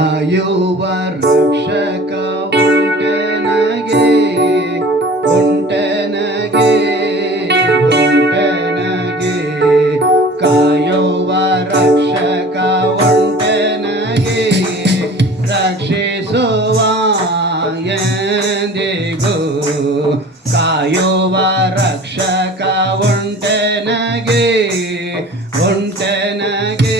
ಕಾಯುವ ರಕ್ಷಕ ಉಂಟೆನಗೆ ಉಂಟೆನಗೆ ಉಂಟೆನಗೆ ಕಾಯುವ ರಕ್ಷಕ ಉಂಟೆನಗೆ ರಕ್ಷಿಸುವ ಎಂದಿಗೂ ಕಾಯುವ ರಕ್ಷಕ ಉಂಟೆನಗೆ ಉಂಟೆನಗೆ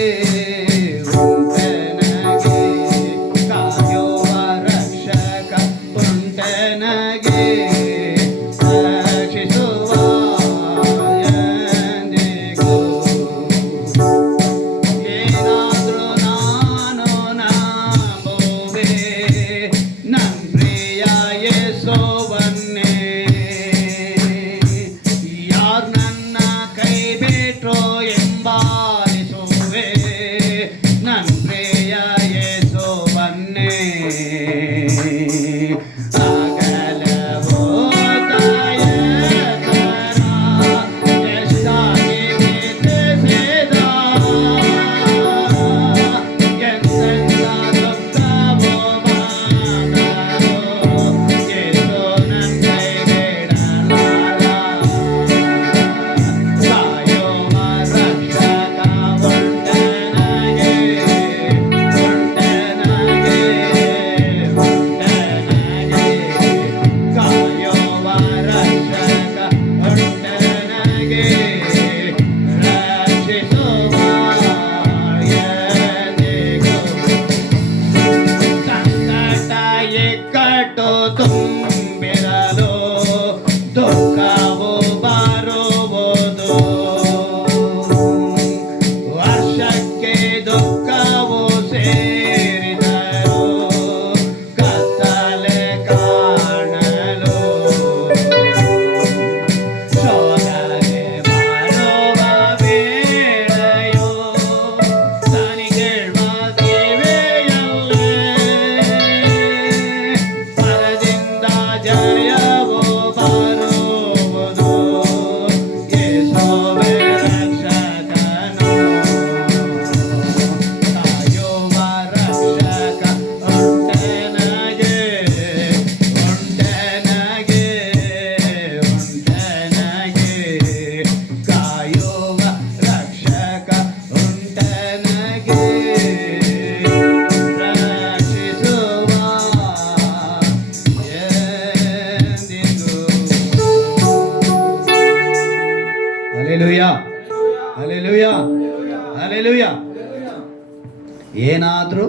ಏನಾದರೂ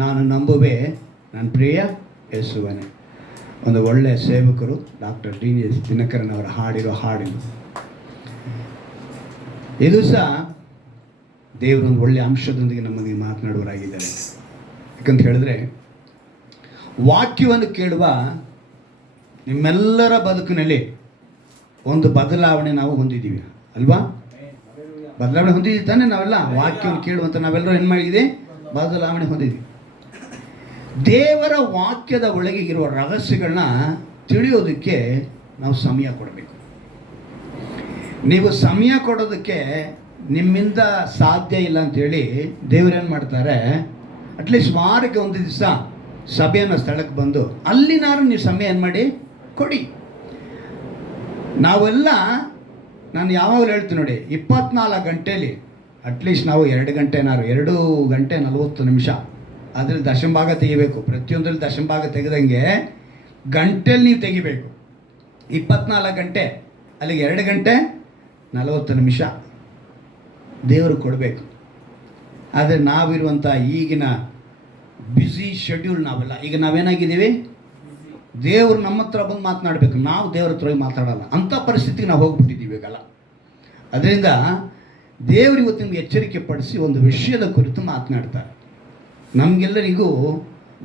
ನಾನು ನಂಬುವೆ ನನ್ನ ಪ್ರಿಯ ಯೇಸುವನೇ. ಒಂದು ಒಳ್ಳೆಯ ಸೇವಕರು ಡಾಕ್ಟರ್ D.S. ದಿನಕರನ್ ಅವರ ಹಾಡಿರೋ ಹಾಡಿನ ಇದು ಸಹ ದೇವರೊಂದು ಒಳ್ಳೆಯ ಅಂಶದೊಂದಿಗೆ ನಮಗೆ ಮಾತನಾಡುವರಾಗಿದ್ದಾರೆ. ಯಾಕಂತ ಹೇಳಿದ್ರೆ ವಾಕ್ಯವನ್ನು ಕೇಳುವ ನಿಮ್ಮೆಲ್ಲರ ಬದುಕಿನಲ್ಲಿ ಒಂದು ಬದಲಾವಣೆ ನಾವು ಹೊಂದಿದ್ದೀವಿ ಅಲ್ವಾ? ಬದಲಾವಣೆ ಹೊಂದಿದ್ದೀವಿ ತಾನೆ ನಾವೆಲ್ಲ. ವಾಕ್ಯವನ್ನು ಕೇಳುವಂಥ ನಾವೆಲ್ಲರೂ ಏನು ಮಾಡಿದ್ದೀವಿ? ಬದಲಾವಣೆ ಹೊಂದಿದ್ವಿ. ದೇವರ ವಾಕ್ಯದ ಒಳಗೆ ಇರುವ ರಹಸ್ಯಗಳನ್ನ ತಿಳಿಯೋದಕ್ಕೆ ನಾವು ಸಮಯ ಕೊಡಬೇಕು. ನೀವು ಸಮಯ ಕೊಡೋದಕ್ಕೆ ನಿಮ್ಮಿಂದ ಸಾಧ್ಯ ಇಲ್ಲ ಅಂಥೇಳಿ ದೇವರೇನು ಮಾಡ್ತಾರೆ, ಅಟ್ಲೀಸ್ಟ್ ವಾರಕ್ಕೆ ಒಂದು ದಿವಸ ಸಭೆಯನ್ನು ಸ್ಥಳಕ್ಕೆ ಬಂದು ಅಲ್ಲಿನಾರು ನೀವು ಸಮಯ ಏನು ಮಾಡಿ ಕೊಡಿ. ನಾವೆಲ್ಲ ನಾನು ಯಾವಾಗಲೂ ಹೇಳ್ತೀನಿ ನೋಡಿ, 24 ಗಂಟೆಯಲ್ಲಿ ಅಟ್ಲೀಸ್ಟ್ ನಾವು 2 ಗಂಟೆನಾರು 2 ಗಂಟೆ 40 ನಿಮಿಷ ಅದ್ರಲ್ಲಿ ದಶಮಭಾಗ ತೆಗಿಬೇಕು. ಪ್ರತಿಯೊಂದರಲ್ಲಿ ದಶಮಭಾಗ ತೆಗೆದಂಗೆ ಗಂಟೆಯಲ್ಲಿ ನೀವು ತೆಗಿಬೇಕು. 24 ಗಂಟೆ ಅಲ್ಲಿಗೆ 2 ಗಂಟೆ 40 ನಿಮಿಷ ದೇವರು ಕೊಡಬೇಕು. ಆದರೆ ನಾವಿರುವಂಥ ಈಗಿನ ಬ್ಯುಸಿ ಶೆಡ್ಯೂಲ್ ನಾವೆಲ್ಲ ಈಗ ನಾವೇನಾಗಿದ್ದೀವಿ, ದೇವರು ನಮ್ಮ ಹತ್ರ ಬಂದು ಮಾತನಾಡಬೇಕು, ನಾವು ದೇವ್ರ ಹತ್ರ ಮಾತಾಡೋಲ್ಲ, ಅಂಥ ಪರಿಸ್ಥಿತಿಗೆ ನಾವು ಹೋಗ್ಬಿಟ್ಟಿದ್ದೀವಿ ಈಗಲ್ಲ. ಅದರಿಂದ ದೇವರು ಇವತ್ತು ನಿಮಗೆ ಎಚ್ಚರಿಕೆ ಪಡಿಸಿ ಒಂದು ವಿಷಯದ ಕುರಿತು ಮಾತನಾಡ್ತಾರೆ. ನಮಗೆಲ್ಲರಿಗೂ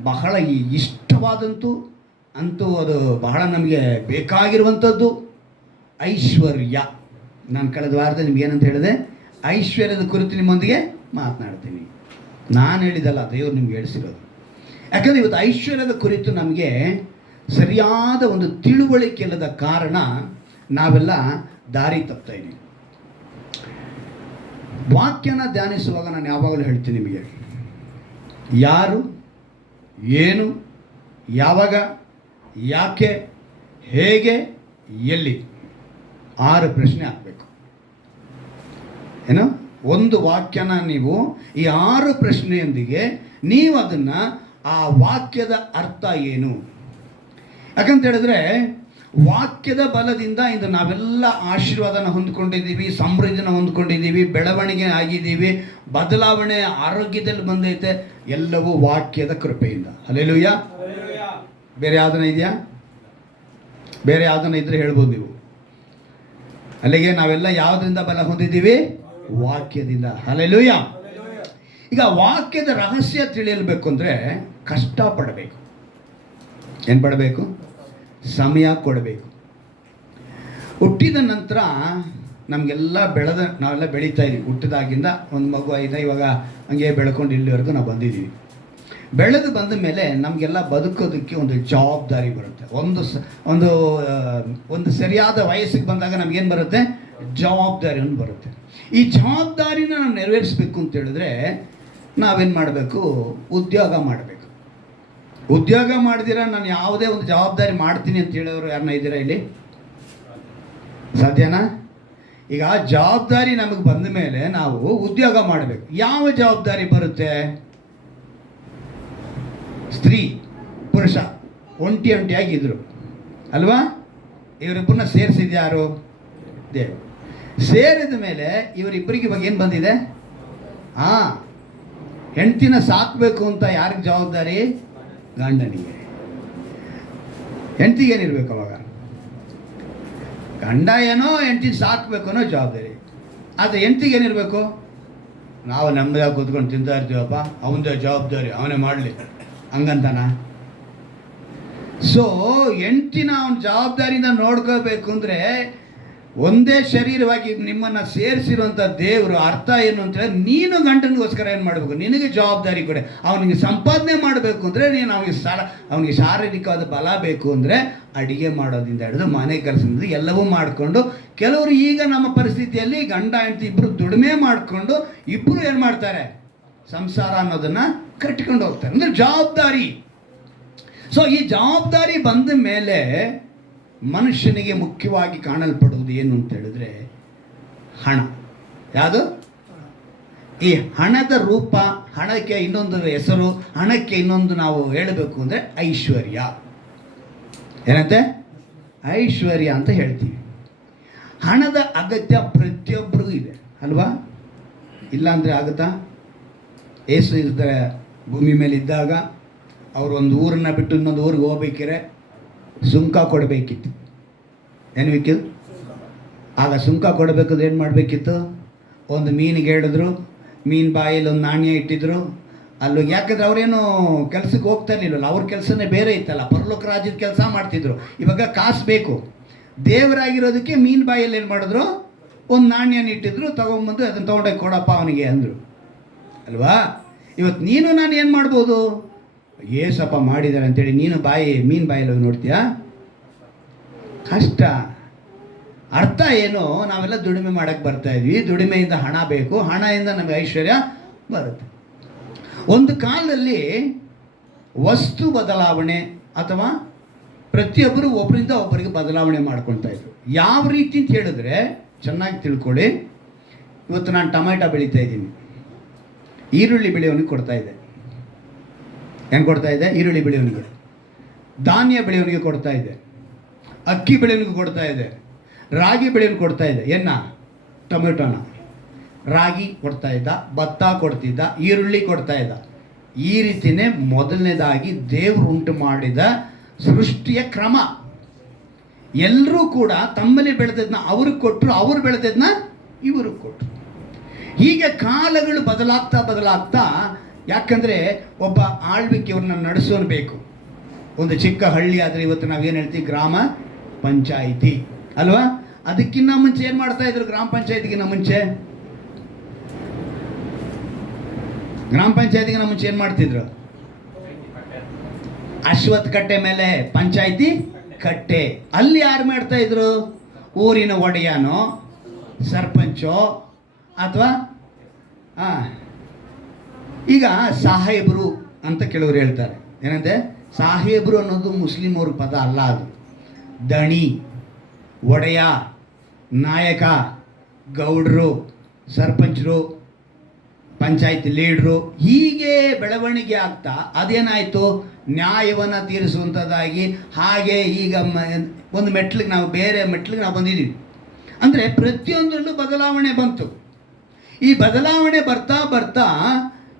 ಬಹಳ ಇಷ್ಟವಾದಂತೂ ಅಂತೂ ಅದು ಬಹಳ ನಮಗೆ ಬೇಕಾಗಿರುವಂಥದ್ದು ಐಶ್ವರ್ಯ. ನಾನು ಕಳೆದ ವಾರದಲ್ಲಿ ನಿಮ್ಗೆ ಏನಂತ ಹೇಳಿದೆ, ಐಶ್ವರ್ಯದ ಕುರಿತು ನಿಮ್ಮೊಂದಿಗೆ ಮಾತನಾಡ್ತೀನಿ. ನಾನು ಹೇಳಿದಲ್ಲ, ದೇವರು ನಿಮ್ಗೆ ಹೇಳಿಸಿರೋದು. ಯಾಕಂದರೆ ಇವತ್ತು ಐಶ್ವರ್ಯದ ಕುರಿತು ನಮಗೆ ಸರಿಯಾದ ಒಂದು ತಿಳುವಳಿಕೆ ಇಲ್ಲದ ಕಾರಣ ನಾವೆಲ್ಲ ದಾರಿ ತಪ್ತಾ ಇದ್ದೀವಿ. ವಾಕ್ಯನ ಧ್ಯಾನಿಸುವಾಗ ನಾನು ಯಾವಾಗಲೂ ಹೇಳ್ತೀನಿ ನಿಮಗೆ, ಯಾರು ಏನು, ಯಾವಾಗ, ಯಾಕೆ, ಹೇಗೆ, ಎಲ್ಲಿ 6 ಪ್ರಶ್ನೆ ಹಾಕಬೇಕು. ಏನು, ಒಂದು ವಾಕ್ಯನ ನೀವು ಈ 6 ಪ್ರಶ್ನೆಯೊಂದಿಗೆ ನೀವು ಅದನ್ನು ಆ ವಾಕ್ಯದ ಅರ್ಥ ಏನು, ಯಾಕಂತ ಹೇಳಿದ್ರೆ ವಾಕ್ಯದ ಬಲದಿಂದ ಇಂದು ನಾವೆಲ್ಲ ಆಶೀರ್ವಾದನ ಹೊಂದ್ಕೊಂಡಿದ್ದೀವಿ, ಸಮೃದ್ಧಿನ ಹೊಂದ್ಕೊಂಡಿದ್ದೀವಿ, ಬೆಳವಣಿಗೆ ಆಗಿದ್ದೀವಿ, ಬದಲಾವಣೆ ಆರೋಗ್ಯದಲ್ಲಿ ಬಂದೈತೆ, ಎಲ್ಲವೂ ವಾಕ್ಯದ ಕೃಪೆಯಿಂದ. ಹಲ್ಲೆಲೂಯಾ. ಬೇರೆ ಯಾವುದನ್ನ ಇದೆಯಾ? ಬೇರೆ ಯಾವುದನ್ನ ಇದ್ರೆ ಹೇಳ್ಬೋದು ನೀವು. ಅಲ್ಲಿಗೆ ನಾವೆಲ್ಲ ಯಾವುದರಿಂದ ಬಲ ಹೊಂದಿದ್ದೀವಿ? ವಾಕ್ಯದಿಂದ. ಹಲ್ಲೆಲೂಯಾ. ಈಗ ವಾಕ್ಯದ ರಹಸ್ಯ ತಿಳಿಯಬೇಕು ಅಂದರೆ ಕಷ್ಟಪಡಬೇಕು. ಏನು ಪಡಬೇಕು? ಸಮಯ ಕೊಡಬೇಕು. ಹುಟ್ಟಿದ ನಂತರ ನಮಗೆಲ್ಲ ನಾವೆಲ್ಲ ಬೆಳೀತಾ ಇದ್ದೀವಿ. ಹುಟ್ಟಿದಾಗಿಂದ ಒಂದು ಮಗು ಐದ, ಇವಾಗ ಹಂಗೆ ಬೆಳ್ಕೊಂಡು ಇಲ್ಲಿವರೆಗೂ ನಾವು ಬಂದಿದ್ದೀವಿ. ಬೆಳೆದು ಬಂದ ಮೇಲೆ ನಮಗೆಲ್ಲ ಬದುಕೋದಕ್ಕೆ ಒಂದು ಜವಾಬ್ದಾರಿ ಬರುತ್ತೆ. ಒಂದು ಸರಿಯಾದ ವಯಸ್ಸಿಗೆ ಬಂದಾಗ ನಮಗೇನು ಬರುತ್ತೆ? ಜವಾಬ್ದಾರಿ ಒಂದು ಬರುತ್ತೆ. ಈ ಜವಾಬ್ದಾರಿನ ನಾವು ನೆರವೇರಿಸಬೇಕು ಅಂತ ಹೇಳಿದ್ರೆ ನಾವೇನು ಮಾಡಬೇಕು? ಉದ್ಯೋಗ ಮಾಡಬೇಕು. ಉದ್ಯೋಗ ಮಾಡಿದಿರ ನಾನು ಯಾವುದೇ ಒಂದು ಜವಾಬ್ದಾರಿ ಮಾಡ್ತೀನಿ ಅಂತ ಹೇಳೋರು ಯಾರನ್ನ ಇದ್ದೀರಾ ಇಲ್ಲಿ? ಸಾಧ್ಯನಾ? ಈಗ ಜವಾಬ್ದಾರಿ ನಮಗೆ ಬಂದ ಮೇಲೆ ನಾವು ಉದ್ಯೋಗ ಮಾಡಬೇಕು. ಯಾವ ಜವಾಬ್ದಾರಿ ಬರುತ್ತೆ? ಸ್ತ್ರೀ ಪುರುಷ ಒಂಟಿಯಾಗಿದ್ರು ಅಲ್ವಾ? ಇವರಿಬ್ಬರನ್ನ ಸೇರಿಸಿದ್ಯಾರು? ದೇವರು. ಸೇರಿದ ಮೇಲೆ ಇವರಿಬ್ಬರಿಗೆ ಇವಾಗ ಏನು ಬಂದಿದೆ? ಹೆಂಡ್ತಿನ ಸಾಕಬೇಕು ಅಂತ ಯಾರಿಗೆ ಜವಾಬ್ದಾರಿ? ಗಂಡನಿಗೆ. ಹೆಂಡ್ತಿಗೆ ಏನಿರ್ಬೇಕು ಅವಾಗ? ಗಂಡ ಏನೋ ಹೆಂಡ್ತಿನ ಸಾಕಬೇಕು ಅನ್ನೋ ಜವಾಬ್ದಾರಿ. ಆದರೆ ಹೆಂಡ್ತಿಗೆ ಏನಿರಬೇಕು? ನಾವು ನಮ್ಮದಾಗ ಕೂತ್ಕೊಂಡು ತಿಂತಾ ಇರ್ತೀವಪ್ಪ, ಅವನದೇ ಜವಾಬ್ದಾರಿ, ಅವನೇ ಮಾಡಲಿ ಹಂಗಂತಾನ? ಸೊ ಹೆಂಡ್ತಿನ ಅವನ ಜವಾಬ್ದಾರಿಯಿಂದ ನೋಡ್ಕೋಬೇಕು ಅಂದರೆ ಒಂದೇ ಶರೀರವಾಗಿ ನಿಮ್ಮನ್ನು ಸೇರಿಸಿರುವಂಥ ದೇವರು ಅರ್ಥ ಏನು ಅಂತೇಳಿ, ನೀನು ಗಂಡನಿಗೋಸ್ಕರ ಏನು ಮಾಡಬೇಕು? ನಿನಗೆ ಜವಾಬ್ದಾರಿ ಕೊಡೆ. ಅವನಿಗೆ ಸಂಪಾದನೆ ಮಾಡಬೇಕು ಅಂದರೆ ನೀನು ಅವನಿಗೆ ಶಾರೀರಿಕವಾದ ಬಲ ಬೇಕು ಅಂದರೆ ಅಡಿಗೆ ಮಾಡೋದ್ರಿಂದ ಹಿಡಿದು ಮನೆ ಕೆಲಸದಿಂದ ಎಲ್ಲವೂ ಮಾಡಿಕೊಂಡು, ಕೆಲವರು ಈಗ ನಮ್ಮ ಪರಿಸ್ಥಿತಿಯಲ್ಲಿ ಗಂಡ ಹೆಂಡತಿ ಇಬ್ಬರು ದುಡಿಮೆ ಮಾಡಿಕೊಂಡು ಇಬ್ಬರು ಏನು ಮಾಡ್ತಾರೆ? ಸಂಸಾರ ಅನ್ನೋದನ್ನು ಕಟ್ಕೊಂಡು ಹೋಗ್ತಾರೆ. ಅಂದರೆ ಜವಾಬ್ದಾರಿ. ಸೊ ಈ ಜವಾಬ್ದಾರಿ ಬಂದ ಮೇಲೆ ಮನುಷ್ಯನಿಗೆ ಮುಖ್ಯವಾಗಿ ಕಾಣಲ್ಪಡುವುದು ಏನು ಅಂತ ಹೇಳಿದ್ರೆ ಹಣ. ಯಾವುದು? ಈ ಹಣದ ರೂಪ, ಹಣಕ್ಕೆ ಇನ್ನೊಂದು ಹೆಸರು, ಹಣಕ್ಕೆ ಇನ್ನೊಂದು ನಾವು ಹೇಳಬೇಕು ಅಂದರೆ ಐಶ್ವರ್ಯ. ಏನಂತೆ? ಐಶ್ವರ್ಯ ಅಂತ ಹೇಳ್ತೀವಿ. ಹಣದ ಅಗತ್ಯ ಪ್ರತಿಯೊಬ್ಬರಿಗೂ ಇದೆ ಅಲ್ವಾ? ಇಲ್ಲಾಂದರೆ ಆಗುತ್ತಾ? ಏಸು ಇರ್ತಾರೆ ಭೂಮಿ ಮೇಲೆ ಇದ್ದಾಗ ಅವರು ಒಂದು ಊರನ್ನ ಬಿಟ್ಟು ಇನ್ನೊಂದು ಊರಿಗೆ ಹೋಗ್ಬೇಕಿದ್ರೆ ಸುಂಕ ಕೊಡಬೇಕಿತ್ತು. ಏನು ಬೇಕಿತ್ತು? ಆಗ ಸುಂಕ ಕೊಡಬೇಕಾದ್ರೆ ಏನು ಮಾಡಬೇಕಿತ್ತು? ಒಂದು ಮೀನಿಗೆ ಹೇಳಿದ್ರು, ಮೀನು ಬಾಯಲ್ಲಿ ಒಂದು ನಾಣ್ಯ ಇಟ್ಟಿದ್ರು. ಅಲ್ಲಿ ಯಾಕಂದ್ರೆ ಅವರೇನು ಕೆಲಸಕ್ಕೆ ಹೋಗ್ತಾ ಇರಲಿಲ್ಲ, ಅವ್ರ ಕೆಲಸನೇ ಬೇರೆ ಇತ್ತಲ್ಲ, ಪರಲೋಕ ರಾಜ್ಯದ ಕೆಲಸ ಮಾಡ್ತಿದ್ರು. ಇವಾಗ ಕಾಸು ಬೇಕು. ದೇವರಾಗಿರೋದಕ್ಕೆ ಮೀನು ಬಾಯಲ್ಲಿ ಏನು ಮಾಡಿದ್ರು? ಒಂದು ನಾಣ್ಯನ ಇಟ್ಟಿದ್ರು, ತೊಗೊಂಬಂದು ಅದನ್ನು ತೊಗೊಂಡೋಗಿ ಕೊಡಪ್ಪ ಅವನಿಗೆ ಅಂದರು ಅಲ್ವಾ? ಇವತ್ತು ನೀನು ನಾನು ಏನು ಮಾಡ್ಬೋದು? ಏಸಪ್ಪ ಮಾಡಿದ್ದಾರೆ ಅಂತೇಳಿ ನೀನು ಮೀನು ಬಾಯಲ್ಲಿ ಹೋಗಿ ನೋಡ್ತೀಯಾ? ಕಷ್ಟ. ಅರ್ಥ ಏನು? ನಾವೆಲ್ಲ ದುಡಿಮೆ ಮಾಡೋಕ್ಕೆ ಬರ್ತಾ ಇದ್ವಿ. ದುಡಿಮೆಯಿಂದ ಹಣ ಬೇಕು, ಹಣದಿಂದ ನಮಗೆ ಐಶ್ವರ್ಯ ಬರುತ್ತೆ. ಒಂದು ಕಾಲದಲ್ಲಿ ವಸ್ತು ಬದಲಾವಣೆ ಅಥವಾ ಪ್ರತಿಯೊಬ್ಬರು ಒಬ್ಬರಿಂದ ಒಬ್ಬರಿಗೆ ಬದಲಾವಣೆ ಮಾಡ್ಕೊಳ್ತಾ ಇದ್ರು. ಯಾವ ರೀತಿ ಅಂತ ಹೇಳಿದ್ರೆ ಚೆನ್ನಾಗಿ ತಿಳ್ಕೊಳ್ಳಿ. ಇವತ್ತು ನಾನು ಟೊಮೆಟೊ ಬೆಳೀತಾ ಇದ್ದೀನಿ, ಈರುಳ್ಳಿ ಬೆಳೆಯೋನಿಗೆ ಕೊಡ್ತಾ ಇದೆ. ಏನು ಕೊಡ್ತಾ ಇದೆ? ಈರುಳ್ಳಿ ಬೆಳೆಯೋನಿಗೆ. ಧಾನ್ಯ ಬೆಳೆಯೋನಿಗೆ ಕೊಡ್ತಾ ಇದೆ, ಅಕ್ಕಿ ಬೆಳೆಯೋನಿಗೆ ಕೊಡ್ತಾ ಇದೆ, ರಾಗಿ ಬೆಳೆಯೋನಿಗೆ ಕೊಡ್ತಾ ಇದೆ. ಟೊಮೆಟೊನ ರಾಗಿ ಕೊಡ್ತಾ ಇದ್ದ, ಭತ್ತ ಕೊಡ್ತಿದ್ದ, ಈರುಳ್ಳಿ ಕೊಡ್ತಾ ಇದ್ದ. ಈ ರೀತಿಯೇ ಮೊದಲನೇದಾಗಿ ದೇವರು ಉಂಟು ಮಾಡಿದ ಸೃಷ್ಟಿಯ ಕ್ರಮ. ಎಲ್ಲರೂ ಕೂಡ ತಮ್ಮಲ್ಲಿ ಬೆಳೆದದನ್ನ ಅವ್ರಿಗೆ ಕೊಟ್ಟರು, ಅವರು ಬೆಳೆದದನ್ನ ಇವ್ರಿಗೆ ಕೊಟ್ಟರು. ಹೀಗೆ ಕಾಲಗಳು ಬದಲಾಗ್ತಾ ಯಾಕಂದರೆ ಒಬ್ಬ ಆಳ್ವಿಕೆಯವ್ರನ್ನ ನಡೆಸೋನು ಬೇಕು. ಒಂದು ಚಿಕ್ಕ ಹಳ್ಳಿ ಆದರೆ ಇವತ್ತು ನಾವೇನು ಹೇಳ್ತೀವಿ? ಗ್ರಾಮ ಪಂಚಾಯಿತಿ ಅಲ್ವಾ? ಅದಕ್ಕಿಂತ ಮುಂಚೆ ಏನು ಮಾಡ್ತಾ ಇದ್ರು? ಗ್ರಾಮ ಪಂಚಾಯಿತಿಗಿಂತ ಮುಂಚೆ ಏನು ಮಾಡ್ತಿದ್ರು? ಅಶ್ವತ್ಥ ಕಟ್ಟೆ ಮೇಲೆ ಪಂಚಾಯಿತಿ ಕಟ್ಟೆ. ಅಲ್ಲಿ ಯಾರು ಮಾಡ್ತಾ ಇದ್ರು? ಊರಿನ ಒಡೆಯನೋ, ಸರ್ಪಂಚೋ, ಅಥವಾ ಈಗ ಸಾಹೇಬರು ಅಂತ ಕೆಲವರು ಹೇಳ್ತಾರೆ. ಏನಂತೆ ಸಾಹೇಬರು ಅನ್ನೋದು ಮುಸ್ಲಿಂ ಅವ್ರ ಪದ ಅಲ್ಲ, ಅದು ದಣಿ, ಒಡೆಯ, ನಾಯಕ, ಗೌಡ್ರು, ಸರ್ಪಂಚರು, ಪಂಚಾಯತ್ ಲೀಡ್ರು, ಹೀಗೆ ಬೆಳವಣಿಗೆ ಆಗ್ತಾ ಅದೇನಾಯಿತು, ನ್ಯಾಯವನ್ನು ತೀರಿಸುವಂಥದ್ದಾಗಿ ಹಾಗೆ ಈಗ ಒಂದು ಮೆಟ್ಲಿಗೆ ನಾವು ಬೇರೆ ಮೆಟ್ಲಿಗೆ ನಾವು ಬಂದಿದ್ದೀವಿ. ಅಂದರೆ ಪ್ರತಿಯೊಂದರಲ್ಲೂ ಬದಲಾವಣೆ ಬಂತು. ಈ ಬದಲಾವಣೆ ಬರ್ತಾ ಬರ್ತಾ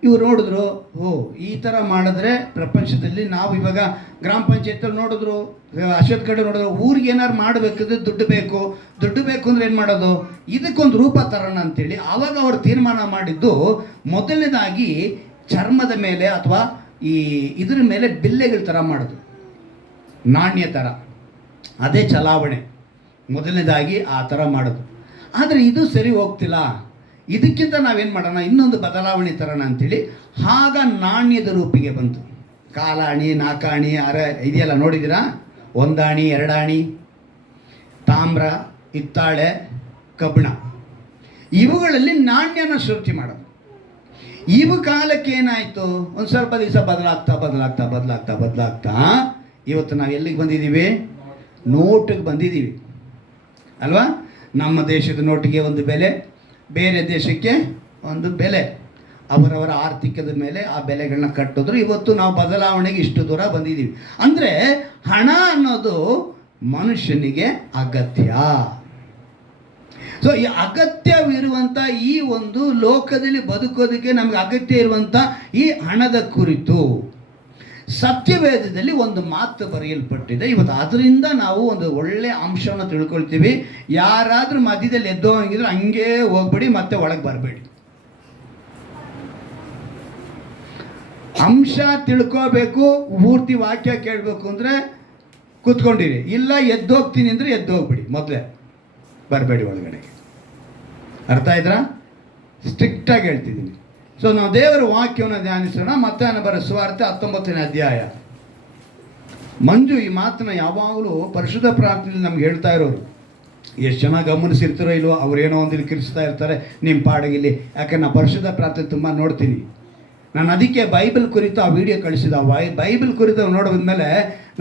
ಇವ್ರು ನೋಡಿದ್ರು, ಓ ಈ ಥರ ಮಾಡಿದ್ರೆ ಪ್ರಪಂಚದಲ್ಲಿ ನಾವು ಇವಾಗ ಗ್ರಾಮ ಪಂಚಾಯತಲ್ಲಿ ನೋಡಿದ್ರು, ಅಶೋಕ್ ಕಡೆ ನೋಡಿದ್ರು, ಊರಿಗೆ ಏನಾರು ಮಾಡಬೇಕಿದ್ರೆ ದುಡ್ಡು ಬೇಕು ಅಂದರೆ ಏನು ಮಾಡೋದು, ಇದಕ್ಕೊಂದು ರೂಪ ತರೋಣ ಅಂತೇಳಿ ಆವಾಗ ಅವರು ತೀರ್ಮಾನ ಮಾಡಿದ್ದು ಮೊದಲನೇದಾಗಿ ಚರ್ಮದ ಮೇಲೆ ಅಥವಾ ಈ ಇದ್ರ ಮೇಲೆ ಬಿಲ್ಲೆಗಳ ಥರ ಮಾಡೋದು, ನಾಣ್ಯ ಥರ, ಅದೇ ಚಲಾವಣೆ ಮೊದಲನೇದಾಗಿ ಆ ಥರ ಮಾಡೋದು. ಆದರೆ ಇದು ಸರಿ ಹೋಗ್ತಿಲ್ಲ, ಇದಕ್ಕಿಂತ ನಾವೇನು ಮಾಡೋಣ, ಇನ್ನೊಂದು ಬದಲಾವಣೆ ತರೋಣ ಅಂಥೇಳಿ ಆಗ ನಾಣ್ಯದ ರೂಪಿಗೆ ಬಂತು. ಕಾಲಾಣಿ, ನಾಕಾಣಿ, ಇದೆಯಲ್ಲ ನೋಡಿದ್ದೀರಾ, ಒಂದಾಣಿ, ಎರಡಾಣಿ, ತಾಮ್ರ, ಹಿತ್ತಾಳೆ, ಕಬ್ಬಿಣ, ಇವುಗಳಲ್ಲಿ ನಾಣ್ಯನ ಸೃಷ್ಟಿ ಮಾಡೋದು. ಇವು ಕಾಲಕ್ಕೆ ಏನಾಯಿತು, ಒಂದು ಸ್ವಲ್ಪ ದಿವಸ ಬದಲಾಗ್ತಾ ಇವತ್ತು ನಾವು ಎಲ್ಲಿಗೆ ಬಂದಿದ್ದೀವಿ, ನೋಟಿಗೆ ಬಂದಿದ್ದೀವಿ ಅಲ್ವಾ. ನಮ್ಮ ದೇಶದ ನೋಟಿಗೆ ಒಂದು ಬೆಲೆ, ಬೇರೆ ದೇಶಕ್ಕೆ ಒಂದು ಬೆಲೆ, ಅವರವರ ಆರ್ಥಿಕದ ಮೇಲೆ ಆ ಬೆಲೆಗಳನ್ನ ಕಟ್ಟಿದ್ರು. ಇವತ್ತು ನಾವು ಬದಲಾವಣೆಗೆ ಇಷ್ಟು ದೂರ ಬಂದಿದ್ದೀವಿ. ಅಂದರೆ ಹಣ ಅನ್ನೋದು ಮನುಷ್ಯನಿಗೆ ಅಗತ್ಯ. ಸೊ ಈ ಅಗತ್ಯವಿರುವಂಥ ಈ ಒಂದು ಲೋಕದಲ್ಲಿ ಬದುಕೋದಕ್ಕೆ ನಮಗೆ ಅಗತ್ಯ ಇರುವಂಥ ಈ ಹಣದ ಕುರಿತು ಸತ್ಯವೇದದಲ್ಲಿ ಒಂದು ಮಾತು ಬರೆಯಲ್ಪಟ್ಟಿದೆ. ಇವತ್ತು ಅದರಿಂದ ನಾವು ಒಂದು ಒಳ್ಳೆಯ ಅಂಶವನ್ನು ತಿಳ್ಕೊಳ್ತೀವಿ. ಯಾರಾದರೂ ಮಧ್ಯದಲ್ಲಿ ಎದ್ದೋ ಹಂಗಿದ್ರೆ ಹಂಗೇ ಹೋಗ್ಬೇಡಿ, ಮತ್ತೆ ಒಳಗೆ ಬರಬೇಡಿ. ಅಂಶ ತಿಳ್ಕೋಬೇಕು, ಪೂರ್ತಿ ವಾಕ್ಯ ಕೇಳಬೇಕು ಅಂದರೆ ಕೂತ್ಕೊಂಡಿರಿ, ಇಲ್ಲ ಎದ್ದೋಗ್ತೀನಿ ಅಂದರೆ ಎದ್ದೋಗ್ಬಿಡಿ, ಮೊದಲೇ ಬರಬೇಡಿ ಒಳಗಡೆಗೆ. ಅರ್ಥ ಆಯ್ತಾ? ಸ್ಟ್ರಿಕ್ಟಾಗಿ ಹೇಳ್ತಿದ್ದೀನಿ. ಸೊ ನಾವು ದೇವರ ವಾಕ್ಯವನ್ನು ಧ್ಯಾನಿಸೋಣ. ಮತ್ತಾಯನ ಬರೆದ ಸುವಾರ್ತೆ 19ನೇ ಅಧ್ಯಾಯ. ಮಂಜು ಈ ಮಾತನ್ನು ಯಾವಾಗಲೂ ಪರಿಶುದ್ಧ ಪ್ರಾರ್ಥನೆಯಲ್ಲಿ ನಮ್ಗೆ ಹೇಳ್ತಾ ಇರೋರು. ಎಷ್ಟು ಚೆನ್ನಾಗಿ ಗಮನಿಸಿರ್ತಾರೋ ಇಲ್ವೋ, ಅವ್ರೇನೋ ಒಂದು ಕಿರಿಸ್ತಾ ಇರ್ತಾರೆ ನಿಮ್ಮ ಪಾಡಗಿಲ್ಲಿ. ಯಾಕೆ ನಾನು ಪರಿಶುದ್ಧ ಪ್ರಾರ್ಥನೆ ತುಂಬ ನೋಡ್ತೀನಿ. ನಾನು ಅದಕ್ಕೆ ಬೈಬಲ್ ಕುರಿತು ಆ ವಿಡಿಯೋ ಕಳಿಸಿದ. ಬೈಬಲ್ ಕುರಿತು ನೋಡೋದ ಮೇಲೆ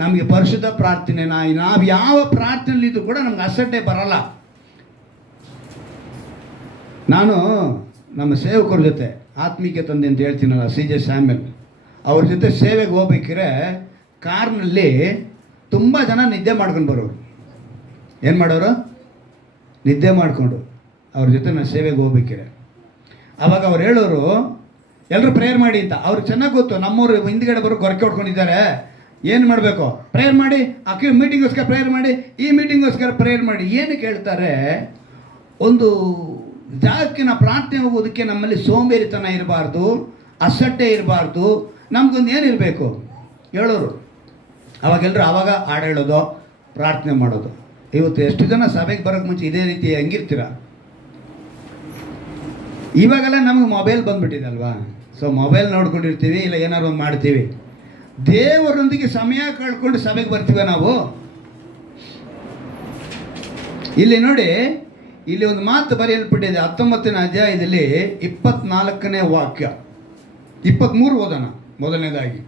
ನಮಗೆ ಪರಿಶುದ್ಧ ಪ್ರಾರ್ಥನೆ ನಾವು ಯಾವ ಪ್ರಾರ್ಥನೆಯಲ್ಲಿದ್ದು ಕೂಡ ನಮ್ಗೆ ಅಸಡ್ಡೆ ಬರಲ್ಲ. ನಾನು ನಮ್ಮ ಸೇವಕರ ಜೊತೆ ಆತ್ಮೀಕ ತಂದೆ ಅಂತ ಹೇಳ್ತೀನಲ್ಲ, CJ ಸ್ಯಾಮ್ಯಲ್, ಅವ್ರ ಜೊತೆ ಸೇವೆಗೆ ಹೋಗ್ಬೇಕಿದ್ರೆ ಕಾರ್ನಲ್ಲಿ ತುಂಬ ಜನ ನಿದ್ದೆ ಮಾಡ್ಕೊಂಡು ಬರೋರು. ಏನು ಮಾಡೋರು? ನಿದ್ದೆ ಮಾಡಿಕೊಂಡು ಅವ್ರ ಜೊತೆ ನಾನು ಸೇವೆಗೆ ಹೋಗ್ಬೇಕಿದ್ರೆ ಆವಾಗ ಅವ್ರು ಹೇಳೋರು, ಎಲ್ಲರೂ ಪ್ರೇಯರ್ ಮಾಡಿ ಅಂತ. ಅವ್ರಿಗೆ ಚೆನ್ನಾಗಿ ಗೊತ್ತು, ನಮ್ಮವ್ರು ಹಿಂದ್ಗಡೆ ಬರೋ ಗೊರಕೆ ಹೊಡ್ಕೊಂಡಿದ್ದಾರೆ, ಏನು ಮಾಡಬೇಕು, ಪ್ರೇಯರ್ ಮಾಡಿ, ಆ ಮೀಟಿಂಗೋಸ್ಕರ ಪ್ರೇಯರ್ ಮಾಡಿ, ಈ ಮೀಟಿಂಗೋಸ್ಕರ ಪ್ರೇಯರ್ ಮಾಡಿ. ಏನಕ್ಕೆ ಹೇಳ್ತಾರೆ, ಒಂದು ಜಾಗಕ್ಕೆ ನಾವು ಪ್ರಾರ್ಥನೆ ಹೋಗೋದಕ್ಕೆ ನಮ್ಮಲ್ಲಿ ಸೋಂಬೇರಿತನ ಇರಬಾರ್ದು, ಅಸಡ್ಡೆ ಇರಬಾರ್ದು, ನಮಗೊಂದು ಏನಿರಬೇಕು ಹೇಳೋರು. ಅವಾಗೆಲ್ಲರೂ ಆವಾಗ ಹಾಡು ಹೇಳೋದು, ಪ್ರಾರ್ಥನೆ ಮಾಡೋದು. ಇವತ್ತು ಎಷ್ಟು ಜನ ಸಭೆಗೆ ಬರೋಕ್ಕೆ ಮುಂಚೆ ಇದೇ ರೀತಿ ಹೆಂಗಿರ್ತೀರ? ಇವಾಗೆಲ್ಲ ನಮಗೆ ಮೊಬೈಲ್ ಬಂದುಬಿಟ್ಟಿದೆ ಅಲ್ವಾ. ಸೊ ಮೊಬೈಲ್ ನೋಡ್ಕೊಂಡಿರ್ತೀವಿ, ಇಲ್ಲ ಏನಾದ್ರು ಒಂದು ಮಾಡ್ತೀವಿ. ದೇವರೊಂದಿಗೆ ಸಮಯ ಕಳ್ಕೊಂಡು ಸಭೆಗೆ ಬರ್ತೀವಿ ನಾವು. ಇಲ್ಲಿ ನೋಡಿ, ಇಲ್ಲಿ ಒಂದು ಮಾತು ಬರೆಯಲ್ಪಟ್ಟಿದೆ 19ನೇ ಅಧ್ಯಾಯದಲ್ಲಿ 24ನೇ ವಾಕ್ಯ. 23 ಓದೋಣ ಮೊದಲನೇದಾಗಿ.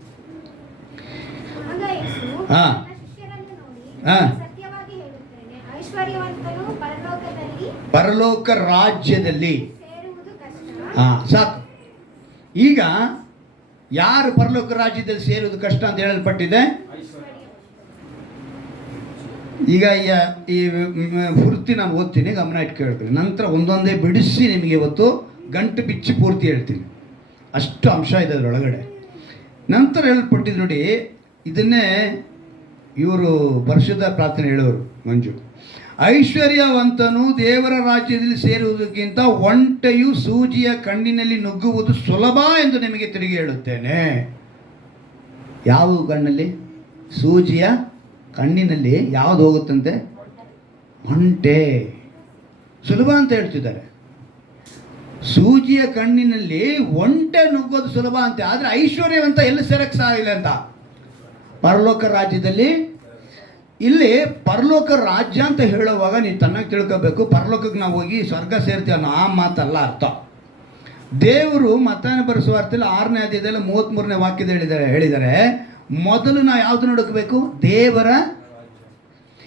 ಹಾಂ ಹಾಂ ಪರಲೋಕ ರಾಜ್ಯದಲ್ಲಿ. ಹಾಂ ಸಾಕು. ಈಗ ಯಾರು ಪರಲೋಕ ರಾಜ್ಯದಲ್ಲಿ ಸೇರುವುದು ಕಷ್ಟ ಅಂತ ಹೇಳಲ್ಪಟ್ಟಿದೆ? ಈಗ ಈ ಪೂರ್ತಿ ನಾನು ಓದ್ತೀನಿ, ಗಮನ ಇಟ್ಟು ಕೇಳ್ತೀನಿ. ನಂತರ ಒಂದೊಂದೇ ಬಿಡಿಸಿ ನಿಮಗೆ ಇವತ್ತು ಗಂಟು ಬಿಚ್ಚಿ ಪೂರ್ತಿ ಹೇಳ್ತೀನಿ. ಅಷ್ಟು ಅಂಶ ಇದೆ ಅದರೊಳಗಡೆ. ನಂತರ ಹೇಳಲ್ಪಟ್ಟಿದ್ದು ನೋಡಿ, ಇದನ್ನೇ ಇವರು ಪರಿಶುದ್ಧ ಪ್ರಾರ್ಥನೆ ಹೇಳೋರು ಮಂಜು. ಐಶ್ವರ್ಯವಂತನು ದೇವರ ರಾಜ್ಯದಲ್ಲಿ ಸೇರುವುದಕ್ಕಿಂತ ಒಂಟೆಯು ಸೂಜಿಯ ಕಣ್ಣಿನಲ್ಲಿ ನುಗ್ಗುವುದು ಸುಲಭ ಎಂದು ನಿಮಗೆ ತಿರುಗಿ ಹೇಳುತ್ತೇನೆ. ಯಾವ ಕಣ್ಣಲ್ಲಿ? ಸೂಜಿಯ ಕಣ್ಣಿನಲ್ಲಿ ಯಾವುದು ಹೋಗುತ್ತಂತೆ? ಒಂಟೆ. ಸುಲಭ ಅಂತ ಹೇಳ್ತಿದ್ದಾರೆ. ಸೂಜಿಯ ಕಣ್ಣಿನಲ್ಲಿ ಒಂಟೆ ನುಗ್ಗೋದು ಸುಲಭ ಅಂತೆ. ಆದರೆ ಐಶ್ವರ್ಯವಂತ ಎಲ್ಲಿ ಸೇರಕ್ಕೆ ಸಾಗಿಲ್ಲ ಅಂತ? ಪರಲೋಕ ರಾಜ್ಯದಲ್ಲಿ. ಇಲ್ಲಿ ಪರಲೋಕ ರಾಜ್ಯ ಅಂತ ಹೇಳುವಾಗ ನೀವು ತನ್ನಾಗಿ ತಿಳ್ಕೋಬೇಕು, ಪರಲೋಕಕ್ಕೆ ನಾವು ಹೋಗಿ ಸ್ವರ್ಗ ಸೇರ್ತೀವಿ ಅನ್ನೋ ಆ ಮಾತಲ್ಲ ಅರ್ಥ. ದೇವರು ಮತ್ತಾಯನ ಬರೆಸುವ ಅರ್ಥದಲ್ಲಿ 6ನೇ ಅಧ್ಯಾಯದಲ್ಲಿ 33ನೇ ವಾಕ್ಯದ ಹೇಳಿದ್ದಾರೆ, ಮೊದಲು ನಾವು ಯಾವುದನ್ನು ಹುಡುಕಬೇಕು? ದೇವರ.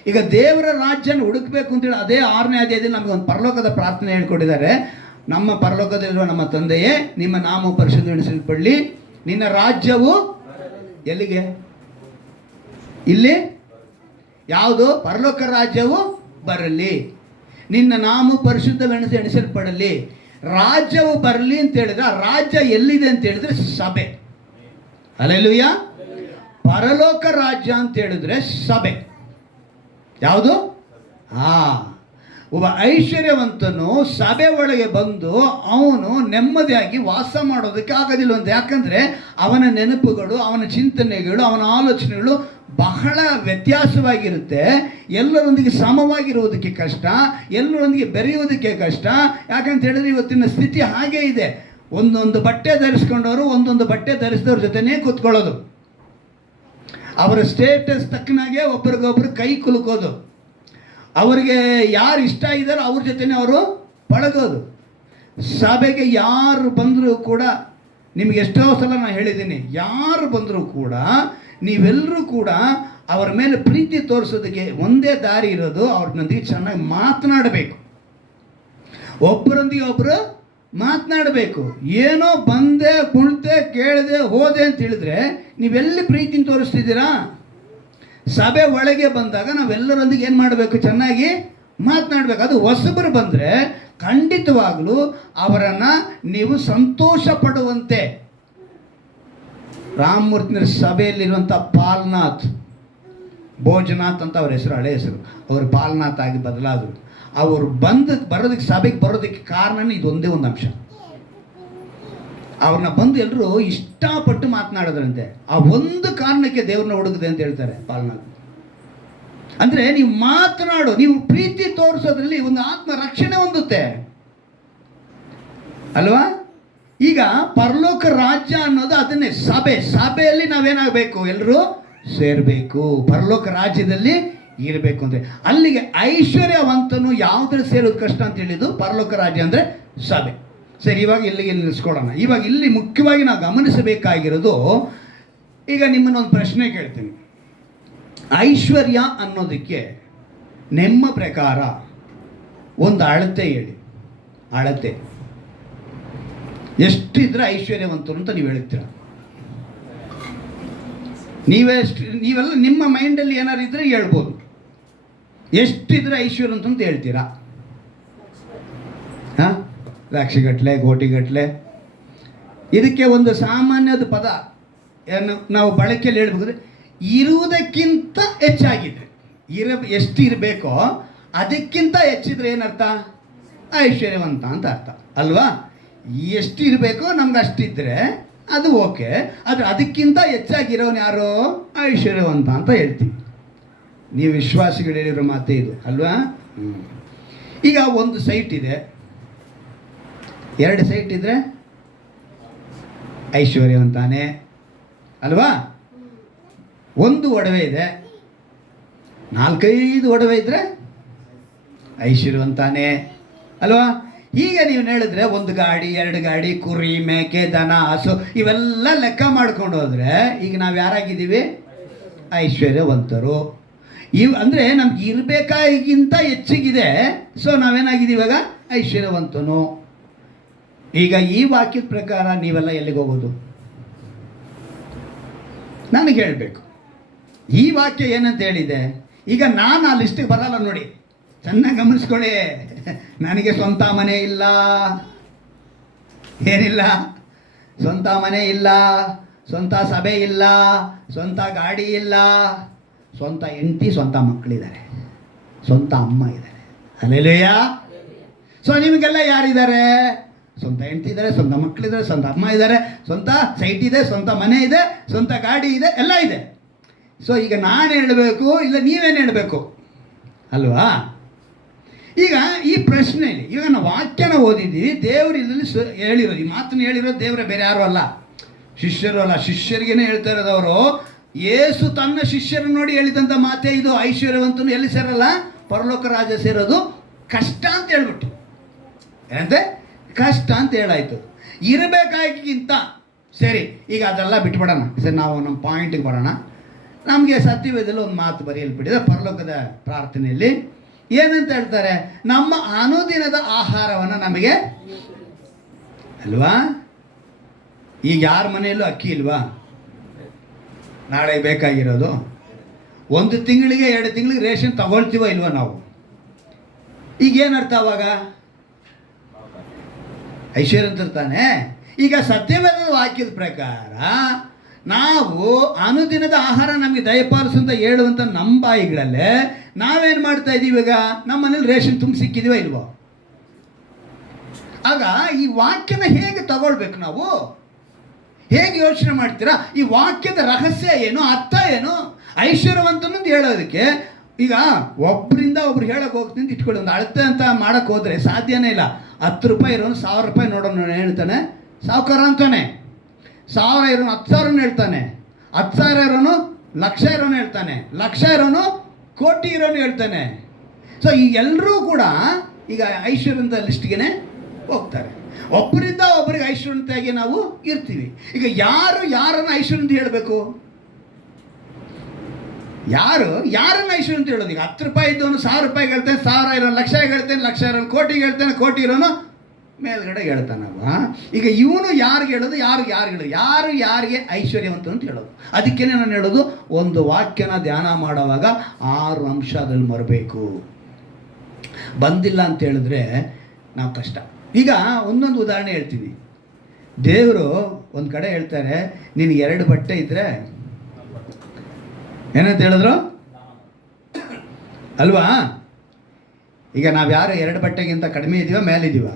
ಈಗ ದೇವರ ರಾಜ್ಯನ ಹುಡುಕಬೇಕು ಅಂತೇಳಿ ಅದೇ 6ನೇ ಅಧ್ಯಾಯದಲ್ಲಿ ನಮಗೆ ಒಂದು ಪರಲೋಕದ ಪ್ರಾರ್ಥನೆ ಹೇಳ್ಕೊಟ್ಟಿದ್ದಾರೆ. ನಮ್ಮ ಪರಲೋಕದಲ್ಲಿರುವ ನಮ್ಮ ತಂದೆಯೇ, ನಿಮ್ಮ ನಾಮ ಪರಿಶುದ್ಧಗೊಳಿಸಲ್ಪಡಲಿ, ನಿನ್ನ ರಾಜ್ಯವು ಎಲ್ಲಿಗೆ? ಇಲ್ಲಿ ಯಾವುದು? ಪರಲೋಕ ರಾಜ್ಯವು ಬರಲಿ, ನಿನ್ನ ನಾಮ ಪರಿಶುದ್ಧವೆನಿಸಲ್ಪಡಲಿ. ರಾಜ್ಯವು ಬರಲಿ ಅಂತ ಹೇಳಿದ್ರೆ ಆ ರಾಜ್ಯ ಎಲ್ಲಿದೆ ಅಂತ ಹೇಳಿದ್ರೆ ಸಭೆ. ಹಲ್ಲೆಲೂಯಾ. ಪರಲೋಕ ರಾಜ್ಯ ಅಂತ ಹೇಳಿದ್ರೆ ಸಭೆ. ಯಾವುದು? ಒಬ್ಬ ಐಶ್ವರ್ಯವಂತನು ಸಭೆ ಒಳಗೆ ಬಂದು ಅವನು ನೆಮ್ಮದಿಯಾಗಿ ವಾಸ ಮಾಡೋದಕ್ಕೆ ಆಗೋದಿಲ್ಲ ಅಂತ. ಯಾಕಂದರೆ ಅವನ ನೆನಪುಗಳು, ಅವನ ಚಿಂತನೆಗಳು, ಅವನ ಆಲೋಚನೆಗಳು ಬಹಳ ವ್ಯತ್ಯಾಸವಾಗಿರುತ್ತೆ. ಎಲ್ಲರೊಂದಿಗೆ ಸಮವಾಗಿರುವುದಕ್ಕೆ ಕಷ್ಟ, ಎಲ್ಲರೊಂದಿಗೆ ಬೆರೆಯುವುದಕ್ಕೆ ಕಷ್ಟ. ಯಾಕಂತ ಹೇಳಿದ್ರೆ ಇವತ್ತಿನ ಸ್ಥಿತಿ ಹಾಗೇ ಇದೆ. ಒಂದೊಂದು ಬಟ್ಟೆ ಧರಿಸ್ಕೊಂಡವರು ಒಂದೊಂದು ಬಟ್ಟೆ ಧರಿಸಿದವ್ರ ಜೊತೆನೇ ಕೂತ್ಕೊಳ್ಳೋದು, ಅವರ ಸ್ಟೇಟಸ್ ತಕ್ಕನಾಗೆ ಒಬ್ರಿಗೊಬ್ರು ಕೈ ಕುಲುಕೋದು, ಅವರಿಗೆ ಯಾರು ಇಷ್ಟ ಇದ್ದಾರೋ ಅವ್ರ ಜೊತೆನೇ ಅವರು ಪಳಗೋದು. ಸಭೆಗೆ ಯಾರು ಬಂದರೂ ಕೂಡ, ನಿಮಗೆ ಎಷ್ಟೋ ಸಲ ನಾನು ಹೇಳಿದ್ದೀನಿ, ಯಾರು ಬಂದರೂ ಕೂಡ ನೀವೆಲ್ಲರೂ ಕೂಡ ಅವರ ಮೇಲೆ ಪ್ರೀತಿ ತೋರಿಸೋದಕ್ಕೆ ಒಂದೇ ದಾರಿ ಇರೋದು, ಅವ್ರನ್ನೊಂದಿಗೆ ಚೆನ್ನಾಗಿ ಮಾತನಾಡಬೇಕು, ಒಬ್ಬರೊಂದಿಗೆ ಒಬ್ಬರು ಮಾತನಾಡಬೇಕು. ಏನೋ ಬಂದೆ ಕುಳಿತೆ ಕೇಳಿದೆ ಹೋದೆ ಅಂತ ಹೇಳಿದ್ರೆ ನೀವೆಲ್ಲಿ ಪ್ರೀತಿನ ತೋರಿಸ್ತಿದ್ದೀರಾ? ಸಭೆ ಒಳಗೆ ಬಂದಾಗ ನಾವೆಲ್ಲರೊಂದಿಗೆ ಏನು ಮಾಡಬೇಕು? ಚೆನ್ನಾಗಿ ಮಾತನಾಡಬೇಕು. ಅದು ಹೊಸಬರು ಬಂದರೆ ಖಂಡಿತವಾಗಲೂ ಅವರನ್ನು ನೀವು ಸಂತೋಷ ಪಡುವಂತೆ. ರಾಮಮೂರ್ತಿನ ಸಭೆಯಲ್ಲಿರುವಂಥ ಪಾಲ್ನಾಥ್, ಭೋಜನಾಥ್ ಅಂತ ಅವ್ರ ಹೆಸರು, ಹಳೆ ಹೆಸರು, ಅವರು ಪಾಲ್ನಾಥ್ ಆಗಿ ಬದಲಾದರು. ಅವರು ಬರೋದಕ್ಕೆ ಸಭೆಗೆ ಬರೋದಕ್ಕೆ ಕಾರಣನೇ ಇದೊಂದೇ ಒಂದು ಅಂಶ. ಅವ್ರನ್ನ ಬಂದು ಎಲ್ಲರೂ ಇಷ್ಟಪಟ್ಟು ಮಾತನಾಡೋದ್ರಂತೆ. ಆ ಒಂದು ಕಾರಣಕ್ಕೆ ದೇವ್ರನ್ನ ಹುಡುಗದೆ ಅಂತ ಹೇಳ್ತಾರೆ ಪಾಲ್ನಾಥ್. ಅಂದರೆ ನೀವು ಮಾತನಾಡೋ, ನೀವು ಪ್ರೀತಿ ತೋರಿಸೋದ್ರಲ್ಲಿ ಒಂದು ಆತ್ಮ ರಕ್ಷಣೆ ಹೊಂದುತ್ತೆ ಅಲ್ವಾ? ಈಗ ಪರಲೋಕ ರಾಜ್ಯ ಅನ್ನೋದು ಅದನ್ನೇ. ಸಭೆಯಲ್ಲಿ ನಾವೇನಾಗಬೇಕು? ಎಲ್ಲರೂ ಸೇರಬೇಕು, ಪರಲೋಕ ರಾಜ್ಯದಲ್ಲಿ ಇರಬೇಕು. ಅಂದರೆ ಅಲ್ಲಿಗೆ ಐಶ್ವರ್ಯವಂತನು ಯಾವುದ್ರಲ್ಲಿ ಸೇರೋದು ಕಷ್ಟ ಅಂತ ಹೇಳಿದ್ದು? ಪರಲೋಕ ರಾಜ್ಯ ಅಂದರೆ ಸಭೆ. ಸರಿ, ಇವಾಗ ಇಲ್ಲಿಗೆ ನಿಲ್ಲಿಸ್ಕೊಳ್ಳೋಣ. ಇವಾಗ ಇಲ್ಲಿ ಮುಖ್ಯವಾಗಿ ನಾವು ಗಮನಿಸಬೇಕಾಗಿರೋದು, ಈಗ ನಿಮ್ಮನ್ನೊಂದು ಪ್ರಶ್ನೆ ಕೇಳ್ತೀನಿ. ಐಶ್ವರ್ಯ ಅನ್ನೋದಕ್ಕೆ ನಿಮ್ಮ ಪ್ರಕಾರ ಒಂದು ಅಳತೆ ಹೇಳಿ. ಅಳತೆ ಎಷ್ಟಿದ್ರೆ ಐಶ್ವರ್ಯವಂತರು ಅಂತ ನೀವು ಹೇಳ್ತೀರಾ? ನೀವೆಲ್ಲ ನಿಮ್ಮ ಮೈಂಡಲ್ಲಿ ಏನಾರು ಇದ್ರೆ ಹೇಳ್ಬೋದು. ಎಷ್ಟಿದ್ರೆ ಐಶ್ವರ್ಯವಂತ ಅಂತ ಹೇಳ್ತೀರಾ? ಹಾಂ, ದ್ರಾಕ್ಷಿಗಟ್ಟಲೆ, ಗೋಟಿಗಟ್ಟಲೆ. ಇದಕ್ಕೆ ಒಂದು ಸಾಮಾನ್ಯದ ಪದ ಏನು ನಾವು ಬಳಕೆಯಲ್ಲಿ ಹೇಳ್ಬೇಕಾದ್ರೆ, ಇರುವುದಕ್ಕಿಂತ ಹೆಚ್ಚಾಗಿದೆ. ಎಷ್ಟು ಇರಬೇಕೋ ಅದಕ್ಕಿಂತ ಹೆಚ್ಚಿದ್ರೆ ಏನರ್ಥ? ಐಶ್ವರ್ಯವಂತ ಅಂತ ಅರ್ಥ ಅಲ್ವಾ? ಎಷ್ಟು ಇರಬೇಕೋ ನಮ್ಗೆ ಅಷ್ಟಿದ್ರೆ ಅದು ಓಕೆ, ಆದರೆ ಅದಕ್ಕಿಂತ ಹೆಚ್ಚಾಗಿರೋನು ಯಾರೋ ಐಶ್ವರ್ಯವಂತ ಅಂತ ಹೇಳ್ತೀವಿ. ನೀವು ವಿಶ್ವಾಸಿಗಳು ಹೇಳಿರೋ ಮಾತೇ ಇದು ಅಲ್ವಾ? ಈಗ ಒಂದು ಸೈಟ್ ಇದೆ, 2 ಸೈಟ್ ಇದ್ದರೆ ಐಶ್ವರ್ಯವಂತಾನೆ ಅಲ್ವಾ? ಒಂದು ಒಡವೆ ಇದೆ, 4-5 ಒಡವೆ ಇದ್ದರೆ ಐಶ್ವರ್ಯವಂತಾನೆ ಅಲ್ವಾ? ಈಗ ನೀವು ಹೇಳಿದ್ರೆ 1 ಗಾಡಿ, 2 ಗಾಡಿ, ಕುರಿ, ಮೇಕೆ, ದನ, ಹಸು ಇವೆಲ್ಲ ಲೆಕ್ಕ ಮಾಡ್ಕೊಂಡು ಹೋದರೆ ಈಗ ನಾವು ಯಾರಾಗಿದ್ದೀವಿ? ಐಶ್ವರ್ಯವಂತರು. ಅಂದರೆ ನಮ್ಗೆ ಇರಬೇಕಾಗಿಂತ ಹೆಚ್ಚಿಗಿದೆ. ಸೊ ನಾವೇನಾಗಿದ್ದೀವಿ ಇವಾಗ? ಐಶ್ವರ್ಯವಂತನು. ಈಗ ಈ ವಾಕ್ಯದ ಪ್ರಕಾರ ನೀವೆಲ್ಲ ಎಲ್ಲಿಗೆ ಹೋಗೋದು? ನನಗೆ ಹೇಳಬೇಕು. ಈ ವಾಕ್ಯ ಏನಂತ ಹೇಳಿದೆ? ಈಗ ನಾನು ಆ ಲಿಸ್ಟಿಗೆ ಬರಲ್ಲ ನೋಡಿ, ಚೆನ್ನಾಗಿ ಗಮನಿಸ್ಕೊಳ್ಳಿ. ನನಗೆ ಸ್ವಂತ ಮನೆ ಇಲ್ಲ, ಏನಿಲ್ಲ, ಸ್ವಂತ ಮನೆ ಇಲ್ಲ, ಸ್ವಂತ ಸಭೆ ಇಲ್ಲ, ಸ್ವಂತ ಗಾಡಿ ಇಲ್ಲ, ಸ್ವಂತ ಹೆಂಡತಿ, ಸ್ವಂತ ಮಕ್ಕಳಿದ್ದಾರೆ, ಸ್ವಂತ ಅಮ್ಮ ಇದ್ದಾರೆ. ಹಲ್ಲೆಲೂಯಾ. ಸೊ ನಿಮಗೆಲ್ಲ ಯಾರಿದ್ದಾರೆ? ಸ್ವಂತ ಹೆಂಡತಿ ಇದ್ದಾರೆ, ಸ್ವಂತ ಮಕ್ಕಳಿದ್ದಾರೆ, ಸ್ವಂತ ಅಮ್ಮ ಇದ್ದಾರೆ, ಸ್ವಂತ ಸೈಟ್ ಇದೆ, ಸ್ವಂತ ಮನೆ ಇದೆ, ಸ್ವಂತ ಗಾಡಿ ಇದೆ, ಎಲ್ಲ ಇದೆ. ಸೊ ಈಗ ನಾನು ಹೇಳಬೇಕು ಇಲ್ಲ ನೀವೇನು ಹೇಳಬೇಕು ಅಲ್ವಾ? ಈಗ ಈ ಪ್ರಶ್ನೆಯಲ್ಲಿ ಇವಾಗ ನಾವು ವಾಕ್ಯನ ಓದಿದ್ದೀವಿ, ದೇವರು ಇದರಲ್ಲಿ ಹೇಳಿರೋದು, ಈ ಮಾತನ್ನು ಹೇಳಿರೋದು ದೇವರೇ, ಬೇರೆ ಯಾರು ಅಲ್ಲ, ಶಿಷ್ಯರು ಅಲ್ಲ. ಶಿಷ್ಯರಿಗೇನೆ ಹೇಳ್ತಾ ಇರೋದು ಅವರು. ಯೇಸು ತನ್ನ ಶಿಷ್ಯರನ್ನು ನೋಡಿ ಹೇಳಿದಂಥ ಮಾತೇ ಇದು. ಐಶ್ವರ್ಯವಂತನು ಎಲ್ಲಿ ಸೇರಲ್ಲ? ಪರಲೋಕ ರಾಜ್ಯ ಸೇರೋದು ಕಷ್ಟ ಅಂತ ಹೇಳ್ಬಿಟ್ಟು. ಏನಂತೆ? ಕಷ್ಟ ಅಂತ ಹೇಳಾಯ್ತು. ಇರಬೇಕಾಗಿಂತ ಸರಿ, ಈಗ ಅದೆಲ್ಲ ಬಿಟ್ಬಿಡೋಣ. ಸರಿ, ನಾವು ನಮ್ಮ ಪಾಯಿಂಟಿಗೆ ಬರೋಣ. ನಮಗೆ ಸತ್ಯವೇದದಲ್ಲಿ ಒಂದು ಮಾತು ಬರೆಯಲ್ಪಟ್ಟಿದೆ ಪರಲೋಕದ ಪ್ರಾರ್ಥನೆಯಲ್ಲಿ. ಏನಂತ ಹೇಳ್ತಾರೆ? ನಮ್ಮ ಅನುದಿನದ ಆಹಾರವನ್ನು ನಮಗೆ ಅಲ್ವಾ. ಈಗ ಯಾರ ಮನೆಯಲ್ಲೂ ಅಕ್ಕಿ ಇಲ್ವಾ? ನಾಳೆ ಬೇಕಾಗಿರೋದು 1 ತಿಂಗಳಿಗೆ 2 ತಿಂಗಳಿಗೆ ರೇಷನ್ ತಗೊಳ್ತೀವೋ ಇಲ್ವಾ ನಾವು? ಈಗೇನರ್ಥ ಅವಾಗ? ಐಶ್ವರ್ಯ ಅಂತಿರ್ತಾನೆ. ಈಗ ಸತ್ಯವೇದದ ವಾಕ್ಯದ ಪ್ರಕಾರ ನಾವು ಅನುದಿನದ ಆಹಾರ ನಮಗೆ ದಯಪಾಲಿಸಂತ ಹೇಳುವಂಥ ನಮ್ಮ ಬಾಯಿಗಳಲ್ಲೇ ನಾವೇನು ಮಾಡ್ತಾ ಇದ್ದೀವಿ? ಈಗ ನಮ್ಮ ಮನೇಲಿ ರೇಷನ್ ತುಂಬ ಸಿಕ್ಕಿದೀವ ಇಲ್ವೋ? ಆಗ ಈ ವಾಕ್ಯನ ಹೇಗೆ ತಗೊಳ್ಬೇಕು ನಾವು? ಹೇಗೆ ಯೋಚನೆ ಮಾಡ್ತೀರಾ? ಈ ವಾಕ್ಯದ ರಹಸ್ಯ ಏನು, ಅರ್ಥ ಏನು? ಐಶ್ವರ್ಯವಂತನಂದು ಹೇಳೋದಕ್ಕೆ ಈಗ ಒಬ್ಬರಿಂದ ಒಬ್ರು ಹೇಳಕ್ಕೆ ಹೋಗ್ತೀನಿ ಇಟ್ಕೊಳ್ಳಿ. ಒಂದು ಅಳತೆ ಅಂತ ಮಾಡೋಕ್ಕೆ ಹೋದರೆ ಸಾಧ್ಯನೇ ಇಲ್ಲ. 10 ರೂಪಾಯಿ ಇರೋನು 1000 ರೂಪಾಯಿ ನೋಡೋನು ಹೇಳ್ತಾನೆ ಸಾವುಕಾರ ಅಂತಾನೆ. 1000 ಇರೋನು 10,000 ಹೇಳ್ತಾನೆ. 10,000 ಇರೋನು ಲಕ್ಷ ಇರೋನು ಹೇಳ್ತಾನೆ. ಲಕ್ಷ ಇರೋನು ಕೋಟಿ ಇರೋನು ಹೇಳ್ತಾನೆ. ಸೊ ಈ ಎಲ್ಲರೂ ಕೂಡ ಈಗ ಐಶ್ವರ್ಯಂತ ಲಿಸ್ಟ್ಗೆ ಹೋಗ್ತಾರೆ. ಒಬ್ಬರಿಂದ ಒಬ್ಬರಿಗೆ ಐಶ್ವರ್ಯಂತಾಗಿ ನಾವು ಇರ್ತೀವಿ. ಈಗ ಯಾರನ್ನು ಐಶ್ವರ್ಯ ಹೇಳಬೇಕು? ಯಾರನ್ನ ಐಶ್ವರ್ಯ ಅಂತ ಹೇಳೋದು? ಈಗ 10 ರೂಪಾಯಿ ಇದ್ದವನು 1000 ರೂಪಾಯಿಗೆ ಹೇಳ್ತಾನೆ, 1000 ಇರೋನು ಲಕ್ಷ ಹೇಳ್ತಾನೆ, ಲಕ್ಷ ಇರೋನು ಕೋಟಿಗೆ ಹೇಳ್ತಾನೆ, ಕೋಟಿ ಇರೋನು ಮೇಲ್ಗಡೆ ಹೇಳ್ತಾನವ. ಈಗ ಇವನು ಯಾರಿಗೆ ಹೇಳೋದು? ಯಾರಿಗೆ ಹೇಳೋದು? ಯಾರಿಗೆ ಐಶ್ವರ್ಯವಂತ ಅಂತ ಹೇಳೋದು? ಅದಕ್ಕೇನೆ ನಾನು ಹೇಳೋದು, ಒಂದು ವಾಕ್ಯನ ಧ್ಯಾನ ಮಾಡುವಾಗ 6 ಅಂಶದಲ್ಲಿ ಬರಬೇಕು. ಬಂದಿಲ್ಲ ಅಂತ ಹೇಳಿದ್ರೆ ನಾವು ಕಷ್ಟ. ಈಗ ಒಂದೊಂದು ಉದಾಹರಣೆ ಹೇಳ್ತೀನಿ. ದೇವರು ಒಂದು ಕಡೆ ಹೇಳ್ತಾರೆ, ನಿನಗೆ 2 ಬಟ್ಟೆ ಇದ್ದರೆ ಏನಂತ ಹೇಳಿದ್ರು ಅಲ್ವಾ? ಈಗ ನಾವು ಯಾರು 2 ಬಟ್ಟೆಗಿಂತ ಕಡಿಮೆ ಇದೀವ ಮೇಲಿದ್ದೀವ?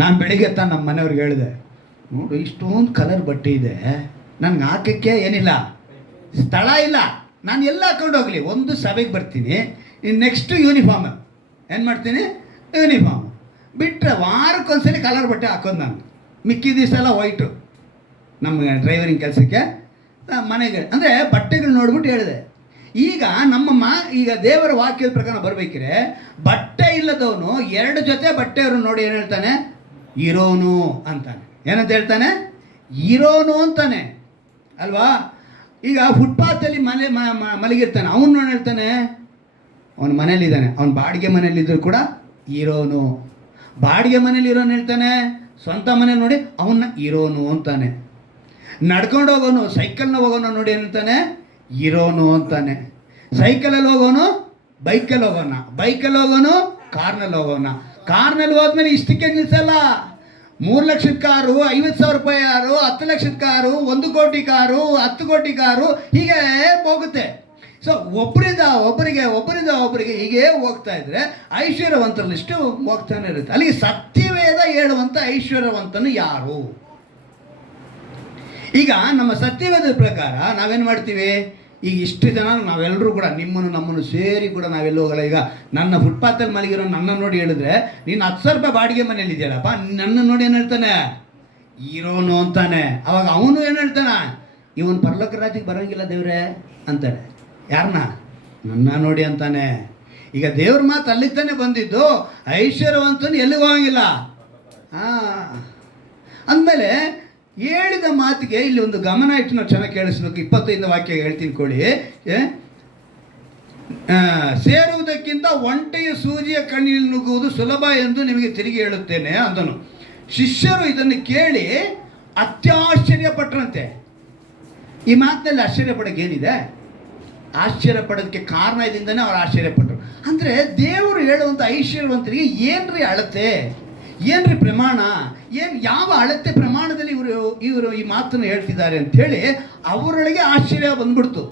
ನಾನು ಬೆಳಿಗ್ಗೆ ನಮ್ಮ ಮನೆಯವ್ರಿಗೆ ಹೇಳಿದೆ, ನೋಡು ಇಷ್ಟೊಂದು ಕಲರ್ ಬಟ್ಟೆ ಇದೆ, ನನಗೆ ಹಾಕಕ್ಕೆ ಏನಿಲ್ಲ, ಸ್ಥಳ ಇಲ್ಲ, ನಾನು ಎಲ್ಲ ಹಾಕೊಂಡು ಹೋಗಲಿ. ಒಂದು ಸಭೆಗೆ ಬರ್ತೀನಿ, ನೆಕ್ಸ್ಟ್ ಯೂನಿಫಾರ್ಮ್ ಏನು ಮಾಡ್ತೀನಿ? ಯೂನಿಫಾರ್ಮ್ ಬಿಟ್ಟರೆ ವಾರಕ್ಕೊಂದ್ಸಲಿ ಕಲರ್ ಬಟ್ಟೆ ಹಾಕೋದು ನಾನು. ಮಿಕ್ಕಿದ ದಿವಸ ಎಲ್ಲ ವೈಟು. ನಮ್ಮ ಡ್ರೈವರಿಂಗ್ ಕೆಲಸಕ್ಕೆ ಮನೆಗೆ ಅಂದರೆ ಬಟ್ಟೆಗಳು ನೋಡ್ಬಿಟ್ಟು ಹೇಳಿದೆ. ಈಗ ಈಗ ದೇವರ ವಾಕ್ಯದ ಪ್ರಕಾರ ಬರಬೇಕಿದ್ರೆ ಬಟ್ಟೆ ಇಲ್ಲದವನು 2 ಜೊತೆ ಬಟ್ಟೆಯವರು ನೋಡಿ ಏನು ಹೇಳ್ತಾನೆ? ಇರೋನು ಅಂತಾನೆ. ಏನಂತ ಹೇಳ್ತಾನೆ? ಇರೋನು ಅಂತಾನೆ ಅಲ್ವಾ? ಈಗ ಫುಟ್ಪಾತಲ್ಲಿ ಮಲಗಿರ್ತಾನೆ, ಅವನು ನೋಡಿ ಹೇಳ್ತಾನೆ ಅವನು ಮನೇಲಿದ್ದಾನೆ. ಅವನು ಬಾಡಿಗೆ ಮನೇಲಿದ್ದರೂ ಕೂಡ ಇರೋನು. ಬಾಡಿಗೆ ಮನೇಲಿ ಇರೋನು ಹೇಳ್ತಾನೆ, ಸ್ವಂತ ಮನೇಲಿ ನೋಡಿ ಅವನ್ನ ಇರೋನು ಅಂತಾನೆ. ನಡ್ಕೊಂಡು ಹೋಗೋನು, ಸೈಕಲ್ನ ಹೋಗೋನು ನೋಡಿ ಏನಂತಾನೆ? ಇರೋನು ಅಂತಾನೆ. ಸೈಕಲಲ್ಲಿ ಹೋಗೋನು, ಬೈಕಲ್ಲಿ ಹೋಗೋಣ, ಬೈಕಲ್ಲಿ ಹೋಗೋನು, ಕಾರ್ನಲ್ಲಿ ಹೋಗೋಣ. ಕಾರ್ನಲ್ಲಿ ಹೋದ್ಮೇಲೆ ಇಷ್ಟಕ್ಕೆ ನಿಲ್ಸಲ್ಲ. 3 ಲಕ್ಷದ ಕಾರು, 50,000 ರೂಪಾಯಿ ಕಾರು, 10 ಲಕ್ಷದ ಕಾರು, 1 ಕೋಟಿ ಕಾರು, 10 ಕೋಟಿ ಕಾರು, ಹೀಗೆ ಹೋಗುತ್ತೆ. ಸೊ ಒಬ್ಬರಿಂದ ಒಬ್ಬರಿಗೆ ಹೀಗೆ ಹೋಗ್ತಾ ಇದ್ರೆ ಐಶ್ವರ್ಯವಂತರ ಲಿಸ್ಟು ಹೋಗ್ತಾನೆ ಇರುತ್ತೆ. ಅಲ್ಲಿಗೆ ಸತ್ಯವೇದ ಹೇಳುವಂಥ ಐಶ್ವರ್ಯವಂತನು ಯಾರು? ಈಗ ನಮ್ಮ ಸತ್ಯವೇದದ ಪ್ರಕಾರ ನಾವೇನು ಮಾಡ್ತೀವಿ? ಈಗ ಇಷ್ಟು ಜನ ನಾವೆಲ್ಲರೂ ಕೂಡ ನಮ್ಮನ್ನು ಸೇರಿ ಕೂಡ ನಾವೆಲ್ಲ ಹೋಗಲ್ಲ. ಈಗ ನನ್ನ ಫುಟ್ಪಾತಲ್ಲಿ ಮಲಗಿರೋ ನನ್ನ ನೋಡಿ ಹೇಳಿದ್ರೆ, ನೀನು 10,000 ರೂಪಾಯಿ ಬಾಡಿಗೆ ಮನೇಲಿ ಇದೆಯಲ್ಲಪ್ಪ, ನನ್ನ ನೋಡಿ ಏನು ಹೇಳ್ತಾನೆ? ಇರೋನು ಅಂತಾನೆ. ಅವಾಗ ಅವನು ಏನು ಹೇಳ್ತಾನೆ? ಇವನು ಪರಲೋಕ ರಾಜ್ಯಕ್ಕೆ ಬರೋಂಗಿಲ್ಲ ದೇವ್ರೆ ಅಂತಾನೆ. ಯಾರನ್ನ? ನನ್ನ ನೋಡಿ ಅಂತಾನೆ. ಈಗ ದೇವ್ರ ಮಾತು ಅಲ್ಲಿಗೆ ತಾನೇ ಬಂದಿದ್ದು. ಐಶ್ವರ್ಯವಂತನು ಎಲ್ಲಿಗೂ ಹೋಗಿಲ್ಲ. ಅಂದಮೇಲೆ ಹೇಳಿದ ಮಾತಿಗೆ ಇಲ್ಲಿ ಒಂದು ಗಮನ ಇಟ್ಟು ನಾವು ಚೆನ್ನಾಗಿ ಕೇಳಿಸ್ಬೇಕು. 25 ವಾಕ್ಯ ಹೇಳ್ತೀನಿ ಕೊಳ್ಳಿ. ಸೇರುವುದಕ್ಕಿಂತ ಒಂಟೆಯ ಸೂಜಿಯ ಕಣ್ಣಿನಲ್ಲಿ ನುಗ್ಗುವುದು ಸುಲಭ ಎಂದು ನಿಮಗೆ ತಿರುಗಿ ಹೇಳುತ್ತೇನೆ ಅಂದನು. ಶಿಷ್ಯರು ಇದನ್ನು ಕೇಳಿ ಅತ್ಯಾಶ್ಚರ್ಯಪಟ್ಟರಂತೆ. ಈ ಮಾತಿನಲ್ಲಿ ಆಶ್ಚರ್ಯಪಡೋಕೆ ಏನಿದೆ? ಆಶ್ಚರ್ಯಪಡೋದಕ್ಕೆ ಕಾರಣ ಇದರಿಂದನೇ ಅವ್ರು ಆಶ್ಚರ್ಯಪಟ್ಟರು. ಅಂದರೆ ದೇವರು ಹೇಳುವಂಥ ಐಶ್ವರ್ಯವಂತರಿಗೆ ಏನ್ರಿ ಅಳತೆ, ಏನ್ರಿ ಪ್ರಮಾಣ, ಯಾವ ಅಳತೆ ಪ್ರಮಾಣದಲ್ಲಿ ಇವರು ಈ ಮಾತನ್ನು ಹೇಳ್ತಿದ್ದಾರೆ ಅಂಥೇಳಿ ಅವರೊಳಗೆ ಆಶ್ಚರ್ಯ ಬಂದ್ಬಿಡ್ತು.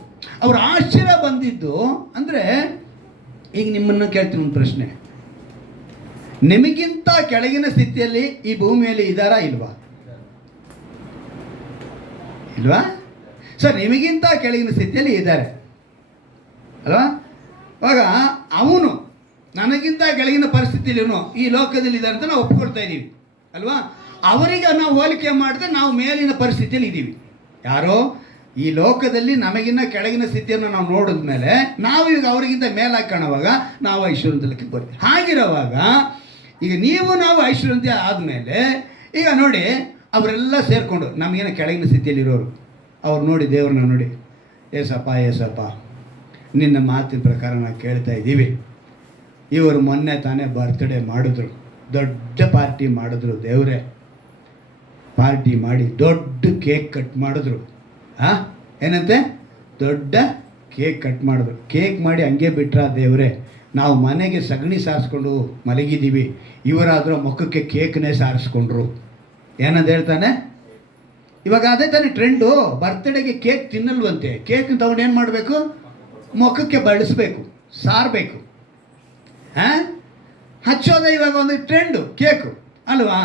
ಅವ್ರ ಆಶ್ಚರ್ಯ ಬಂದಿದ್ದು ಅಂದರೆ, ಈಗ ನಿಮ್ಮನ್ನು ಕೇಳ್ತೀನಿ ಒಂದು ಪ್ರಶ್ನೆ. ನಿಮಗಿಂತ ಕೆಳಗಿನ ಸ್ಥಿತಿಯಲ್ಲಿ ಈ ಭೂಮಿಯಲ್ಲಿ ಇದ್ದಾರಾ ಇಲ್ವಾ? ಸರ್, ನಿಮಗಿಂತ ಕೆಳಗಿನ ಸ್ಥಿತಿಯಲ್ಲಿ ಇದ್ದಾರೆ ಅಲ್ವಾ? ಇವಾಗ ಅವನು ನನಗಿಂತ ಕೆಳಗಿನ ಪರಿಸ್ಥಿತಿಯಲ್ಲಿ ಈ ಲೋಕದಲ್ಲಿ ಇದ್ದಾರೆ ಅಂತ ನಾವು ಒಪ್ಕೊಳ್ತಾ ಇದ್ದೀವಿ ಅಲ್ವಾ? ಅವರಿಗೆ ನಾವು ಹೋಲಿಕೆ ಮಾಡಿದ್ರೆ ನಾವು ಮೇಲಿನ ಪರಿಸ್ಥಿತಿಯಲ್ಲಿ ಇದ್ದೀವಿ. ಯಾರೋ ಈ ಲೋಕದಲ್ಲಿ ನಮಗಿನ್ನ ಕೆಳಗಿನ ಸ್ಥಿತಿಯನ್ನು ನಾವು ನೋಡಿದ ಮೇಲೆ ನಾವು ಈಗ ಅವರಿಗಿಂತ ಮೇಲಾಗಿ ಕಾಣುವಾಗ ನಾವು ಐಶ್ವರ್ಯವಂತಕ್ಕೆ ಬರ್ತೀವಿ. ಹಾಗಿರುವಾಗ ಈಗ ನಾವು ಐಶ್ವರ್ಯವಂತ ಆದಮೇಲೆ ಈಗ ನೋಡಿ, ಅವರೆಲ್ಲ ಸೇರಿಕೊಂಡು ನಮಗೇನೋ ಕೆಳಗಿನ ಸ್ಥಿತಿಯಲ್ಲಿರೋರು ಅವ್ರು ನೋಡಿ ದೇವ್ರನ್ನ ನೋಡಿ, ಏಸಪ್ಪ ನಿನ್ನ ಮಾತಿನ ಪ್ರಕಾರ ನಾವು ಕೇಳ್ತಾ ಇದ್ದೀವಿ. ಇವರು ಮೊನ್ನೆ ತಾನೇ ಬರ್ತ್ಡೇ ಮಾಡಿದ್ರು, ದೊಡ್ಡ ಪಾರ್ಟಿ ಮಾಡಿದ್ರು. ದೇವರೇ, ಪಾರ್ಟಿ ಮಾಡಿ ದೊಡ್ಡ ಕೇಕ್ ಕಟ್ ಮಾಡಿದ್ರು. ಏನಂತೆ ದೊಡ್ಡ ಕೇಕ್ ಕಟ್ ಮಾಡಿದ್ರು. ಕೇಕ್ ಮಾಡಿ ಹಂಗೆ ಬಿಟ್ರ ದೇವರೇ, ನಾವು ಮನೆಗೆ ಸಗಣಿ ಸಾರಿಸ್ಕೊಂಡು ಮಲಗಿದ್ದೀವಿ, ಇವರಾದರೂ ಮುಖಕ್ಕೆ ಕೇಕ್ನೇ ಸಾರಿಸ್ಕೊಂಡ್ರು. ಏನಂತ ಹೇಳ್ತಾನೆ? ಇವಾಗ ಅದೇ ತಾನೇ ಟ್ರೆಂಡು. ಬರ್ತ್ಡೇಗೆ ಕೇಕ್ ತಿನ್ನಲ್ವಂತೆ. ಕೇಕ್ ತಗೊಂಡು ಏನು ಮಾಡಬೇಕು? ಮುಖಕ್ಕೆ ಬಳಸಬೇಕು, ಸಾರಬೇಕು. ಹಚ್ಚೋದೇ ಇವಾಗ ಒಂದು ಟ್ರೆಂಡು ಕೇಕು ಅಲ್ವಾ?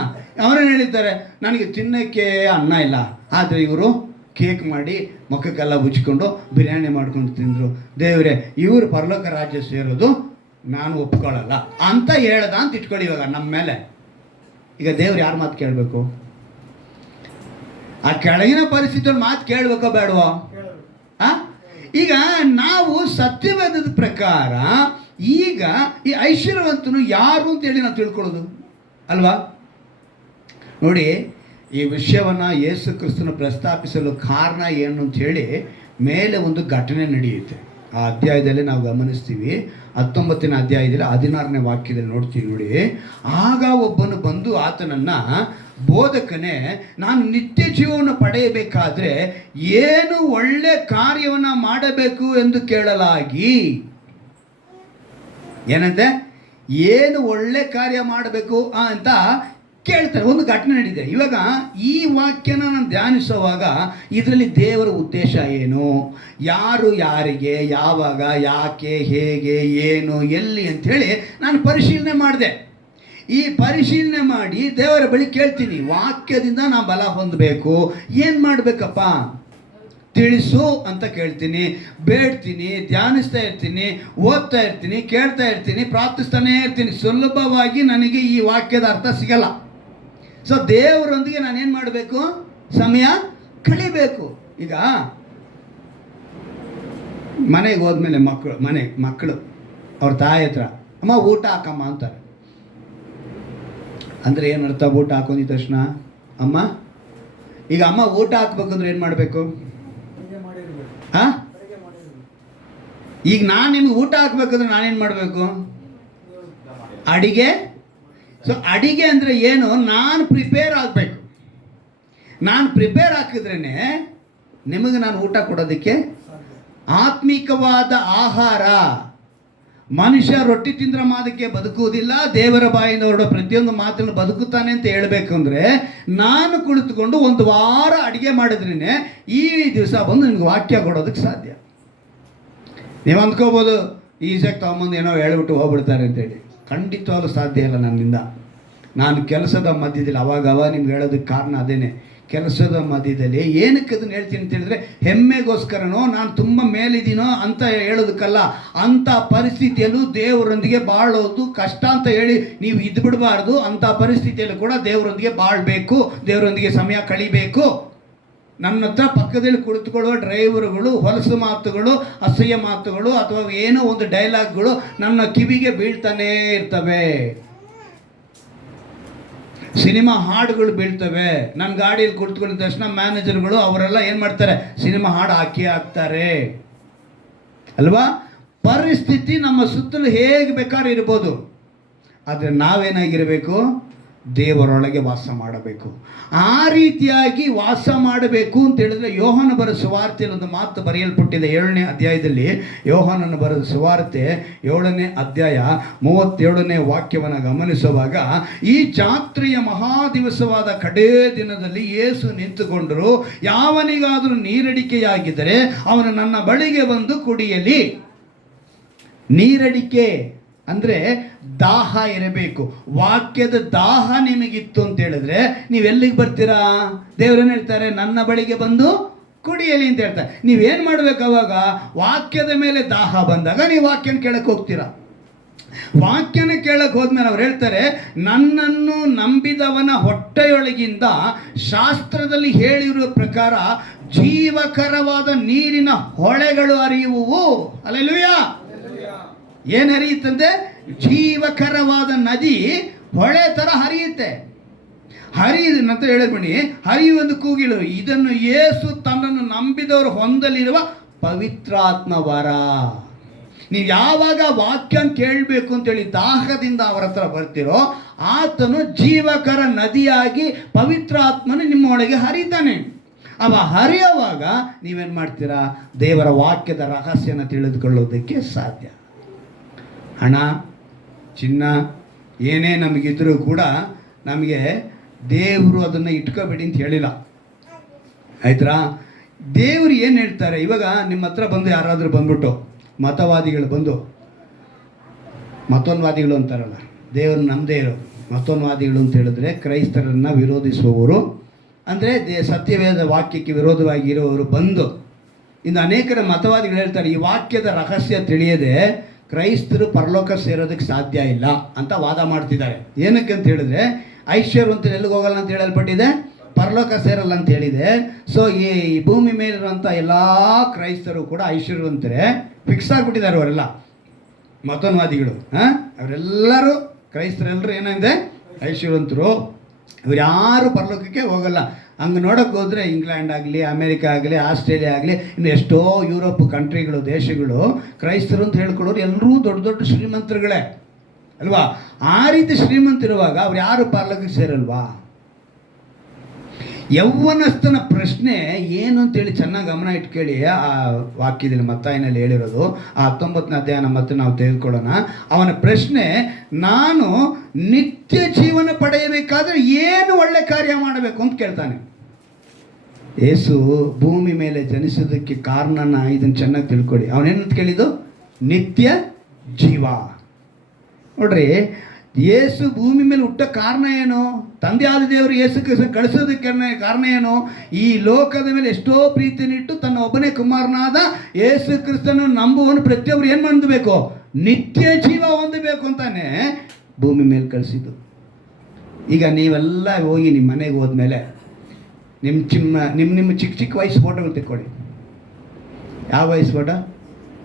ಅವರೇನು ಹೇಳಿದ್ದಾರೆ, ನನಗೆ ತಿನ್ನೋಕ್ಕೆ ಅನ್ನ ಇಲ್ಲ, ಆದರೆ ಇವರು ಕೇಕ್ ಮಾಡಿ ಮುಖಕ್ಕೆಲ್ಲ ಉಜ್ಕೊಂಡು ಬಿರಿಯಾನಿ ಮಾಡ್ಕೊಂಡು ತಿಂದರು. ದೇವರೇ, ಇವರು ಪರಲೋಕ ರಾಜ್ಯ ಸೇರೋದು ನಾನು ಒಪ್ಕೊಳ್ಳಲ್ಲ ಅಂತ ಹೇಳ್ದ ಅಂತ ಇಟ್ಕೊಳ್ಳಿ. ಇವಾಗ ನಮ್ಮ ಮೇಲೆ ಈಗ ದೇವ್ರು ಯಾರ ಮಾತು ಕೇಳಬೇಕು? ಆ ಕೆಳಗಿನ ಪರಿಸ್ಥಿತಿಯಲ್ಲಿ ಮಾತು ಕೇಳಬೇಕೋ ಬೇಡವೋ? ಈಗ ನಾವು ಸತ್ಯವೇದದ ಪ್ರಕಾರ ಈಗ ಈ ಐಶ್ವರ್ಯವಂತನು ಯಾರು ಅಂತೇಳಿ ನಾವು ತಿಳ್ಕೊಳ್ಳೋದು ಅಲ್ವಾ? ನೋಡಿ, ಈ ವಿಷಯವನ್ನು ಯೇಸು ಕ್ರಿಸ್ತನ ಪ್ರಸ್ತಾಪಿಸಲು ಕಾರಣ ಏನು ಅಂತ ಹೇಳಿ ಮೇಲೆ ಒಂದು ಘಟನೆ ನಡೆಯುತ್ತೆ. ಆ ಅಧ್ಯಾಯದಲ್ಲಿ ನಾವು ಗಮನಿಸ್ತೀವಿ. 19ನೇ ಅಧ್ಯಾಯದಲ್ಲಿ 16ನೇ ವಾಕ್ಯದಲ್ಲಿ ನೋಡ್ತೀವಿ. ನೋಡಿ, ಆಗ ಒಬ್ಬನು ಬಂದು ಆತನನ್ನು, ಬೋಧಕನೇ, ನಾನು ನಿತ್ಯ ಜೀವವನ್ನು ಪಡೆಯಬೇಕಾದ್ರೆ ಏನು ಒಳ್ಳೆ ಕಾರ್ಯವನ್ನು ಮಾಡಬೇಕು ಎಂದು ಕೇಳಲಾಗಿ. ಏನಂತೆ? ಏನು ಒಳ್ಳೆ ಕಾರ್ಯ ಮಾಡಬೇಕು ಅಂತ ಕೇಳ್ತಾರೆ. ಒಂದು ಘಟನೆ ನಡೀಇದೆ. ಇವಾಗ ಈ ವಾಕ್ಯನ ನಾನು ಧ್ಯಾನಿಸುವಾಗ ಇದರಲ್ಲಿ ದೇವರ ಉದ್ದೇಶ ಏನು, ಯಾರು ಯಾರಿಗೆ, ಯಾವಾಗ, ಯಾಕೆ, ಹೇಗೆ, ಏನು, ಎಲ್ಲಿ ಅಂಥೇಳಿ ನಾನು ಪರಿಶೀಲನೆ ಮಾಡಿದೆ. ಈ ಪರಿಶೀಲನೆ ಮಾಡಿ ದೇವರ ಬಳಿ ಕೇಳ್ತೀನಿ, ವಾಕ್ಯದಿಂದ ನಾನು ಬಲ ಹೊಂದಬೇಕು, ಏನು ಮಾಡಬೇಕಪ್ಪ ತಿಳಿಸು ಅಂತ ಕೇಳ್ತೀನಿ, ಬೇಡ್ತೀನಿ, ಧ್ಯಾನಿಸ್ತಾ ಇರ್ತೀನಿ, ಓದ್ತಾ ಇರ್ತೀನಿ, ಕೇಳ್ತಾ ಇರ್ತೀನಿ, ಪ್ರಾರ್ಥಿಸ್ತಾನೇ ಇರ್ತೀನಿ. ಸುಲಭವಾಗಿ ನನಗೆ ಈ ವಾಕ್ಯದ ಅರ್ಥ ಸಿಗಲ್ಲ. ಸೊ ದೇವರೊಂದಿಗೆ ನಾನೇನು ಮಾಡಬೇಕು? ಸಮಯ ಕಳಿಬೇಕು. ಈಗ ಮನೆಗೆ ಹೋದ್ಮೇಲೆ ಮಕ್ಕಳು ಅವ್ರ ತಾಯಿ ಹತ್ರ, ಅಮ್ಮ ಊಟ ಹಾಕಮ್ಮ ಅಂತಾರೆ. ಅಂದರೆ ಏನರ್ಥ? ಊಟ ಹಾಕೊಂಡಿದ ತಕ್ಷಣ ಅಮ್ಮ, ಈಗ ಅಮ್ಮ ಊಟ ಹಾಕ್ಬೇಕಂದ್ರೆ ಏನು ಮಾಡಬೇಕು? ಈಗ ನಾನು ನಿಮ್ಗೆ ಊಟ ಹಾಕ್ಬೇಕಂದ್ರೆ ನಾನೇನು ಮಾಡಬೇಕು? ಅಡಿಗೆ. ಸೊ ಅಡಿಗೆ ಅಂದರೆ ಏನು? ನಾನು ಪ್ರಿಪೇರ್ ಆಗಬೇಕು. ನಾನು ಪ್ರಿಪೇರ್ ಹಾಕಿದ್ರೇ ನಿಮಗೆ ನಾನು ಊಟ ಕೊಡೋದಕ್ಕೆ. ಆತ್ಮಿಕವಾದ ಆಹಾರ, ಮನುಷ್ಯ ರೊಟ್ಟಿ ತಿಂದ್ರೆ ಮಾದಕ್ಕೆ ಬದುಕುವುದಿಲ್ಲ, ದೇವರ ಬಾಯಿಂದ ಹೊರಡೋ ಪ್ರತಿಯೊಂದು ಮಾತನ್ನು ಬದುಕುತ್ತಾನೆ ಅಂತ ಹೇಳಬೇಕಂದ್ರೆ ನಾನು ಕುಳಿತುಕೊಂಡು ಒಂದು ವಾರ ಅಡುಗೆ ಮಾಡಿದ್ರೇ ಈ ದಿವಸ ಬಂದು ನಿಮ್ಗೆ ವಾಕ್ಯ ಕೊಡೋದಕ್ಕೆ ಸಾಧ್ಯ. ನೀವು ಅಂದ್ಕೋಬೋದು ಈಸಾಗಿ ತಗೊಂಬಂದು ಏನೋ ಹೇಳ್ಬಿಟ್ಟು ಹೋಗ್ಬಿಡ್ತಾರೆ ಅಂತೇಳಿ. ಖಂಡಿತವಾಗ್ಲೂ ಸಾಧ್ಯ ಇಲ್ಲ ನನ್ನಿಂದ. ನಾನು ಕೆಲಸದ ಮಧ್ಯದಲ್ಲಿ ಅವಾಗ ನಿಮ್ಗೆ ಹೇಳೋದಕ್ಕೆ ಕಾರಣ ಅದೇನೆ. ಕೆಲಸದ ಮಧ್ಯದಲ್ಲಿ ಏನಕ್ಕೆ ಅದನ್ನು ಹೇಳ್ತೀನಿ ಅಂತ ಹೇಳಿದ್ರೆ, ಹೆಮ್ಮೆಗೋಸ್ಕರನೋ ನಾನು ತುಂಬ ಮೇಲಿದ್ದೀನೋ ಅಂತ ಹೇಳೋದಕ್ಕಲ್ಲ. ಅಂಥ ಪರಿಸ್ಥಿತಿಯಲ್ಲೂ ದೇವರೊಂದಿಗೆ ಬಾಳೋದು ಕಷ್ಟ ಅಂತ ಹೇಳಿ ನೀವು ಇದ್ದು ಬಿಡಬಾರ್ದು. ಅಂಥ ಪರಿಸ್ಥಿತಿಯಲ್ಲೂ ಕೂಡ ದೇವರೊಂದಿಗೆ ಬಾಳಬೇಕು, ದೇವರೊಂದಿಗೆ ಸಮಯ ಕಳಿಬೇಕು. ನನ್ನ ಹತ್ರ ಪಕ್ಕದಲ್ಲಿ ಕುಳಿತುಕೊಳ್ಳುವ ಡ್ರೈವರ್ಗಳು ಹೊಲಸು ಮಾತುಗಳು, ಅಸಹ್ಯ ಮಾತುಗಳು ಅಥವಾ ಏನೋ ಒಂದು ಡೈಲಾಗ್ಗಳು ನನ್ನ ಕಿವಿಗೆ ಬೀಳ್ತಾನೇ ಇರ್ತವೆ. ಸಿನಿಮಾ ಹಾಡುಗಳು ಬೀಳ್ತವೆ. ನನ್ನ ಗಾಡಿಯಲ್ಲಿ ಕುಳಿತುಕೊಂಡಿದ್ದ ತಕ್ಷಣ ಮ್ಯಾನೇಜರ್ಗಳು ಅವರೆಲ್ಲ ಏನು ಮಾಡ್ತಾರೆ? ಸಿನಿಮಾ ಹಾಡು ಹಾಕ್ತಾರೆ ಅಲ್ವಾ? ಪರಿಸ್ಥಿತಿ ನಮ್ಮ ಸುತ್ತಲೂ ಹೇಗೆ ಬೇಕಾದ್ರೂ ಇರ್ಬೋದು, ಆದರೆ ನಾವೇನಾಗಿರಬೇಕು? ದೇವರೊಳಗೆ ವಾಸ ಮಾಡಬೇಕು. ಆ ರೀತಿಯಾಗಿ ವಾಸ ಮಾಡಬೇಕು ಅಂತ ಹೇಳಿದ್ರೆ, ಯೋಹಾನ ಬರೆದ ಸುವಾರ್ತೆಯಲ್ಲಿ ಒಂದು ಮಾತು ಬರೆಯಲ್ಪಟ್ಟಿದೆ. 7ನೇ ಅಧ್ಯಾಯದಲ್ಲಿ, ಯೋಹಾನನ ಬರೆದ ಸುವಾರ್ತೆ 7ನೇ ಅಧ್ಯಾಯ 37ನೇ ವಾಕ್ಯವನ್ನು ಗಮನಿಸುವಾಗ, ಈ ಜಾತ್ರೆಯ ಮಹಾದಿವಸವಾದ ಕಡೇ ದಿನದಲ್ಲಿ ಯೇಸು ನಿಂತುಕೊಂಡರು. ಯಾವನಿಗಾದರೂ ನೀರಡಿಕೆಯಾಗಿದ್ದರೆ ಅವನು ನನ್ನ ಬಳಿಗೆ ಬಂದು ಕುಡಿಯಲಿ. ನೀರಡಿಕೆ ಅಂದರೆ ದಾಹ ಇರಬೇಕು. ವಾಕ್ಯದ ದಾಹ ನಿಮಗಿತ್ತು ಅಂತ ಹೇಳಿದ್ರೆ ನೀವೆಲ್ಲಿಗೆ ಬರ್ತೀರಾ? ದೇವರೇನು ಹೇಳ್ತಾರೆ? ನನ್ನ ಬಳಿಗೆ ಬಂದು ಕುಡಿಯಲಿ ಅಂತ ಹೇಳ್ತಾರೆ. ನೀವೇನು ಮಾಡಬೇಕು? ಅವಾಗ ವಾಕ್ಯದ ಮೇಲೆ ದಾಹ ಬಂದಾಗ ನೀವು ವಾಕ್ಯನ ಕೇಳಕ್ಕೆ ಹೋಗ್ತೀರಾ. ವಾಕ್ಯನ ಕೇಳಕ್ಕೆ ಹೋದ್ಮೇಲೆ ಅವ್ರು ಹೇಳ್ತಾರೆ, ನನ್ನನ್ನು ನಂಬಿದವನ ಹೊಟ್ಟೆಯೊಳಗಿಂದ ಶಾಸ್ತ್ರದಲ್ಲಿ ಹೇಳಿರುವ ಪ್ರಕಾರ ಜೀವಕರವಾದ ನೀರಿನ ಹೊಳೆಗಳು ಹರಿಯುವುವು. ಹಲ್ಲೆಲೂಯಾ. ಏನು ಹರಿಯುತ್ತಂತೆ? ಜೀವಕರವಾದ ನದಿ ಹೊಳೆ ಥರ ಹರಿಯುತ್ತೆ. ಹರಿಯುವುದಂತ ಹೇಳಿದ್ಬಣಿ, ಹರಿಯುವುದು ಕೂಗಿಲು. ಇದನ್ನು ಯೇಸು ತನ್ನನ್ನು ನಂಬಿದವರು ಹೊಂದಲಿರುವ ಪವಿತ್ರಾತ್ಮ ವರ. ನೀವು ಯಾವಾಗ ವಾಕ್ಯ ಕೇಳಬೇಕು ಅಂತೇಳಿ ದಾಹದಿಂದ ಅವರ ಹತ್ರ ಬರ್ತೀರೋ, ಆತನು ಜೀವಕರ ನದಿಯಾಗಿ ಪವಿತ್ರಾತ್ಮನು ನಿಮ್ಮ ಒಳಗೆ ಹರಿತಾನೆ. ಅವ ಹರಿಯುವಾಗ ನೀವೇನು ಮಾಡ್ತೀರಾ? ದೇವರ ವಾಕ್ಯದ ರಹಸ್ಯನ ತಿಳಿದುಕೊಳ್ಳೋದಕ್ಕೆ ಸಾಧ್ಯ. ಹಣ, ಚಿನ್ನ ಏನೇ ನಮಗಿದ್ರೂ ಕೂಡ ನಮಗೆ ದೇವರು ಅದನ್ನು ಇಟ್ಕೋಬೇಡಿ ಅಂತ ಹೇಳಿಲ್ಲ, ಆಯ್ತಾ? ದೇವರು ಏನು ಹೇಳ್ತಾರೆ? ಇವಾಗ ನಿಮ್ಮ ಹತ್ರ ಬಂದು ಯಾರಾದರೂ ಬಂದ್ಬಿಟ್ಟು ಮತವಾದಿಗಳು ಬಂದು, ಮತೋನ್ವಾದಿಗಳು ಅಂತಾರಲ್ಲ, ದೇವರು ನಮ್ಮದೇ ಇರೋ ಮತೋನ್ವಾದಿಗಳು ಅಂತ ಹೇಳಿದ್ರೆ ಕ್ರೈಸ್ತರನ್ನು ವಿರೋಧಿಸುವವರು, ಅಂದರೆ ಸತ್ಯವೇದ ವಾಕ್ಯಕ್ಕೆ ವಿರೋಧವಾಗಿ ಇರುವವರು ಬಂದು, ಇನ್ನು ಅನೇಕರ ಮತವಾದಿಗಳು ಹೇಳ್ತಾರೆ ಈ ವಾಕ್ಯದ ರಹಸ್ಯ ತಿಳಿಯದೆ ಕ್ರೈಸ್ತರು ಪರಲೋಕ ಸೇರೋದಕ್ಕೆ ಸಾಧ್ಯ ಇಲ್ಲ ಅಂತ ವಾದ ಮಾಡ್ತಿದ್ದಾರೆ. ಏನಕ್ಕೆ ಅಂತ ಹೇಳಿದ್ರೆ, ಐಶ್ವರ್ಯವಂತರು ಎಲ್ಲಿಗೆ ಹೋಗಲ್ಲ ಅಂತ ಹೇಳಲ್ಪಟ್ಟಿದೆ, ಪರಲೋಕ ಸೇರಲ್ಲ ಅಂತ ಹೇಳಿದೆ. ಸೊ ಈ ಭೂಮಿ ಮೇಲಿರುವಂಥ ಎಲ್ಲ ಕ್ರೈಸ್ತರು ಕೂಡ ಐಶ್ವರ್ಯವಂತರೇ, ಫಿಕ್ಸ್ ಆಗಿಬಿಟ್ಟಿದ್ದಾರೆ ಅವರೆಲ್ಲ ಮತೋನ್ವಾದಿಗಳು. ಅವರೆಲ್ಲರೂ ಕ್ರೈಸ್ತರೆಲ್ಲರೂ ಏನಿದೆ ಐಶ್ವರ್ಯವಂತರು, ಇವ್ರು ಯಾರು ಪರಲೋಕಕ್ಕೆ ಹೋಗಲ್ಲ. ಹಂಗೆ ನೋಡೋಕ್ಕೆ ಹೋದರೆ ಇಂಗ್ಲೆಂಡ್ ಆಗಲಿ, ಅಮೇರಿಕಾ ಆಗಲಿ, ಆಸ್ಟ್ರೇಲಿಯಾ ಆಗಲಿ, ಇನ್ನು ಎಷ್ಟೋ ಯುರೋಪ್ ಕಂಟ್ರಿಗಳು, ದೇಶಗಳು ಕ್ರೈಸ್ತರು ಅಂತ ಹೇಳ್ಕೊಳ್ಳೋರು ಎಲ್ಲರೂ ದೊಡ್ಡ ದೊಡ್ಡ ಶ್ರೀಮಂತರುಗಳೇ ಅಲ್ವಾ? ಆ ರೀತಿ ಶ್ರೀಮಂತರಿರುವಾಗ ಅವ್ರು ಯಾರು ಪರಲೋಕಕ್ಕೆ ಸೇರಲ್ವಾ? ಯೌವನಸ್ಥನ ಪ್ರಶ್ನೆ ಏನು ಅಂತೇಳಿ ಚೆನ್ನಾಗಿ ಗಮನ ಇಟ್ಕೊಳ್ಳಿ. ಆ ವಾಕ್ಯದಲ್ಲಿ ಮತ್ತಾಯನಲ್ಲಿ ಹೇಳಿರೋದು ಆ 19ನೇ ಅಧ್ಯಾಯನ ಮತ್ತೆ ನಾವು ತೆಗೆದುಕೊಳ್ಳೋಣ. ಅವನ ಪ್ರಶ್ನೆ, ನಾನು ನಿತ್ಯ ಜೀವನ ಪಡೆಯಬೇಕಾದ್ರೆ ಏನು ಒಳ್ಳೆ ಕಾರ್ಯ ಮಾಡಬೇಕು ಅಂತ ಕೇಳ್ತಾನೆ. ಯೇಸು ಭೂಮಿ ಮೇಲೆ ಜನಿಸೋದಕ್ಕೆ ಕಾರಣನ ಇದನ್ನು ಚೆನ್ನಾಗಿ ತಿಳ್ಕೊಳ್ಳಿ. ಅವನೇನಂತ ಕೇಳಿದ್ದು? ನಿತ್ಯ ಜೀವ. ನೋಡ್ರಿ, ಯೇಸು ಭೂಮಿ ಮೇಲೆ ಹುಟ್ಟ ಕಾರಣ ಏನು? ತಂದೆಯಾದ ದೇವರು ಯೇಸು ಕ್ರಿಸ್ತನ ಕಳಿಸೋದಕ್ಕೆ ಕಾರಣ ಏನು? ಈ ಲೋಕದ ಮೇಲೆ ಎಷ್ಟೋ ಪ್ರೀತಿನಿಟ್ಟು ತನ್ನ ಒಬ್ಬನೇ ಕುಮಾರನಾದ ಯೇಸು ಕ್ರಿಸ್ತನ ನಂಬುವನು ಪ್ರತಿಯೊಬ್ಬರು ಏನು ಮಾಡಬೇಕು? ನಿತ್ಯ ಜೀವ ಹೊಂದಬೇಕು ಅಂತಾನೆ ಭೂಮಿ ಮೇಲೆ ಕಳಿಸಿದ್ದು. ಈಗ ನೀವೆಲ್ಲ ಹೋಗಿ ನಿಮ್ಮ ಮನೆಗೆ ಹೋದ್ಮೇಲೆ ನಿಮ್ಮ ಚಿಕ್ಕ ಚಿಕ್ಕ ವಯಸ್ಸು ಫೋಟೋಗಳು ತೆಕ್ಕೊಳ್ಳಿ. ಯಾವ ವಯಸ್ಸು ಫೋಟೋ?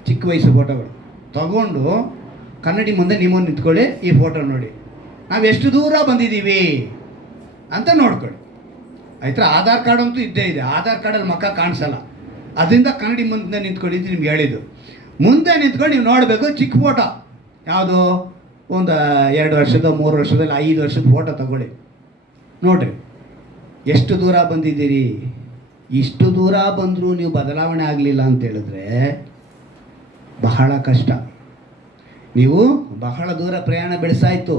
ಚಿಕ್ಕ ವಯಸ್ಸು ಫೋಟೋಗಳು ತಗೊಂಡು ಕನ್ನಡಿ ಮುಂದೆ ನೀವು ನಿಂತ್ಕೊಳ್ಳಿ. ಈ ಫೋಟೋ ನೋಡಿ, ನಾವು ಎಷ್ಟು ದೂರ ಬಂದಿದ್ದೀವಿ ಅಂತ ನೋಡ್ಕೊಳ್ಳಿ, ಆಯ್ತಾ? ಆಧಾರ್ ಕಾರ್ಡ್ ಅಂತೂ ಇದ್ದೇ ಇದೆ. ಆಧಾರ್ ಕಾರ್ಡಲ್ಲಿ ಮುಖ ಕಾಣಿಸಲ್ಲ, ಅದರಿಂದ ಕನ್ನಡಿ ಮುಂದೆ ನಿಂತ್ಕೊಳ್ಳಿ ಅಂತ ನಿಮ್ಗೆ ಹೇಳಿದ್ದು. ಮುಂದೆ ನಿಂತ್ಕೊಂಡು ನೀವು ನೋಡಬೇಕು ಚಿಕ್ಕ ಫೋಟೋ ಯಾವುದು, ಒಂದು 2 ವರ್ಷದ, 3 ವರ್ಷದಲ್ಲಿ, 5 ವರ್ಷದ ಫೋಟೋ ತಗೊಳ್ಳಿ. ನೋಡ್ರಿ ಎಷ್ಟು ದೂರ ಬಂದಿದ್ದೀರಿ. ಇಷ್ಟು ದೂರ ಬಂದರೂ ನೀವು ಬದಲಾವಣೆ ಆಗಲಿಲ್ಲ ಅಂತ ಹೇಳಿದ್ರೆ ಬಹಳ ಕಷ್ಟ. ನೀವು ಬಹಳ ದೂರ ಪ್ರಯಾಣ ಬೆಳೆಸಾಯಿತು,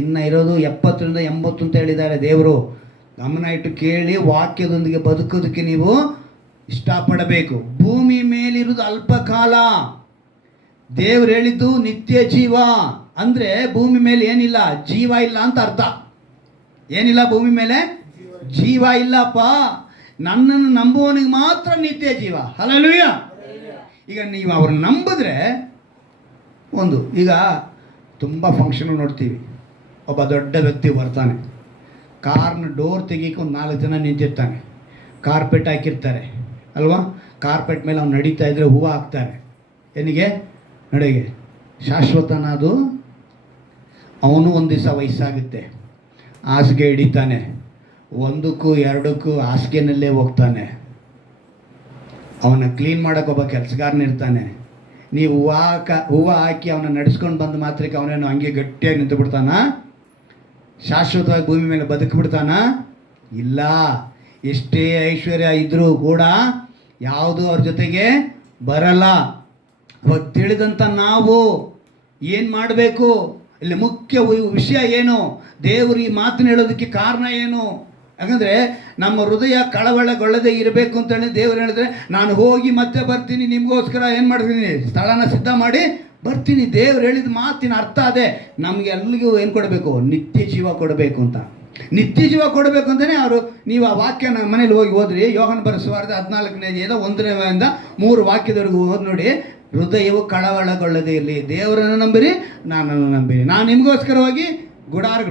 ಇನ್ನು ಇರೋದು 70ರಿಂದ 80 ಅಂತ ಹೇಳಿದ್ದಾರೆ ದೇವರು. ಗಮನ ಇಟ್ಟು ಕೇಳಿ, ವಾಕ್ಯದೊಂದಿಗೆ ಬದುಕೋದಕ್ಕೆ ನೀವು ಇಷ್ಟಪಡಬೇಕು. ಭೂಮಿ ಮೇಲಿರುವುದು ಅಲ್ಪ ಕಾಲ. ದೇವ್ರು ಹೇಳಿದ್ದು ನಿತ್ಯ ಜೀವ ಅಂದರೆ ಭೂಮಿ ಮೇಲೆ ಏನಿಲ್ಲ, ಜೀವ ಇಲ್ಲ ಅಂತ ಅರ್ಥ. ಏನಿಲ್ಲ ಭೂಮಿ ಮೇಲೆ? ಜೀವ ಇಲ್ಲಪ್ಪ. ನನ್ನನ್ನು ನಂಬುವವನಿಗೆ ಮಾತ್ರ ನಿತ್ಯ ಜೀವ. ಹಲ್ಲೆಲೂಯ. ಈಗ ನೀವು ಅವ್ರನ್ನ ನಂಬಿದ್ರೆ ಈಗ ತುಂಬ ಫಂಕ್ಷನ್ ನೋಡ್ತೀವಿ, ಒಬ್ಬ ದೊಡ್ಡ ವ್ಯಕ್ತಿ ಬರ್ತಾನೆ, ಕಾರ್ನ ಡೋರ್ ತೆಗೀಕೆ ಒಂದು 4 ಜನ ನಿಂತಿರ್ತಾನೆ, ಕಾರ್ಪೆಟ್ ಹಾಕಿರ್ತಾರೆ ಅಲ್ವಾ? ಕಾರ್ಪೆಟ್ ಮೇಲೆ ಅವ್ನು ನಡೀತಾ ಇದ್ರೆ ಹೂವು ಹಾಕ್ತಾರೆ. ಏನಿಗೆ? ನಡೆಗೆ. ಶಾಶ್ವತನ ಅದು. ಅವನು ಒಂದು ದಿವಸ ವಯಸ್ಸಾಗುತ್ತೆ, ಹಾಸಿಗೆ ಹಿಡಿತಾನೆ, 1ಕ್ಕೂ 2ಕ್ಕೂ ಹಾಸಿಗೆನಲ್ಲೇ ಹೋಗ್ತಾನೆ. ಅವನ ಕ್ಲೀನ್ ಮಾಡೋಕೆ ಒಬ್ಬ ಕೆಲಸಗಾರನಿರ್ತಾನೆ. ನೀವು ಹೂವು ಹಾಕಿ ಅವನ ನಡೆಸ್ಕೊಂಡು ಬಂದ ಮಾತ್ರಕ್ಕೆ ಅವನೇನು ಹಂಗೆ ಗಟ್ಟಿಯಾಗಿ ನಿಂತು ಬಿಡ್ತಾನ? ಶಾಶ್ವತವಾಗಿ ಭೂಮಿ ಮೇಲೆ ಬದುಕಿಬಿಡ್ತಾನ? ಇಲ್ಲ. ಎಷ್ಟೇ ಐಶ್ವರ್ಯ ಇದ್ದರೂ ಕೂಡ ಯಾವುದೂ ಅವ್ರ ಜೊತೆಗೆ ಬರಲ್ಲ. ಅವಾಗ ತಿಳಿದಂಥ ನಾವು ಏನು ಮಾಡಬೇಕು? ಇಲ್ಲಿ ಮುಖ್ಯ ವಿಷಯ ಏನು? ದೇವರು ಈ ಮಾತನ್ನು ಹೇಳೋದಕ್ಕೆ ಕಾರಣ ಏನು? ಯಾಕಂದರೆ ನಮ್ಮ ಹೃದಯ ಕಳವಳಗೊಳ್ಳದೆ ಇರಬೇಕು ಅಂತೇಳಿ ದೇವರು ಹೇಳಿದ್ರೆ, ನಾನು ಹೋಗಿ ಮತ್ತೆ ಬರ್ತೀನಿ, ನಿಮಗೋಸ್ಕರ ಏನು ಮಾಡ್ತೀನಿ, ಸ್ಥಳನ ಸಿದ್ಧ ಮಾಡಿ ಬರ್ತೀನಿ. ದೇವ್ರು ಹೇಳಿದ ಮಾತಿನ ಅರ್ಥ ಅದೇ. ನಮಗೆ ಎಲ್ಲಿಗೂ ಏನು ಕೊಡಬೇಕು? ನಿತ್ಯ ಜೀವ ಕೊಡಬೇಕು ಅಂತ. ನಿತ್ಯ ಜೀವ ಕೊಡಬೇಕು ಅಂತಲೇ ಅವರು, ನೀವು ಆ ವಾಕ್ಯನ ಮನೇಲಿ ಹೋದ್ರಿ, ಯೋಹಾನ ಬರೆದ ಸುವಾರ್ತೆ 14ನೇ ಅಧ್ಯಾಯದ 1ರಿಂದ 3 ವಾಕ್ಯದವರೆಗೂ ಓದಿ ನೋಡಿ. ಹೃದಯವು ಕಳವಳಗೊಳ್ಳದೆ ಇರಲಿ, ದೇವರನ್ನು ನಂಬಿರಿ, ನನ್ನನ್ನು ನಂಬಿರಿ. ನಾನು ನಿಮಗೋಸ್ಕರವಾಗಿ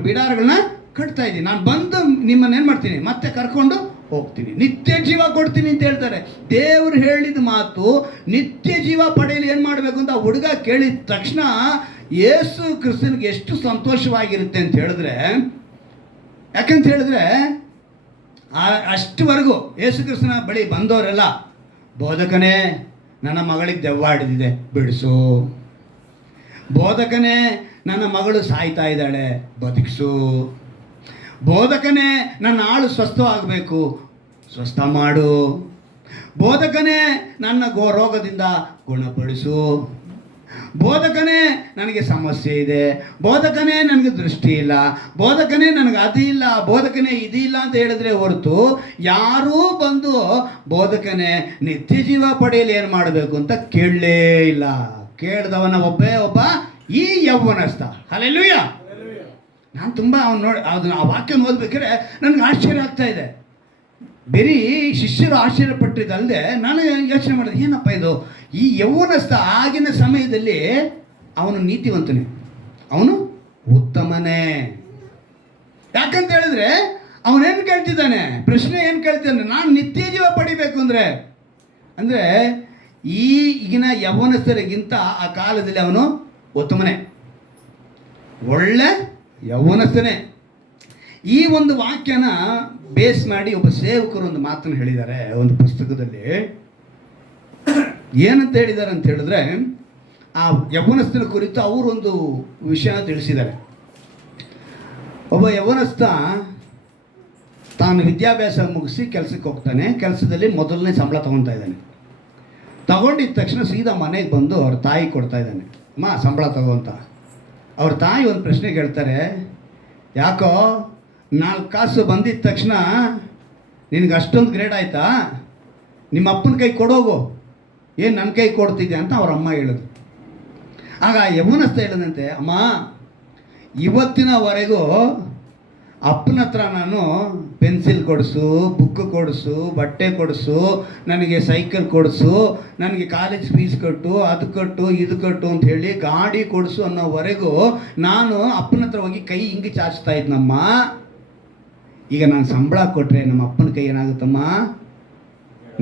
ಬಿಡಾರಗಳನ್ನ ಕಟ್ತಾ ಇದ್ದೀನಿ. ನಾನು ಬಂದು ನಿಮ್ಮನ್ನೇನು ಮಾಡ್ತೀನಿ, ಮತ್ತೆ ಕರ್ಕೊಂಡು ಹೋಗ್ತೀನಿ, ನಿತ್ಯ ಜೀವ ಕೊಡ್ತೀನಿ ಅಂತ ಹೇಳ್ತಾರೆ. ದೇವರು ಹೇಳಿದ ಮಾತು ನಿತ್ಯ ಜೀವ ಪಡೆಯಲು ಏನು ಮಾಡಬೇಕು ಅಂತ ಹುಡುಗ ಕೇಳಿದ ತಕ್ಷಣ ಯೇಸು ಕ್ರಿಸ್ತನಿಗೆ ಎಷ್ಟು ಸಂತೋಷವಾಗಿರುತ್ತೆ ಅಂತ ಹೇಳಿದ್ರೆ, ಯಾಕಂತ ಹೇಳಿದ್ರೆ ಅಷ್ಟುವರೆಗೂ ಯೇಸು ಕ್ರಿಸ್ತನ ಬಳಿ ಬಂದವರೆಲ್ಲ, ಬೋಧಕನೇ ನನ್ನ ಮಗಳಿಗೆ ದೆವ್ವ ಹಿಡಿದಿದೆ ಬಿಡಿಸು, ಬೋಧಕನೇ ನನ್ನ ಮಗಳು ಸಾಯ್ತಾ ಇದ್ದಾಳೆ ಬದುಕಿಸು, ಬೋಧಕನೇ ನನ್ನ ಆಳು ಸ್ವಸ್ಥವಾಗಬೇಕು ಸ್ವಸ್ಥ ಮಾಡು, ಬೋಧಕನೇ ನನ್ನ ರೋಗದಿಂದ ಗುಣಪಡಿಸು, ಬೋಧಕನೇ ನನಗೆ ಸಮಸ್ಯೆ ಇದೆ, ಬೋಧಕನೇ ನನಗೆ ದೃಷ್ಟಿ ಇಲ್ಲ, ಬೋಧಕನೇ ನನಗೆ ಅದು ಇಲ್ಲ, ಬೋಧಕನೇ ಇದಿಲ್ಲ ಅಂತ ಹೇಳಿದ್ರೆ ಹೊರತು ಯಾರೂ ಬಂದು ಬೋಧಕನೇ ನಿತ್ಯ ಜೀವ ಪಡೆಯಲು ಏನು ಮಾಡಬೇಕು ಅಂತ ಕೇಳಲೇ ಇಲ್ಲ. ಕೇಳಿದವನ ಒಬ್ಬ ಈ ಯೌವನಸ್ಥ. ಹಲ್ಲೆಲೂಯಾ. ನಾನು ತುಂಬ ಅದನ್ನ ಆ ವಾಕ್ಯ ಓದ್ಬೇಕಾದ್ರೆ ನನಗೆ ಆಶ್ಚರ್ಯ ಆಗ್ತಾ ಇದೆ. ಬರೀ ಶಿಷ್ಯರು ಆಶ್ಚರ್ಯಪಟ್ಟಿದ್ದಲ್ಲದೆ ನಾನು ಯೋಚನೆ ಮಾಡಿದೆ, ಏನಪ್ಪ ಇದು, ಈ ಯೌವನಸ್ಥ ಆಗಿನ ಸಮಯದಲ್ಲಿ ಅವನು ನೀತಿವಂತನೇ, ಅವನು ಉತ್ತಮನೇ. ಯಾಕಂತ ಹೇಳಿದ್ರೆ ಅವನೇನು ಕೇಳ್ತಿದ್ದಾನೆ, ಪ್ರಶ್ನೆ ಏನು ಕೇಳ್ತಿದ್ದಾನೆ, ನಾನು ನಿತ್ಯ ಜೀವ ಪಡಿಬೇಕು ಅಂದರೆ ಈಗಿನ ಯೌವನಸ್ಥರಿಗಿಂತ ಆ ಕಾಲದಲ್ಲಿ ಅವನು ಉತ್ತಮನೇ, ಒಳ್ಳೆ ಯೌವನಸ್ಥನೇ. ಈ ಒಂದು ವಾಕ್ಯನ ಬೇಸ್ ಮಾಡಿ ಒಬ್ಬ ಸೇವಕರು ಒಂದು ಮಾತನ್ನು ಹೇಳಿದ್ದಾರೆ ಒಂದು ಪುಸ್ತಕದಲ್ಲಿ. ಏನಂತ ಹೇಳಿದ್ದಾರೆ ಅಂತ ಹೇಳಿದ್ರೆ, ಆ ಯೌವನಸ್ಥನ ಕುರಿತು ಅವರೊಂದು ವಿಷಯನ ತಿಳಿಸಿದ್ದಾರೆ. ಒಬ್ಬ ಯೌವನಸ್ಥ ತಾನು ವಿದ್ಯಾಭ್ಯಾಸ ಮುಗಿಸಿ ಕೆಲಸಕ್ಕೆ ಹೋಗ್ತಾನೆ. ಕೆಲಸದಲ್ಲಿ ಮೊದಲನೇ ಸಂಬಳ ತೊಗೊತಾ ಇದ್ದಾನೆ. ತಗೊಂಡಿದ್ದ ತಕ್ಷಣ ಸೀದಾ ಮನೆಗೆ ಬಂದು ಅವ್ರ ತಾಯಿ ಕೊಡ್ತಾ ಇದ್ದಾನೆ, ಅಮ್ಮ ಸಂಬಳ ತಗೋ ಅಂತ. ಅವ್ರ ತಾಯಿ ಒಂದು ಪ್ರಶ್ನೆ ಕೇಳ್ತಾರೆ, ಯಾಕೋ 4 ಕಾಸು ಬಂದಿದ್ದ ತಕ್ಷಣ ನಿನಗೆ ಅಷ್ಟೊಂದು ಗ್ರೇಡ್ ಆಯಿತಾ, ನಿಮ್ಮ ಅಪ್ಪನ ಕೈ ಕೊಡೋಗು, ಏನು ನನ್ನ ಕೈ ಕೊಡ್ತಿದ್ದೆ ಅಂತ ಅವ್ರ ಅಮ್ಮ ಹೇಳಿದ್ರು. ಆಗ ಯೌವನಸ್ಥ ಹೇಳಿದಂತೆ, ಅಮ್ಮ ಇವತ್ತಿನವರೆಗೂ ಅಪ್ಪನ ಹತ್ರ ನಾನು ಪೆನ್ಸಿಲ್ ಕೊಡಿಸು, ಬುಕ್ ಕೊಡಿಸು, ಬಟ್ಟೆ ಕೊಡಿಸು, ನನಗೆ ಸೈಕಲ್ ಕೊಡಿಸು, ನನಗೆ ಕಾಲೇಜ್ ಫೀಸ್ ಕಟ್ಟು, ಅದು ಕಟ್ಟು ಇದು ಕಟ್ಟು ಅಂತ ಹೇಳಿ ಗಾಡಿ ಕೊಡಿಸು ಅನ್ನೋವರೆಗೂ ನಾನು ಅಪ್ಪನ ಹತ್ರ ಹೋಗಿ ಕೈ ಹಿಂಗೆ ಚಾಚ್ತಾ ಇದ್ನಮ್ಮ. ಈಗ ನಾನು ಸಂಬಳ ಕೊಟ್ಟರೆ ನಮ್ಮ ಅಪ್ಪನ ಕೈ ಏನಾಗುತ್ತಮ್ಮ,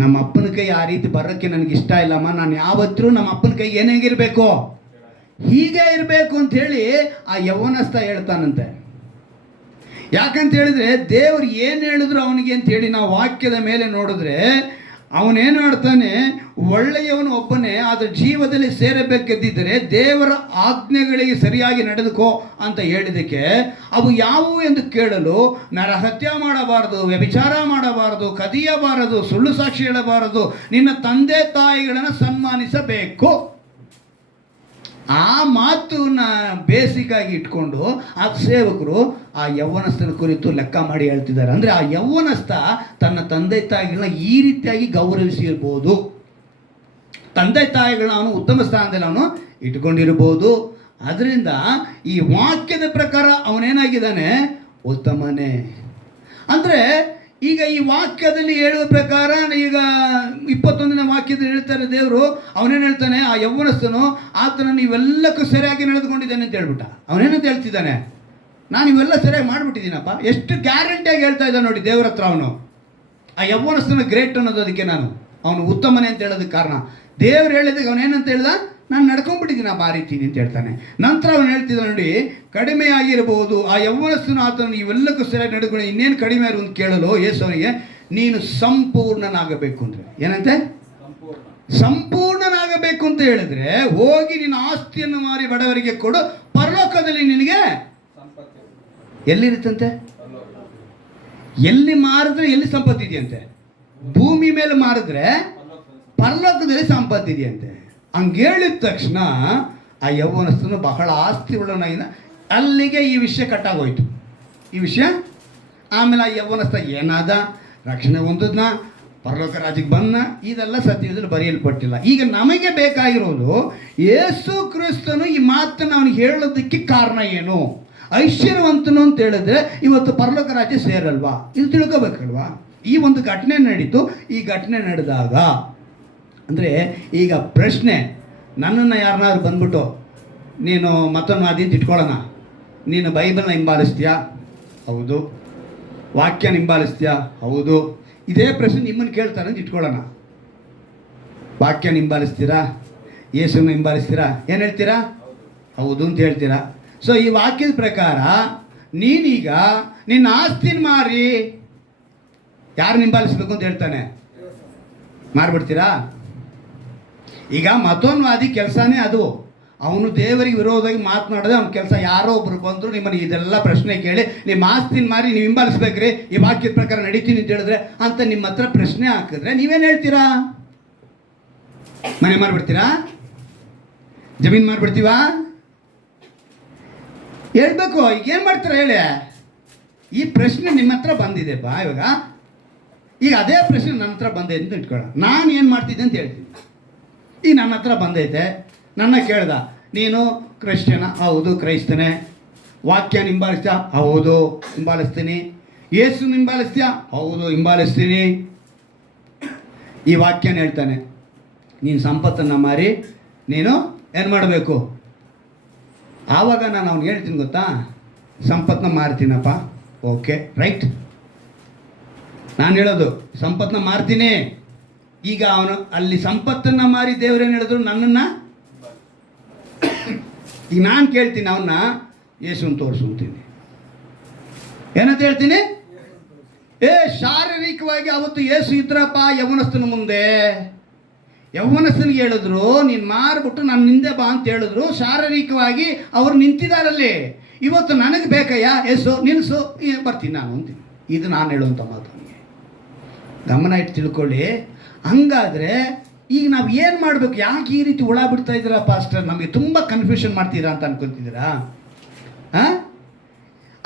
ನಮ್ಮ ಅಪ್ಪನ ಕೈ ಆ ರೀತಿ ಬರೋಕ್ಕೆ ನನಗೆ ಇಷ್ಟ ಇಲ್ಲಮ್ಮ. ನಾನು ಯಾವತ್ತೂ ನಮ್ಮ ಅಪ್ಪನ ಕೈ ಏನಾಗಿರಬೇಕು, ಹೀಗೆ ಇರಬೇಕು ಅಂಥೇಳಿ ಆ ಯೌವನಸ್ಥ ಹೇಳ್ತಾನಂತೆ. ಯಾಕಂತ ಹೇಳಿದ್ರೆ ದೇವ್ರು ಏನು ಹೇಳಿದ್ರು ಅವನಿಗೆ ಅಂಥೇಳಿ ನಾವು ವಾಕ್ಯದ ಮೇಲೆ ನೋಡಿದ್ರೆ ಅವನೇನು ಮಾಡ್ತಾನೆ, ಒಳ್ಳೆಯವನು ಒಬ್ಬನೇ, ಆದರೆ ಜೀವದಲ್ಲಿ ಸೇರಬೇಕೆದ್ದಿದ್ದರೆ ದೇವರ ಆಜ್ಞೆಗಳಿಗೆ ಸರಿಯಾಗಿ ನಡೆದುಕೋ ಅಂತ ಹೇಳಿದಕ್ಕೆ ಅವು ಯಾವುವು ಎಂದು ಕೇಳಲು, ನರಹತ್ಯ ಮಾಡಬಾರದು, ವ್ಯಭಿಚಾರ ಮಾಡಬಾರದು, ಕದಿಯಬಾರದು, ಸುಳ್ಳು ಸಾಕ್ಷಿ ಹೇಳಬಾರದು, ನಿನ್ನ ತಂದೆ ತಾಯಿಗಳನ್ನು ಸನ್ಮಾನಿಸಬೇಕು. ಆ ಮಾತನ್ನ ಬೇಸಿಕ್ಕಾಗಿ ಇಟ್ಕೊಂಡು ಆ ಸೇವಕರು ಆ ಯೌವನಸ್ಥನ ಕುರಿತು ಲೆಕ್ಕ ಮಾಡಿ ಹೇಳ್ತಿದ್ದಾರೆ. ಅಂದರೆ ಆ ಯೌವನಸ್ಥ ತನ್ನ ತಂದೆ ತಾಯಿಗಳನ್ನ ಈ ರೀತಿಯಾಗಿ ಗೌರವಿಸಿರ್ಬೋದು, ತಂದೆ ತಾಯಿಗಳನ್ನ ಅವನು ಉತ್ತಮ ಸ್ಥಾನದಲ್ಲಿ ಅವನು ಇಟ್ಕೊಂಡಿರ್ಬೋದು. ಅದರಿಂದ ಈ ವಾಕ್ಯದ ಪ್ರಕಾರ ಅವನೇನಾಗಿದ್ದಾನೆ, ಉತ್ತಮನೇ. ಅಂದರೆ ಈಗ ಈ ವಾಕ್ಯದಲ್ಲಿ ಹೇಳುವ ಪ್ರಕಾರ, ಈಗ 21ನೇ ವಾಕ್ಯದಲ್ಲಿ ಹೇಳ್ತಾರೆ ದೇವರು, ಅವನೇನು ಹೇಳ್ತಾನೆ, ಆ ಯೌವನಸ್ಥನು ಆತನ ಇವೆಲ್ಲಕ್ಕೂ ಸರಿಯಾಗಿ ನಡೆದುಕೊಂಡಿದ್ದಾನೆ ಅಂತ ಹೇಳ್ಬಿಟ್ಟ. ಅವನೇನಂತ ಹೇಳ್ತಿದ್ದಾನೆ, ನಾನು ಇವೆಲ್ಲ ಸರಿಯಾಗಿ ಮಾಡಿಬಿಟ್ಟಿದ್ದೀನಪ್ಪ. ಎಷ್ಟು ಗ್ಯಾರಂಟಿಯಾಗಿ ಹೇಳ್ತಾ ಇದ್ದಾನೆ ನೋಡಿ ದೇವರ ಹತ್ರ ಅವನು. ಆ ಯೌವನಸ್ಥನ ಗ್ರೇಟ್ ಅನ್ನೋದು ಅದಕ್ಕೆ ಅವನು ಉತ್ತಮನೇ ಅಂತ ಹೇಳೋದಕ್ಕೆ ಕಾರಣ. ದೇವ್ರು ಹೇಳಿದಾಗ ಅವನೇನಂತ ಹೇಳ್ದ, ನಾನು ನಡ್ಕೊಂಡ್ಬಿಟ್ಟಿದ್ದೀನಪ್ಪ ಆ ರೀತಿ ಅಂತ ಹೇಳ್ತಾನೆ. ನಂತರ ಅವನು ಹೇಳ್ತಿದ್ದ ನೋಡಿ, ಕಡಿಮೆ ಆಗಿರಬಹುದು ಆ ಯೌವನಸ್ಥನು ಆತನು ಇವೆಲ್ಲಕ್ಕೂ ಸರಿಯಾಗಿ ನಡೆದುಕೊಂಡು ಇನ್ನೇನು ಕಡಿಮೆ ಇರು ಅಂತ ಕೇಳಲು ಯೇಸುವನಿಗೆ, ನೀನು ಸಂಪೂರ್ಣನಾಗಬೇಕು ಅಂದರೆ ಏನಂತೆ, ಸಂಪೂರ್ಣನಾಗಬೇಕು ಅಂತ ಹೇಳಿದ್ರೆ ಹೋಗಿ ನಿನ್ನ ಆಸ್ತಿಯನ್ನು ಮಾರಿ ಬಡವರಿಗೆ ಕೊಡು, ಪರಲೋಕದಲ್ಲಿ ನಿನಗೆ ಎಲ್ಲಿರುತ್ತಂತೆ. ಎಲ್ಲಿ ಮಾರಿದ್ರೆ ಎಲ್ಲಿ ಸಂಪತ್ತಿದೆಯಂತೆ, ಭೂಮಿ ಮೇಲೆ ಮಾರಿದ್ರೆ ಪರಲೋಕದಲ್ಲಿ ಸಂಪತ್ತಿದೆಯಂತೆ. ಹಂಗೆ ಹೇಳಿದ ತಕ್ಷಣ ಆ ಯೌವನಸ್ಥನು ಬಹಳ ಆಸ್ತಿ ಉಳ್ಳವನಾಗಿದ್ದ. ಅಲ್ಲಿಗೆ ಈ ವಿಷಯ ಕಟ್ಟಾಗೋಯ್ತು, ಈ ವಿಷಯ. ಆಮೇಲೆ ಆ ಯೌವನಸ್ಥ ಏನಾದ, ರಕ್ಷಣೆ ಹೊಂದದ್ನ, ಪರಲೋಕ ರಾಜ್ಯಕ್ಕೆ ಬಂದ, ಇದೆಲ್ಲ ಸತ್ಯದಲ್ಲಿ ಬರೆಯಲ್ಪಟ್ಟಿಲ್ಲ. ಈಗ ನಮಗೆ ಬೇಕಾಗಿರೋದು ಯೇಸು ಕ್ರಿಸ್ತನು ಈ ಮಾತನ್ನು ಅವನಿಗೆ ಹೇಳೋದಕ್ಕೆ ಕಾರಣ ಏನು. ಐಶ್ವರ್ಯವಂತನು ಅಂತ ಹೇಳಿದ್ರೆ ಇವತ್ತು ಪರಲೋಕ ರಾಜ್ಯ ಸೇರಲ್ವಾ, ಇದು ತಿಳ್ಕೊಬೇಕಲ್ವಾ. ಈ ಒಂದು ಘಟನೆ ನಡೀತು. ಈ ಘಟನೆ ನಡೆದಾಗ ಅಂದರೆ ಈಗ ಪ್ರಶ್ನೆ, ನನ್ನನ್ನು ಯಾರನ್ನಾದ್ರು ಬಂದ್ಬಿಟ್ಟು ನೀನು ಮತ್ತೊಂದು ಅದಿಂತ ಇಟ್ಕೊಳ್ಳೋಣ, ನೀನು ಬೈಬಲ್ನ ಹಿಂಬಾಲಿಸ್ತೀಯಾ, ಹೌದು. ವಾಕ್ಯನ ಹಿಂಬಾಲಿಸ್ತೀಯಾ, ಹೌದು. ಇದೇ ಪ್ರಶ್ನೆ ನಿಮ್ಮನ್ನು ಕೇಳ್ತಾರೆ ಅಂತ ಇಟ್ಕೊಳ್ಳೋಣ. ವಾಕ್ಯನ ಹಿಂಬಾಲಿಸ್ತೀರಾ, ಯೇಸುನ ಹಿಂಬಾಲಿಸ್ತೀರಾ, ಏನು ಹೇಳ್ತೀರಾ, ಹೌದು ಅಂತ ಹೇಳ್ತೀರಾ. ಸೊ ಈ ವಾಕ್ಯದ ಪ್ರಕಾರ ನೀನೀಗ ನಿನ್ನ ಆಸ್ತಿನ ಮಾರಿ ಯಾರು ಹಿಂಬಾಲಿಸ್ಬೇಕು ಅಂತ ಹೇಳ್ತಾನೆ? ಮಾರ್ಬಿಡ್ತೀರಾ? ಈಗ ಮತೋನ್ವಾದಿ ಕೆಲಸನೇ ಅದು. ಅವನು ದೇವರಿಗೆ ವಿರೋಧವಾಗಿ ಮಾತನಾಡದೆ ಅವನ ಕೆಲಸ. ಯಾರೋ ಒಬ್ರು ಬಂದರು ನಿಮ್ಮನ್ನು ಇದೆಲ್ಲ ಪ್ರಶ್ನೆ ಕೇಳಿ ನಿಮ್ಮ ಆಸ್ತಿನ ಮಾರಿ ನೀವು ಹಿಂಬಾಲಿಸ್ಬೇಕ್ರಿ, ಈ ವಾಕ್ಯದ ಪ್ರಕಾರ ನಡೀತೀನಿ ಅಂತ ಹೇಳಿದ್ರೆ ಅಂತ ನಿಮ್ಮ ಹತ್ರ ಪ್ರಶ್ನೆ ಹಾಕಿದ್ರೆ ನೀವೇನು ಹೇಳ್ತೀರಾ? ಮನೆ ಮಾರ್ಬಿಡ್ತೀರಾ? ಜಮೀನು ಮಾರ್ಬಿಡ್ತೀವಾ? ಹೇಳ್ಬೇಕು. ಈಗ ಏನು ಮಾಡ್ತೀರಾ ಹೇಳಿ? ಈ ಪ್ರಶ್ನೆ ನಿಮ್ಮ ಹತ್ರ ಬಂದಿದೆ ಬಾ ಇವಾಗ. ಈಗ ಅದೇ ಪ್ರಶ್ನೆ ನನ್ನ ಹತ್ರ ಬಂದೈತೆ ಅಂತ ಇಟ್ಕೊಳ್ಳೋಣ. ನಾನು ಏನು ಮಾಡ್ತಿದ್ದೆ ಅಂತ ಹೇಳ್ತೀನಿ. ಈಗ ನನ್ನ ಹತ್ರ ಬಂದೈತೆ, ನನ್ನ ಕೇಳ್ದ, ನೀನು ಕ್ರಿಶ್ಚಿಯನ? ಹೌದು ಕ್ರೈಸ್ತನೇ. ವಾಕ್ಯ ಹಿಂಬಾಲಿಸ್ತೀಯಾ? ಹೌದು ಹಿಂಬಾಲಿಸ್ತೀನಿ. ಯೇಸು ಹಿಂಬಾಲಿಸ್ತೀಯಾ? ಹೌದು ಹಿಂಬಾಲಿಸ್ತೀನಿ. ಈ ವಾಕ್ಯನ ಹೇಳ್ತಾನೆ, ನೀನು ಸಂಪತ್ತನ್ನು ಮಾರಿ ನೀನು ಏನು ಮಾಡಬೇಕು? ಆವಾಗ ನಾನು ಅವ್ನಿಗೆ ಹೇಳ್ತೀನಿ ಗೊತ್ತಾ, ಸಂಪತ್ತನ್ನ ಮಾರ್ತೀನಪ್ಪ. ಓಕೆ ರೈಟ್, ನಾನು ಹೇಳೋದು ಸಂಪತ್ತನ್ನ ಮಾರ್ತೀನಿ. ಈಗ ಅವನು ಅಲ್ಲಿ ಸಂಪತ್ತನ್ನು ಮಾರಿ ದೇವರೇನು ಹೇಳಿದ್ರು? ನನ್ನನ್ನು. ಈಗ ನಾನು ಕೇಳ್ತೀನಿ ಅವನ್ನ, ಯೇಸುವನ್ನು ತೋರಿಸ್ತೀನಿ. ಏನಂತ ಹೇಳ್ತೀನಿ? ಶಾರೀರಿಕವಾಗಿ ಅವತ್ತು ಯೇಸು ಇದ್ರಪ್ಪ ಯೌವನಸ್ಥನ ಮುಂದೆ. ಯೌವನಸ್ಥನಿಗೆ ಹೇಳಿದ್ರು ನೀನು ಮಾರ್ಬಿಟ್ಟು ನನ್ನ ಹಿಂದೆ ಬಾ ಅಂತ ಹೇಳಿದ್ರು. ಶಾರೀರಿಕವಾಗಿ ಅವರು ನಿಂತಿದ್ದಾರಲ್ಲಿ. ಇವತ್ತು ನನಗೆ ಬೇಕಯ್ಯ ಯೇಸು, ನಿಲ್ಲಿಸು, ಬರ್ತೀನಿ ನಾನು ಅಂತೀನಿ. ಇದು ನಾನು ಹೇಳುವಂಥ ಮಾತು. ನನಗೆ ಗಮನ ಇಟ್ಟು ತಿಳ್ಕೊಳ್ಳಿ. ಹಂಗಾದರೆ ಈಗ ನಾವು ಏನು ಮಾಡಬೇಕು? ಯಾಕೆ ಈ ರೀತಿ ಹುಳ ಬಿಡ್ತಾ ಇದ್ದೀರಾ ಪಾಸ್ಟರ್? ನಮಗೆ ತುಂಬ ಕನ್ಫ್ಯೂಷನ್ ಮಾಡ್ತೀರಾ ಅಂತ ಅನ್ಕೊತಿದ್ದೀರಾ?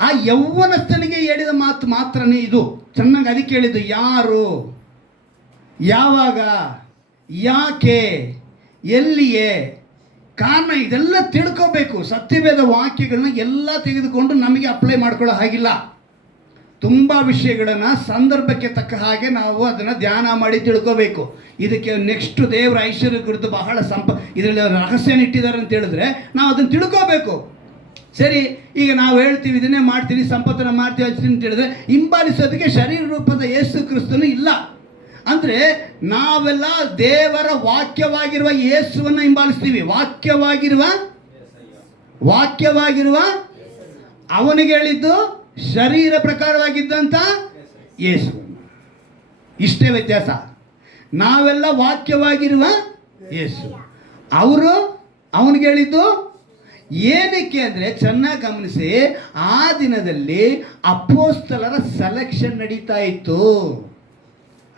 ಆ ಯೌವನಸ್ಥನಿಗೆ ಹೇಳಿದ ಮಾತು ಮಾತ್ರನೇ ಇದು. ಚೆನ್ನಾಗಿ ಅದಕ್ಕೆ ಹೇಳಿದ್ದು. ಯಾರು, ಯಾವಾಗ, ಯಾಕೆ, ಎಲ್ಲಿಯೇ, ಕಾರಣ ಇದೆಲ್ಲ ತಿಳ್ಕೋಬೇಕು. ಸತ್ಯವೇದ ವಾಕ್ಯಗಳನ್ನ ಎಲ್ಲ ತೆಗೆದುಕೊಂಡು ನಮಗೆ ಅಪ್ಲೈ ಮಾಡ್ಕೊಳ್ಳೋ ಹಾಗಿಲ್ಲ. ತುಂಬ ವಿಷಯಗಳನ್ನು ಸಂದರ್ಭಕ್ಕೆ ತಕ್ಕ ಹಾಗೆ ನಾವು ಅದನ್ನು ಧ್ಯಾನ ಮಾಡಿ ತಿಳ್ಕೋಬೇಕು. ಇದಕ್ಕೆ ನೆಕ್ಸ್ಟ್ ದೇವರ ಐಶ್ವರ್ಯ ಕುರಿತು ಬಹಳ ಇದರಲ್ಲಿ ರಹಸ್ಯನ ಇಟ್ಟಿದ್ದಾರೆ ಅಂತ ಹೇಳಿದ್ರೆ ನಾವು ಅದನ್ನು ತಿಳ್ಕೋಬೇಕು. ಸರಿ, ಈಗ ನಾವು ಹೇಳ್ತೀವಿ ಇದನ್ನೇ ಮಾಡ್ತೀವಿ, ಸಂಪತ್ತನ್ನು ಮಾಡ್ತೀವಿ ಅಂತ ಹೇಳಿದ್ರೆ ಹಿಂಬಾಲಿಸೋದಕ್ಕೆ ಶರೀರ ರೂಪದ ಯೇಸು ಕ್ರಿಸ್ತನು ಇಲ್ಲ. ಅಂದರೆ ನಾವೆಲ್ಲ ದೇವರ ವಾಕ್ಯವಾಗಿರುವ ಯೇಸುವನ್ನು ಹಿಂಬಾಲಿಸ್ತೀವಿ. ವಾಕ್ಯವಾಗಿರುವ ಅವನಿಗೆ ಹೇಳಿದ್ದು ಶರೀರ ಪ್ರಕಾರವಾಗಿದ್ದಂಥ ಯೇಸುವನ್ನು. ಇಷ್ಟೇ ವ್ಯತ್ಯಾಸ. ನಾವೆಲ್ಲ ವಾಕ್ಯವಾಗಿರುವ ಯೇಸು, ಅವರು ಅವನಿಗೆ ಹೇಳಿದ್ದು. ಏನಕ್ಕೆ ಅಂದರೆ ಚೆನ್ನಾಗಿ ಗಮನಿಸಿ, ಆ ದಿನದಲ್ಲಿ ಅಪೊಸ್ತಲರ ಸೆಲೆಕ್ಷನ್ ನಡೀತಾ ಇತ್ತು.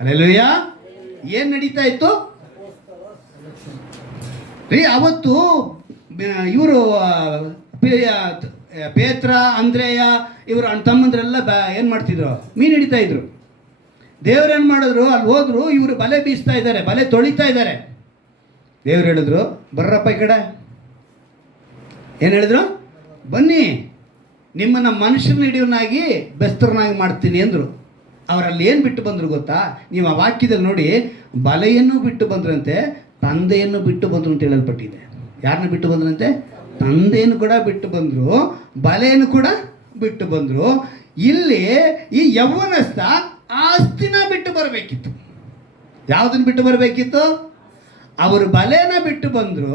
ಹಲ್ಲೆಲೂಯಾ. ಏನು ನಡೀತಾ ಇತ್ತು ರೀ? ಅವತ್ತು ಇವರು ಪೇತ್ರ, ಅಂದ್ರೇಯ, ಇವರು ಅಣ್ಣ ತಮ್ಮಂದ್ರೆಲ್ಲ ಏನು ಮಾಡ್ತಿದ್ರು? ಮೀನು ಹಿಡಿತಾ ಇದ್ರು. ದೇವ್ರೇನು ಮಾಡಿದ್ರು? ಅಲ್ಲಿ ಹೋದ್ರು, ಇವರು ಬಲೆ ಬೀಸ್ತಾ ಇದ್ದಾರೆ, ಬಲೆ ತೊಳಿತಾ ಇದ್ದಾರೆ. ದೇವ್ರು ಹೇಳಿದ್ರು, ಬರ್ರಪ್ಪ ಈ ಕಡೆ. ಏನು ಹೇಳಿದ್ರು? ಬನ್ನಿ, ನಿಮ್ಮನ್ನು ಮನುಷ್ಯನ ಹಿಡಿಯೋನಾಗಿ ಬೆಸ್ತರನಾಗಿ ಮಾಡ್ತೀನಿ ಅಂದರು. ಅವರಲ್ಲಿ ಏನು ಬಿಟ್ಟು ಬಂದರು ಗೊತ್ತಾ? ನೀವು ಆ ವಾಕ್ಯದಲ್ಲಿ ನೋಡಿ, ಬಲೆಯನ್ನು ಬಿಟ್ಟು ಬಂದ್ರಂತೆ, ತಂದೆಯನ್ನು ಬಿಟ್ಟು ಬಂದರು ಅಂತ ಹೇಳಲ್ಪಟ್ಟಿದೆ. ಯಾರನ್ನ ಬಿಟ್ಟು ಬಂದ್ರಂತೆ? ತಂದೆಯನ್ನು ಕೂಡ ಬಿಟ್ಟು ಬಂದರು, ಬಲೆಯನ್ನು ಕೂಡ ಬಿಟ್ಟು ಬಂದರು. ಇಲ್ಲಿ ಈ ಯೌವನಸ್ಥ ಆಸ್ತಿನ ಬಿಟ್ಟು ಬರಬೇಕಿತ್ತು. ಯಾವುದನ್ನು ಬಿಟ್ಟು ಬರಬೇಕಿತ್ತು? ಅವರು ಬಲೆನ ಬಿಟ್ಟು ಬಂದರು,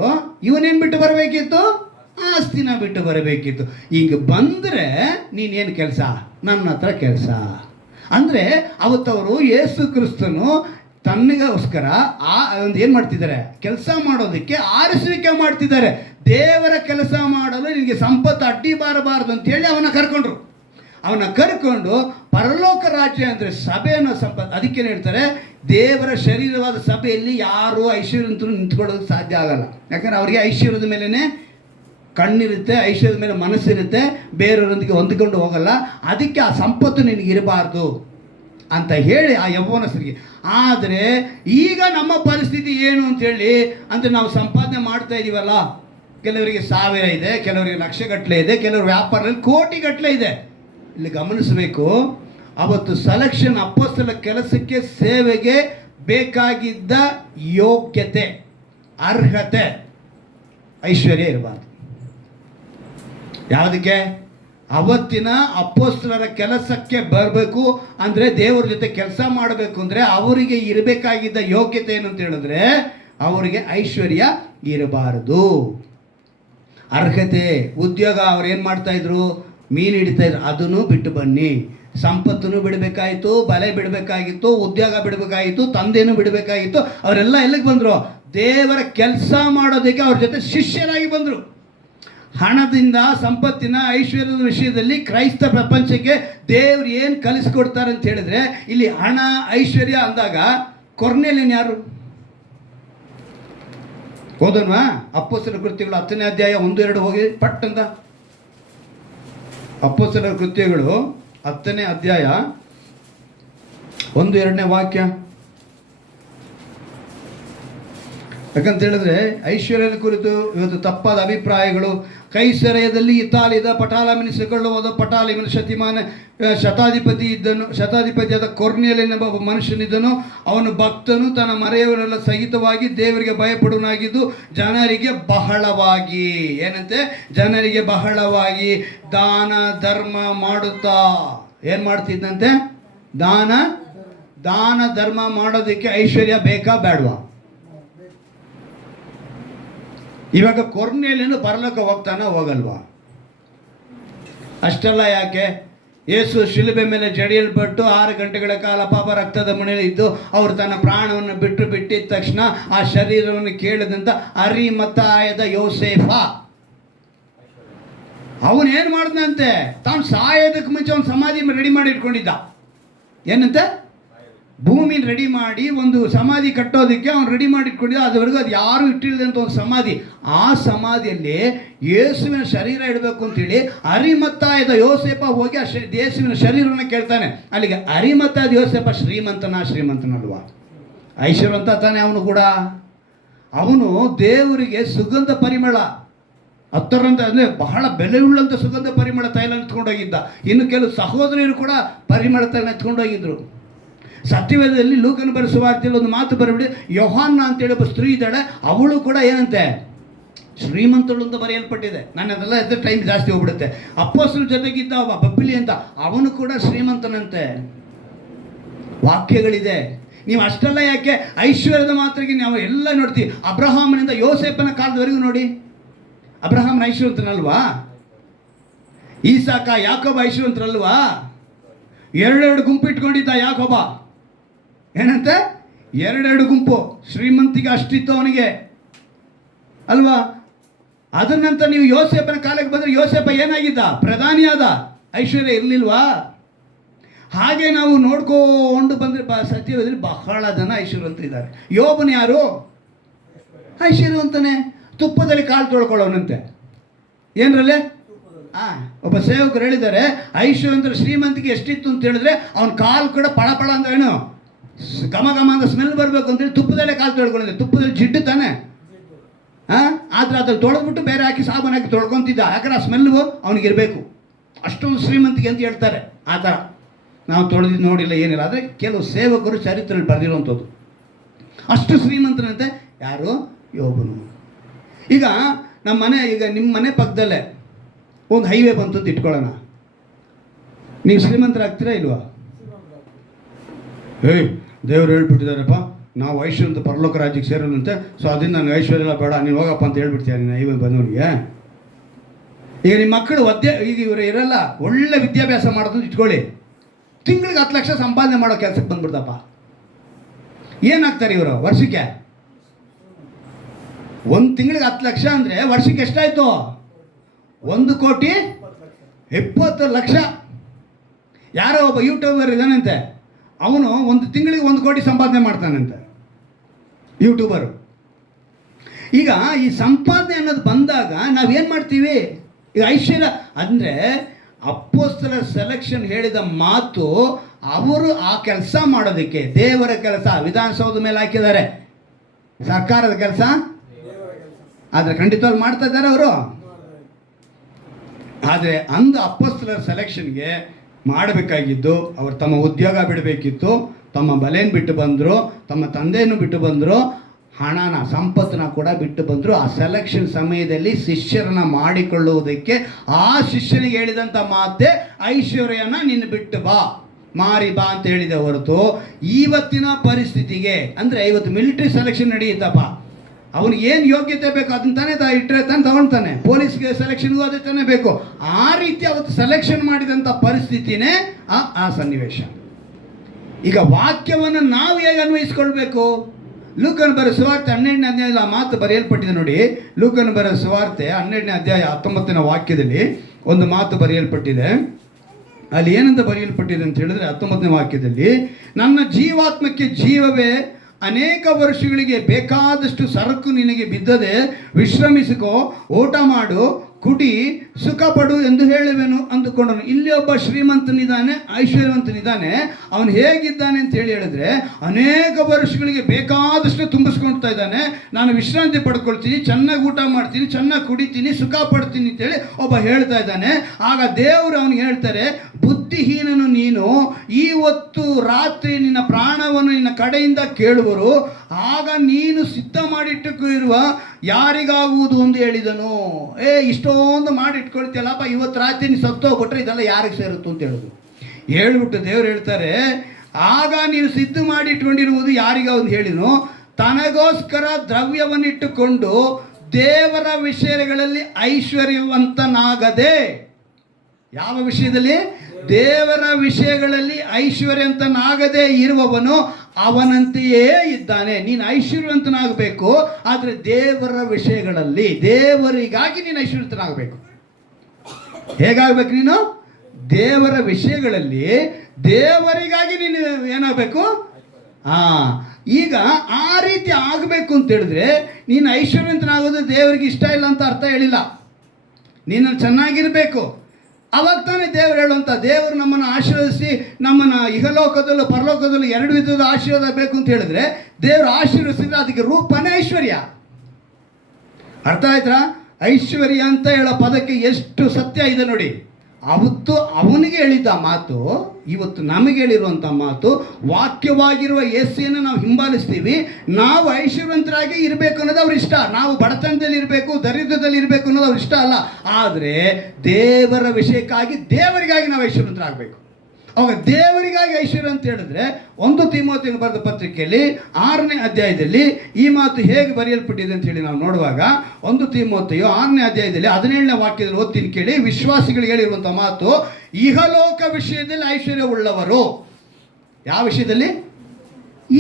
ಇವನೇನು ಬಿಟ್ಟು ಬರಬೇಕಿತ್ತು? ಆಸ್ತಿನ ಬಿಟ್ಟು ಬರಬೇಕಿತ್ತು. ಈಗ ಬಂದರೆ ನೀನೇನು ಕೆಲಸ? ನನ್ನ ಹತ್ರ ಕೆಲಸ. ಅಂದರೆ ಅವತ್ತವರು ಯೇಸು ಕ್ರಿಸ್ತನು ತನ್ನಗೋಸ್ಕರ ಒಂದು ಏನು ಮಾಡ್ತಿದ್ದಾರೆ? ಕೆಲಸ ಮಾಡೋದಕ್ಕೆ ಆರಿಸುವಿಕೆ ಮಾಡ್ತಿದ್ದಾರೆ. ದೇವರ ಕೆಲಸ ಮಾಡಲು ನಿನಗೆ ಸಂಪತ್ತು ಅಡ್ಡಿ ಬಾರಬಾರದು ಅಂತೇಳಿ ಅವನ ಕರ್ಕೊಂಡ್ರು. ಅವನ ಕರ್ಕೊಂಡು ಪರಲೋಕ ರಾಜ್ಯ ಅಂದರೆ ಸಭೆಯನ್ನು ಸಂಪತ್ತು. ಅದಕ್ಕೆ ಹೇಳ್ತಾರೆ, ದೇವರ ಶರೀರವಾದ ಸಭೆಯಲ್ಲಿ ಯಾರೂ ಐಶ್ವರ್ಯವಂತರು ನಿಂತ್ಕೊಳ್ಳೋದಕ್ಕೆ ಸಾಧ್ಯ ಆಗಲ್ಲ. ಯಾಕಂದರೆ ಅವರಿಗೆ ಐಶ್ವರ್ಯದ ಮೇಲೇ ಕಣ್ಣಿರುತ್ತೆ, ಐಶ್ವರ್ಯದ ಮೇಲೆ ಮನಸ್ಸಿರುತ್ತೆ, ಬೇರೆಯವರೊಂದಿಗೆ ಹೊಂದಿಕೊಂಡು ಹೋಗಲ್ಲ. ಅದಕ್ಕೆ ಆ ಸಂಪತ್ತು ನಿನಗಿರಬಾರ್ದು ಅಂತ ಹೇಳಿ ಆ ಯೌವನಸ್ಥರಿಗೆ. ಆದರೆ ಈಗ ನಮ್ಮ ಪರಿಸ್ಥಿತಿ ಏನು ಅಂತೇಳಿ ಅಂದರೆ ನಾವು ಸಂಪಾದನೆ ಮಾಡ್ತಾ ಇದ್ದೀವಲ್ಲ, ಕೆಲವರಿಗೆ 1000 ಇದೆ, ಕೆಲವರಿಗೆ ಲಕ್ಷಗಟ್ಟಲೆ ಇದೆ, ಕೆಲವರು ವ್ಯಾಪಾರದಲ್ಲಿ ಕೋಟಿಗಟ್ಟಲೆ ಇದೆ. ಇಲ್ಲಿ ಗಮನಿಸಬೇಕು, ಅವತ್ತು ಸೆಲೆಕ್ಷನ್ ಅಪೊಸ್ತಲ ಕೆಲಸಕ್ಕೆ ಸೇವೆಗೆ ಬೇಕಾಗಿದ್ದ ಯೋಗ್ಯತೆ, ಅರ್ಹತೆ, ಐಶ್ವರ್ಯ ಇರಬಾರ್ದು. ಯಾವುದಕ್ಕೆ? ಅವತ್ತಿನ ಅಪೊಸ್ತಲರ ಕೆಲಸಕ್ಕೆ ಬರಬೇಕು ಅಂದರೆ, ದೇವರ ಜೊತೆ ಕೆಲಸ ಮಾಡಬೇಕು ಅಂದರೆ ಅವರಿಗೆ ಇರಬೇಕಾಗಿದ್ದ ಯೋಗ್ಯತೆ ಏನು ಅಂತ ಹೇಳಿದ್ರೆ, ಅವರಿಗೆ ಐಶ್ವರ್ಯ ಇರಬಾರದು, ಅರ್ಹತೆ. ಉದ್ಯೋಗ ಅವ್ರು ಏನು ಮಾಡ್ತಾಯಿದ್ರು? ಮೀನು ಹಿಡಿತಾ ಇದ್ರು, ಅದನ್ನು ಬಿಟ್ಟು ಬನ್ನಿ. ಸಂಪತ್ತನ್ನು ಬಿಡಬೇಕಾಯಿತು, ಬಲೆ ಬಿಡಬೇಕಾಗಿತ್ತು, ಉದ್ಯೋಗ ಬಿಡಬೇಕಾಗಿತ್ತು, ತಂದೆನೂ ಬಿಡಬೇಕಾಗಿತ್ತು. ಅವರೆಲ್ಲ ಎಲ್ಲಿಗೆ ಬಂದರು? ದೇವರ ಕೆಲಸ ಮಾಡೋದಕ್ಕೆ ಅವ್ರ ಜೊತೆ ಶಿಷ್ಯರಾಗಿ ಬಂದರು. ಹಣದಿಂದ, ಸಂಪತ್ತಿನ, ಐಶ್ವರ್ಯದ ವಿಷಯದಲ್ಲಿ ಕ್ರೈಸ್ತ ಪ್ರಪಂಚಕ್ಕೆ ದೇವ್ರು ಏನು ಕಲಿಸ್ಕೊಡ್ತಾರೆ ಅಂತ ಹೇಳಿದ್ರೆ, ಇಲ್ಲಿ ಹಣ ಐಶ್ವರ್ಯ ಅಂದಾಗ ಕೊರ್ನೇಲಿಯನ್ ಯಾರು? ಓದೋಣವಾ? ಅಪೊಸ್ತಲರ ಕೃತ್ಯಗಳು 10ನೇ ಅಧ್ಯಾಯ 1-2 ಹೋಗಿ ಪಟ್ ಅಂತ. ಅಪೊಸ್ತಲರ ಕೃತ್ಯಗಳು 10ನೇ ಅಧ್ಯಾಯ 1-2ನೇ ವಾಕ್ಯ. ಯಾಕಂತ ಹೇಳಿದ್ರೆ ಐಶ್ವರ್ಯದ ಕುರಿತು ಇವತ್ತು ತಪ್ಪಾದ ಅಭಿಪ್ರಾಯಗಳು. ಕೈಸರೆಯದಲ್ಲಿ ಇತಾಲಿಯದ ಪಟಾಲಮಿನಿಸಿಕೊಳ್ಳುವ ಪಟಾಲಮಿನ ಶತಾಧಿಪತಿಯಾದ ಕೊರ್ನೇಲಿಯನೆಂಬ ಒಬ್ಬ ಮನುಷ್ಯನಿದ್ದನು. ಅವನು ಭಕ್ತನು, ತನ್ನ ಮರೆಯವರೆಲ್ಲ ಸಹಿತವಾಗಿ ದೇವರಿಗೆ ಭಯಪಡುವನಾಗಿದ್ದು ಜನರಿಗೆ ಬಹಳವಾಗಿ, ಏನಂತೆ, ಜನರಿಗೆ ಬಹಳವಾಗಿ ದಾನ ಧರ್ಮ ಮಾಡುತ್ತಾ ಏನು ಮಾಡ್ತಿದ್ದಂತೆ? ದಾನ ಧರ್ಮ ಮಾಡೋದಕ್ಕೆ ಐಶ್ವರ್ಯ ಬೇಕಾ ಬೇಡವಾ? ಇವಾಗ ಕೊರ್ನೇಲಿಯನು ಪರಲೋಕ ಹೋಗ್ತಾನ ಹೋಗಲ್ವಾ? ಅಷ್ಟೆಲ್ಲ ಯಾಕೆ? ಯೇಸು ಶಿಲುಬೆ ಮೇಲೆ ಜಡಿಯಲ್ಪಟ್ಟು 6 ಗಂಟೆಗಳ ಕಾಲ ಪಾಪ ರಕ್ತದ ಮನೆಯಲ್ಲಿ ಇದ್ದು ಅವರು ತನ್ನ ಪ್ರಾಣವನ್ನು ಬಿಟ್ಟಿದ್ದ ತಕ್ಷಣ ಆ ಶರೀರವನ್ನು ಕೇಳಿದಂಥ ಅರಿಮಥಾಯದ ಯೋಸೇಫ ಅವನೇನು ಮಾಡಿದಂತೆ? ತಾನು ಸಾಯೋದಕ್ಕೆ ಮುಂಚೆ ಒಂದು ಸಮಾಧಿ ರೆಡಿ ಮಾಡಿ ಇಟ್ಕೊಂಡಿದ್ದ. ಏನಂತೆ? ಭೂಮಿನ ರೆಡಿ ಮಾಡಿ ಒಂದು ಸಮಾಧಿ ಕಟ್ಟೋದಕ್ಕೆ ಅವನು ರೆಡಿ ಮಾಡಿ ಇಟ್ಕೊಂಡಿದ್ದ. ಅದುವರೆಗೂ ಅದು ಯಾರು ಇಟ್ಟಿಲ್ಲದಂಥ ಒಂದು ಸಮಾಧಿ. ಆ ಸಮಾಧಿಯಲ್ಲಿ ಯೇಸುವಿನ ಶರೀರ ಇಡಬೇಕು ಅಂತೇಳಿ ಅರಿಮಥಾಯದ ಯೋಸೇಪ ಹೋಗಿ ಆ ಯೇಸುವಿನ ಶರೀರವನ್ನು ಕೇಳ್ತಾನೆ. ಅಲ್ಲಿಗೆ ಅರಿಮಥಾಯದ ಯೋಸೇಪ ಶ್ರೀಮಂತನಲ್ವಾ? ಐಶ್ವರ್ಯವಂತ ತಾನೆ ಅವನು ಕೂಡ. ಅವನು ದೇವರಿಗೆ ಸುಗಂಧ ಪರಿಮಳ ಹತ್ತರಂತ ಅಂದರೆ ಬಹಳ ಬೆಲೆಯುಳ್ಳಂಥ ಸುಗಂಧ ಪರಿಮಳ ತೈಲ ಎತ್ಕೊಂಡೋಗಿದ್ದ. ಇನ್ನು ಕೆಲವು ಸಹೋದರಿಯರು ಕೂಡ ಪರಿಮಳ ತೈಲ ಎತ್ಕೊಂಡೋಗಿದ್ರು. ಸತ್ಯವೇದದಲ್ಲಿ ಲೂಕನ ಬರೆಸುವ ವಾರ್ತೆಯಲ್ಲಿ ಒಂದು ಮಾತು ಬರಬಿಡಿ, ಯೋಹಾನ್ನ ಅಂತೇಳಿ ಒಬ್ಬ ಸ್ತ್ರೀ ಇದ್ದಾಳೆ, ಅವಳು ಕೂಡ ಏನಂತೆ? ಶ್ರೀಮಂತಳು ಅಂತ ಬರೆಯಲ್ಪಟ್ಟಿದೆ. ನಾನು ಅದೆಲ್ಲ ಎದ್ದ ಟೈಮ್ ಜಾಸ್ತಿ ಹೋಗ್ಬಿಡುತ್ತೆ. ಅಪೊಸ್ತಲರ ಜೊತೆಗಿದ್ದ ಒಬ್ಬ ಬಬ್ಬಿಲಿ ಅಂತ, ಅವನು ಕೂಡ ಶ್ರೀಮಂತನಂತೆ. ವಾಕ್ಯಗಳಿದೆ. ನೀವು ಅಷ್ಟೆಲ್ಲ ಯಾಕೆ ಐಶ್ವರ್ಯದ ಮಾತ್ರಕ್ಕೆ ನಾವು ಎಲ್ಲ ನೋಡ್ತೀವಿ. ಅಬ್ರಹಾಮನಿಂದ ಯೋಸೇಫನ ಕಾಲದವರೆಗೂ ನೋಡಿ, ಅಬ್ರಹಾಮನ ಐಶ್ವರ್ಯವಂತನಲ್ವಾ? ಈಸಾಕ ಯಾಕೋಬ ಐಶ್ವರ್ಯವಂತರಲ್ವಾ? 2 ಗುಂಪು ಇಟ್ಕೊಂಡಿದ್ದ ಯಾಕೋಬ. ಏನಂತೆ? 2 ಗುಂಪು. ಶ್ರೀಮಂತಿಗೆ ಅಷ್ಟಿತ್ತು ಅವನಿಗೆ ಅಲ್ವಾ? ಅದರ ನಂತರ ನೀವು ಯೋಸೇಫನ ಕಾಲಕ್ಕೆ ಬಂದರೆ ಯೋಸೇಫ ಏನಾಗಿದ್ದ? ಪ್ರಧಾನಿಯಾದ. ಐಶ್ವರ್ಯ ಇರಲಿಲ್ವಾ? ಹಾಗೆ ನಾವು ನೋಡ್ಕೊಂಡು ಬಂದರೆ ಸತ್ಯವೇದದಲ್ಲಿ ಬಹಳ ಜನ ಐಶ್ವರ್ಯವಂತರಿದ್ದಾರೆ. ಯೋಬನು ಯಾರು? ಐಶ್ವರ್ಯವಂತನೇ. ತುಪ್ಪದಲ್ಲಿ ಕಾಲು ತೊಳ್ಕೊಳ್ಳೋನಂತೆ. ಏನರಲ್ಲೇ ಒಬ್ಬ ಸೇವಕರು ಹೇಳಿದ್ದಾರೆ, ಐಶ್ವರ್ಯವಂತರ ಶ್ರೀಮಂತಿಗೆ ಎಷ್ಟಿತ್ತು ಅಂತ ಹೇಳಿದ್ರೆ ಅವನ ಕಾಲು ಕೂಡ ಪಳ ಅಂತ ಏನು ಘಮ ಅಂತ ಸ್ಮೆಲ್ ಬರಬೇಕು ಅಂತೇಳಿ ತುಪ್ಪದಲ್ಲೇ ಕಾಲು ತೊಳ್ಕೊಂಡಿದ್ದೆ. ತುಪ್ಪದಲ್ಲಿ ಜಿಡ್ಡು ತಾನೆ, ಆದರೆ ಅದ್ರಲ್ಲಿ ತೊಳೆದ್ಬಿಟ್ಟು ಬೇರೆ ಹಾಕಿ ಸಾಬೂನು ಹಾಕಿ ತೊಳ್ಕೊತಿದ್ದ. ಯಾಕಂದ್ರೆ ಆ ಸ್ಮೆಲ್ಲು ಅವನಿಗಿರಬೇಕು. ಅಷ್ಟೊಂದು ಶ್ರೀಮಂತಿಗೆ ಅಂತ ಹೇಳ್ತಾರೆ. ಆ ಥರ ನಾವು ತೊಳೆದಿದ್ದು ನೋಡಿಲ್ಲ, ಏನಿಲ್ಲ. ಆದರೆ ಕೆಲವು ಸೇವಕರು ಚರಿತ್ರೆಯಲ್ಲಿ ಬರೆದಿರುವಂಥದ್ದು. ಅಷ್ಟು ಶ್ರೀಮಂತನಂತೆ. ಯಾರು? ಯೋಬನು. ಈಗ ನಮ್ಮ ಮನೆ, ಈಗ ನಿಮ್ಮ ಮನೆ ಪಕ್ಕದಲ್ಲೇ ಒಂದು ಹೈವೇ ಬಂತು ಅಂತ ಇಟ್ಕೊಳ್ಳೋಣ. ನೀವು ಶ್ರೀಮಂತರಾಗ್ತೀರಾ ಇಲ್ವಾ? ದೇವರು ಹೇಳ್ಬಿಟ್ಟಿದ್ದಾರಪ್ಪ, ನಾವು ಐಶ್ವರ್ಯಂತ ಪರಲೋಕ ರಾಜ್ಯಕ್ಕೆ ಸೇರೋದಂತೆ, ಸೊ ಅದರಿಂದ ನನಗೆ ಐಶ್ವರ್ಯ ಎಲ್ಲ ಬೇಡ, ನೀನು ಹೋಗಪ್ಪ ಅಂತ ಹೇಳ್ಬಿಡ್ತೀಯ ನೀನು ಹೈವೇ ಬಂದವನಿಗೆ. ಈಗ ನಿಮ್ಮ ಮಕ್ಕಳು ಈಗ ಇವರು ಇರಲ್ಲ, ಒಳ್ಳೆ ವಿದ್ಯಾಭ್ಯಾಸ ಮಾಡೋದು ಇಟ್ಕೊಳ್ಳಿ, ತಿಂಗಳಿಗೆ 10 ಲಕ್ಷ ಸಂಪಾದನೆ ಮಾಡೋ ಕೆಲಸಕ್ಕೆ ಬಂದ್ಬಿಡ್ತಪ್ಪ. ಏನಾಗ್ತಾರೆ ಇವರು ವರ್ಷಕ್ಕೆ? 1 ತಿಂಗಳಿಗೆ 10 ಲಕ್ಷ ಅಂದರೆ ವರ್ಷಕ್ಕೆ ಎಷ್ಟಾಯಿತು? 1,20,00,000. ಯಾರೋ ಒಬ್ಬ ಯೂಟ್ಯೂಬರ್ ಇದ್ದಾನಂತೆ, ಅವನು 1 ತಿಂಗಳಿಗೆ 1 ಕೋಟಿ ಸಂಪಾದನೆ ಮಾಡ್ತಾನಂತೆ, ಯೂಟ್ಯೂಬರು. ಈಗ ಈ ಸಂಪಾದನೆ ಅನ್ನೋದು ಬಂದಾಗ ನಾವೇನು ಮಾಡ್ತೀವಿ? ಈಗ ಐಶ್ವರ್ಯ ಅಂದರೆ ಅಪೊಸ್ತಲರ ಸೆಲೆಕ್ಷನ್ ಹೇಳಿದ ಮಾತು, ಅವರು ಆ ಕೆಲಸ ಮಾಡೋದಕ್ಕೆ, ದೇವರ ಕೆಲಸ ವಿಧಾನಸೌಧದ ಮೇಲೆ ಹಾಕಿದ್ದಾರೆ, ಸರ್ಕಾರದ ಕೆಲಸ, ಆದರೆ ಖಂಡಿತವಾಗಿ ಮಾಡ್ತಾ ಇದ್ದಾರೆ ಅವರು. ಆದರೆ ಅಂದು ಅಪೊಸ್ತಲರ ಸೆಲೆಕ್ಷನ್ಗೆ ಮಾಡಬೇಕಾಗಿದ್ದು, ಅವರು ತಮ್ಮ ಉದ್ಯೋಗ ಬಿಡಬೇಕಿತ್ತು, ತಮ್ಮ ಬಲೆಯನ್ನು ಬಿಟ್ಟು ಬಂದರು, ತಮ್ಮ ತಂದೆಯನ್ನು ಬಿಟ್ಟು ಬಂದರು, ಹಣನ ಸಂಪತ್ತನ್ನ ಕೂಡ ಬಿಟ್ಟು ಬಂದರು. ಆ ಸೆಲೆಕ್ಷನ್ ಸಮಯದಲ್ಲಿ ಶಿಷ್ಯರನ್ನ ಮಾಡಿಕೊಳ್ಳುವುದಕ್ಕೆ ಆ ಶಿಷ್ಯನಿಗೆ ಹೇಳಿದಂಥ ಮಾತೆ, ಐಶ್ವರ್ಯನ ನಿನ್ನ ಬಿಟ್ಟು ಬಾ, ಮಾರಿ ಬಾ ಅಂತ ಹೇಳಿದೆ ಹೊರತು ಇವತ್ತಿನ ಪರಿಸ್ಥಿತಿಗೆ. ಅಂದರೆ ಇವತ್ತು ಮಿಲಿಟರಿ ಸೆಲೆಕ್ಷನ್ ನಡೆಯುತ್ತಪ್ಪ, ಅವನಿಗೆ ಏನು ಯೋಗ್ಯತೆ ಬೇಕು ಅದನ್ನ ತಾನೇ ಇಟ್ಟರೆ ತಾನೆ ತಗೊಳ್ತಾನೆ. ಪೊಲೀಸ್ಗೆ ಸೆಲೆಕ್ಷನ್ಗೂ ಅದೇ ತಾನೇ ಬೇಕು. ಆ ರೀತಿ ಅವತ್ತು ಸೆಲೆಕ್ಷನ್ ಮಾಡಿದಂಥ ಪರಿಸ್ಥಿತಿನೇ ಆ ಸನ್ನಿವೇಶ. ಈಗ ವಾಕ್ಯವನ್ನು ನಾವು ಹೇಗೆ ಅನ್ವಯಿಸ್ಕೊಳ್ಬೇಕು? ಲೂಕನ ಬರೋ ಸುವಾರ್ತೆ 12ನೇ ಅಧ್ಯಾಯದಲ್ಲಿ ಆ ಮಾತು ಬರೆಯಲ್ಪಟ್ಟಿದೆ ನೋಡಿ. ಲೂಕನ ಬರೋ ಸುವಾರ್ತೆ 12ನೇ ಅಧ್ಯಾಯ 19ನೇ ವಾಕ್ಯದಲ್ಲಿ ಒಂದು ಮಾತು ಬರೆಯಲ್ಪಟ್ಟಿದೆ. ಅಲ್ಲಿ ಏನಂತ ಬರೆಯಲ್ಪಟ್ಟಿದೆ ಅಂತ ಹೇಳಿದ್ರೆ 19ನೇ ವಾಕ್ಯದಲ್ಲಿ, ನನ್ನ ಜೀವಾತ್ಮಕ್ಕೆ ಜೀವವೇ, ಅನೇಕ ವರ್ಷಗಳಿಗೆ ಬೇಕಾದಷ್ಟು ಸರಕು ನಿನಗೆ ಬಿದ್ದದೆ, ವಿಶ್ರಮಿಸಿಕೋ, ಊಟ ಮಾಡು, ಕುಡಿ, ಸುಖ ಪಡು ಎಂದು ಹೇಳುವೆನು ಅಂದುಕೊಂಡನು. ಇಲ್ಲಿ ಒಬ್ಬ ಶ್ರೀಮಂತನಿದ್ದಾನೆ, ಐಶ್ವರ್ಯವಂತನಿದ್ದಾನೆ. ಅವನು ಹೇಗಿದ್ದಾನೆ ಅಂತ ಹೇಳಿದ್ರೆ, ಅನೇಕ ವರ್ಷಗಳಿಗೆ ಬೇಕಾದಷ್ಟು ತುಂಬಿಸ್ಕೊಳ್ತಾ ಇದ್ದಾನೆ. ನಾನು ವಿಶ್ರಾಂತಿ ಪಡ್ಕೊಳ್ತೀನಿ, ಚೆನ್ನಾಗಿ ಊಟ ಮಾಡ್ತೀನಿ, ಚೆನ್ನಾಗಿ ಕುಡಿತೀನಿ, ಸುಖ ಪಡ್ತೀನಿ ಅಂತೇಳಿ ಒಬ್ಬ ಹೇಳ್ತಾ ಇದ್ದಾನೆ. ಆಗ ದೇವರು ಅವನಿಗೆ ಹೇಳ್ತಾರೆ, ಬುದ್ಧಿಹೀನನು ನೀನು, ಇವತ್ತು ರಾತ್ರಿ ನಿನ್ನ ಪ್ರಾಣವನ್ನು ನಿನ್ನ ಕಡೆಯಿಂದ ಕೇಳುವರು, ಆಗ ನೀನು ಸಿದ್ಧ ಮಾಡಿಟ್ಟುಕೊಂಡಿರುವ ಯಾರಿಗಾಗುವುದು ಎಂದು ಹೇಳಿದನು. ಇಷ್ಟೊಂದು ಮಾಡಿಟ್ಕೊಳ್ತೀಯಲ್ಲಪ್ಪ, ಇವತ್ತು ರಾತ್ರಿ ನೀನು ಸತ್ತೋಗ್ಬಿಟ್ರೆ ಇದೆಲ್ಲ ಯಾರಿಗೆ ಸೇರುತ್ತು ಅಂತ ಹೇಳೋದು. ಹೇಳ್ಬಿಟ್ಟು ದೇವ್ರು ಹೇಳ್ತಾರೆ, ಆಗ ನೀನು ಸಿದ್ಧ ಮಾಡಿ ಇಟ್ಕೊಂಡಿರುವುದು ಯಾರಿಗಾವುದು ಹೇಳಿನು, ತನಗೋಸ್ಕರ ದ್ರವ್ಯವನ್ನಿಟ್ಟುಕೊಂಡು ದೇವರ ವಿಷಯಗಳಲ್ಲಿ ಐಶ್ವರ್ಯವಂತನಾಗದೆ. ಯಾವ ವಿಷಯದಲ್ಲಿ? ದೇವರ ವಿಷಯಗಳಲ್ಲಿ ಐಶ್ವರ್ಯವಂತನಾಗದೆ ಇರುವವನು ಅವನಂತೆಯೇ ಇದ್ದಾನೆ. ನೀನು ಐಶ್ವರ್ಯವಂತನಾಗಬೇಕು, ಆದರೆ ದೇವರ ವಿಷಯಗಳಲ್ಲಿ, ದೇವರಿಗಾಗಿ ನೀನು ಐಶ್ವರ್ಯವಂತನಾಗಬೇಕು. ಹೇಗಾಗಬೇಕು ನೀನು? ದೇವರ ವಿಷಯಗಳಲ್ಲಿ ದೇವರಿಗಾಗಿ ನೀನು ಏನಾಗಬೇಕು? ಈಗ ಆ ರೀತಿ ಆಗಬೇಕು ಅಂತ ಹೇಳಿದ್ರೆ, ನೀನು ಐಶ್ವರ್ಯವಂತನಾಗೋದು ದೇವರಿಗೆ ಇಷ್ಟ ಇಲ್ಲ ಅಂತ ಅರ್ಥ ಹೇಳಿಲ್ಲ. ನೀನು ಚೆನ್ನಾಗಿರಬೇಕು, ಅವಾಗ ತಾನೇ ದೇವರು ಹೇಳುವಂಥ. ದೇವರು ನಮ್ಮನ್ನು ಆಶೀರ್ವದಿಸಿ ನಮ್ಮನ್ನು ಇಹಲೋಕದಲ್ಲೂ ಪರಲೋಕದಲ್ಲೂ ಎರಡು ವಿಧದ ಆಶೀರ್ವಾದ ಬೇಕು ಅಂತ ಹೇಳಿದ್ರೆ, ದೇವರು ಆಶೀರ್ವದಿಸಿದ್ರೆ ಅದಕ್ಕೆ ರೂಪನೇ ಐಶ್ವರ್ಯ. ಅರ್ಥ ಆಯ್ತಾ? ಐಶ್ವರ್ಯ ಅಂತ ಹೇಳೋ ಪದಕ್ಕೆ ಎಷ್ಟು ಸತ್ಯ ಇದೆ ನೋಡಿ. ಅವತ್ತು ಅವನಿಗೆ ಹೇಳಿದ್ದ ಮಾತು ಇವತ್ತು ನಮಗೆ ಹೇಳಿರುವಂಥ ಮಾತು. ವಾಕ್ಯವಾಗಿರುವ ಯೇಸುವನ್ನು ನಾವು ಹಿಂಬಾಲಿಸ್ತೀವಿ. ನಾವು ಐಶ್ವರ್ಯವಂತರಾಗಿ ಇರಬೇಕು ಅನ್ನೋದು ಅವ್ರ ಇಷ್ಟ. ನಾವು ಬಡತನದಲ್ಲಿ ಇರಬೇಕು, ದರಿದ್ರದಲ್ಲಿ ಇರಬೇಕು ಅನ್ನೋದು ಅವ್ರ ಇಷ್ಟ ಅಲ್ಲ. ಆದರೆ ದೇವರ ವಿಷಯಕ್ಕಾಗಿ, ದೇವರಿಗಾಗಿ ನಾವು ಐಶ್ವರ್ಯವಂತರಾಗಬೇಕು. ಅವಾಗ ದೇವರಿಗಾಗಿ ಐಶ್ವರ್ಯ ಅಂತ ಹೇಳಿದ್ರೆ, 1 ತಿಮೋಥೆಯನು ಬರೆದ ಪತ್ರಿಕೆಯಲ್ಲಿ 6ನೇ ಅಧ್ಯಾಯದಲ್ಲಿ ಈ ಮಾತು ಹೇಗೆ ಬರೆಯಲ್ಪಟ್ಟಿದೆ ಅಂತ ಹೇಳಿ ನಾವು ನೋಡುವಾಗ, 1 ತಿಮೋಥೆಯು 6ನೇ ಅಧ್ಯಾಯದಲ್ಲಿ 17ನೇ ವಾಕ್ಯದಲ್ಲಿ ಓದ್ತೀನಿ ಕೇಳಿ. ವಿಶ್ವಾಸಿಗಳಿಗೆ ಹೇಳಿರುವಂಥ ಮಾತು, ಇಹಲೋಕ ವಿಷಯದಲ್ಲಿ ಐಶ್ವರ್ಯವುಳ್ಳವರು. ಯಾವ ವಿಷಯದಲ್ಲಿ?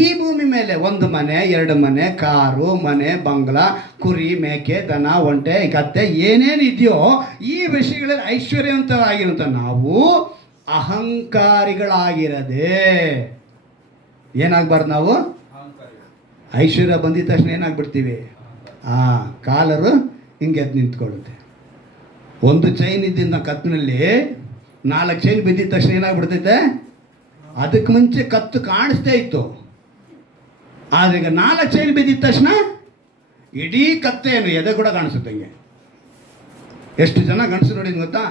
ಈ ಭೂಮಿ ಮೇಲೆ 1 ಮನೆ, 2 ಮನೆ, ಕಾರು, ಮನೆ, ಬಂಗ್ಲಾ, ಕುರಿ, ಮೇಕೆ, ದನ, ಒಂಟೆ, ಕತ್ತೆ, ಏನೇನು ಇದೆಯೋ ಈ ವಿಷಯಗಳಲ್ಲಿ ಐಶ್ವರ್ಯವಂತರಾಗಿರುವಂಥ ನಾವು ಅಹಂಕಾರಿಗಳಾಗಿರದೆ ಏನಾಗಬಾರ್ದು? ನಾವು ಐಶ್ವರ್ಯ ಬಂದಿದ ತಕ್ಷಣ ಏನಾಗ್ಬಿಡ್ತೀವಿ? ಕಾಲರು ಹಿಂಗೆ ಎದ್ದು ನಿಂತ್ಕೊಳ್ಳುತ್ತೆ. 1 ಚೈನ್ ಇದ್ದಿಂದ ಕತ್ತಿನಲ್ಲಿ 4 ಚೈನ್ ಬಿದ್ದಿದ ತಕ್ಷಣ ಏನಾಗ್ಬಿಡ್ತೈತೆ? ಅದಕ್ಕೆ ಮುಂಚೆ ಕತ್ತು ಕಾಣಿಸ್ತೇ ಇತ್ತು, ಆದರೆ ಈಗ 4 ಚೈನ್ ಬಿದ್ದಿದ ತಕ್ಷಣ ಇಡೀ ಕತ್ತೇನು ಎದೆ ಕೂಡ ಕಾಣಿಸುತ್ತಂಗೆ. ಎಷ್ಟು ಜನ ಗಂಡಸು ನೋಡಿದ್ ಗೊತ್ತಾ?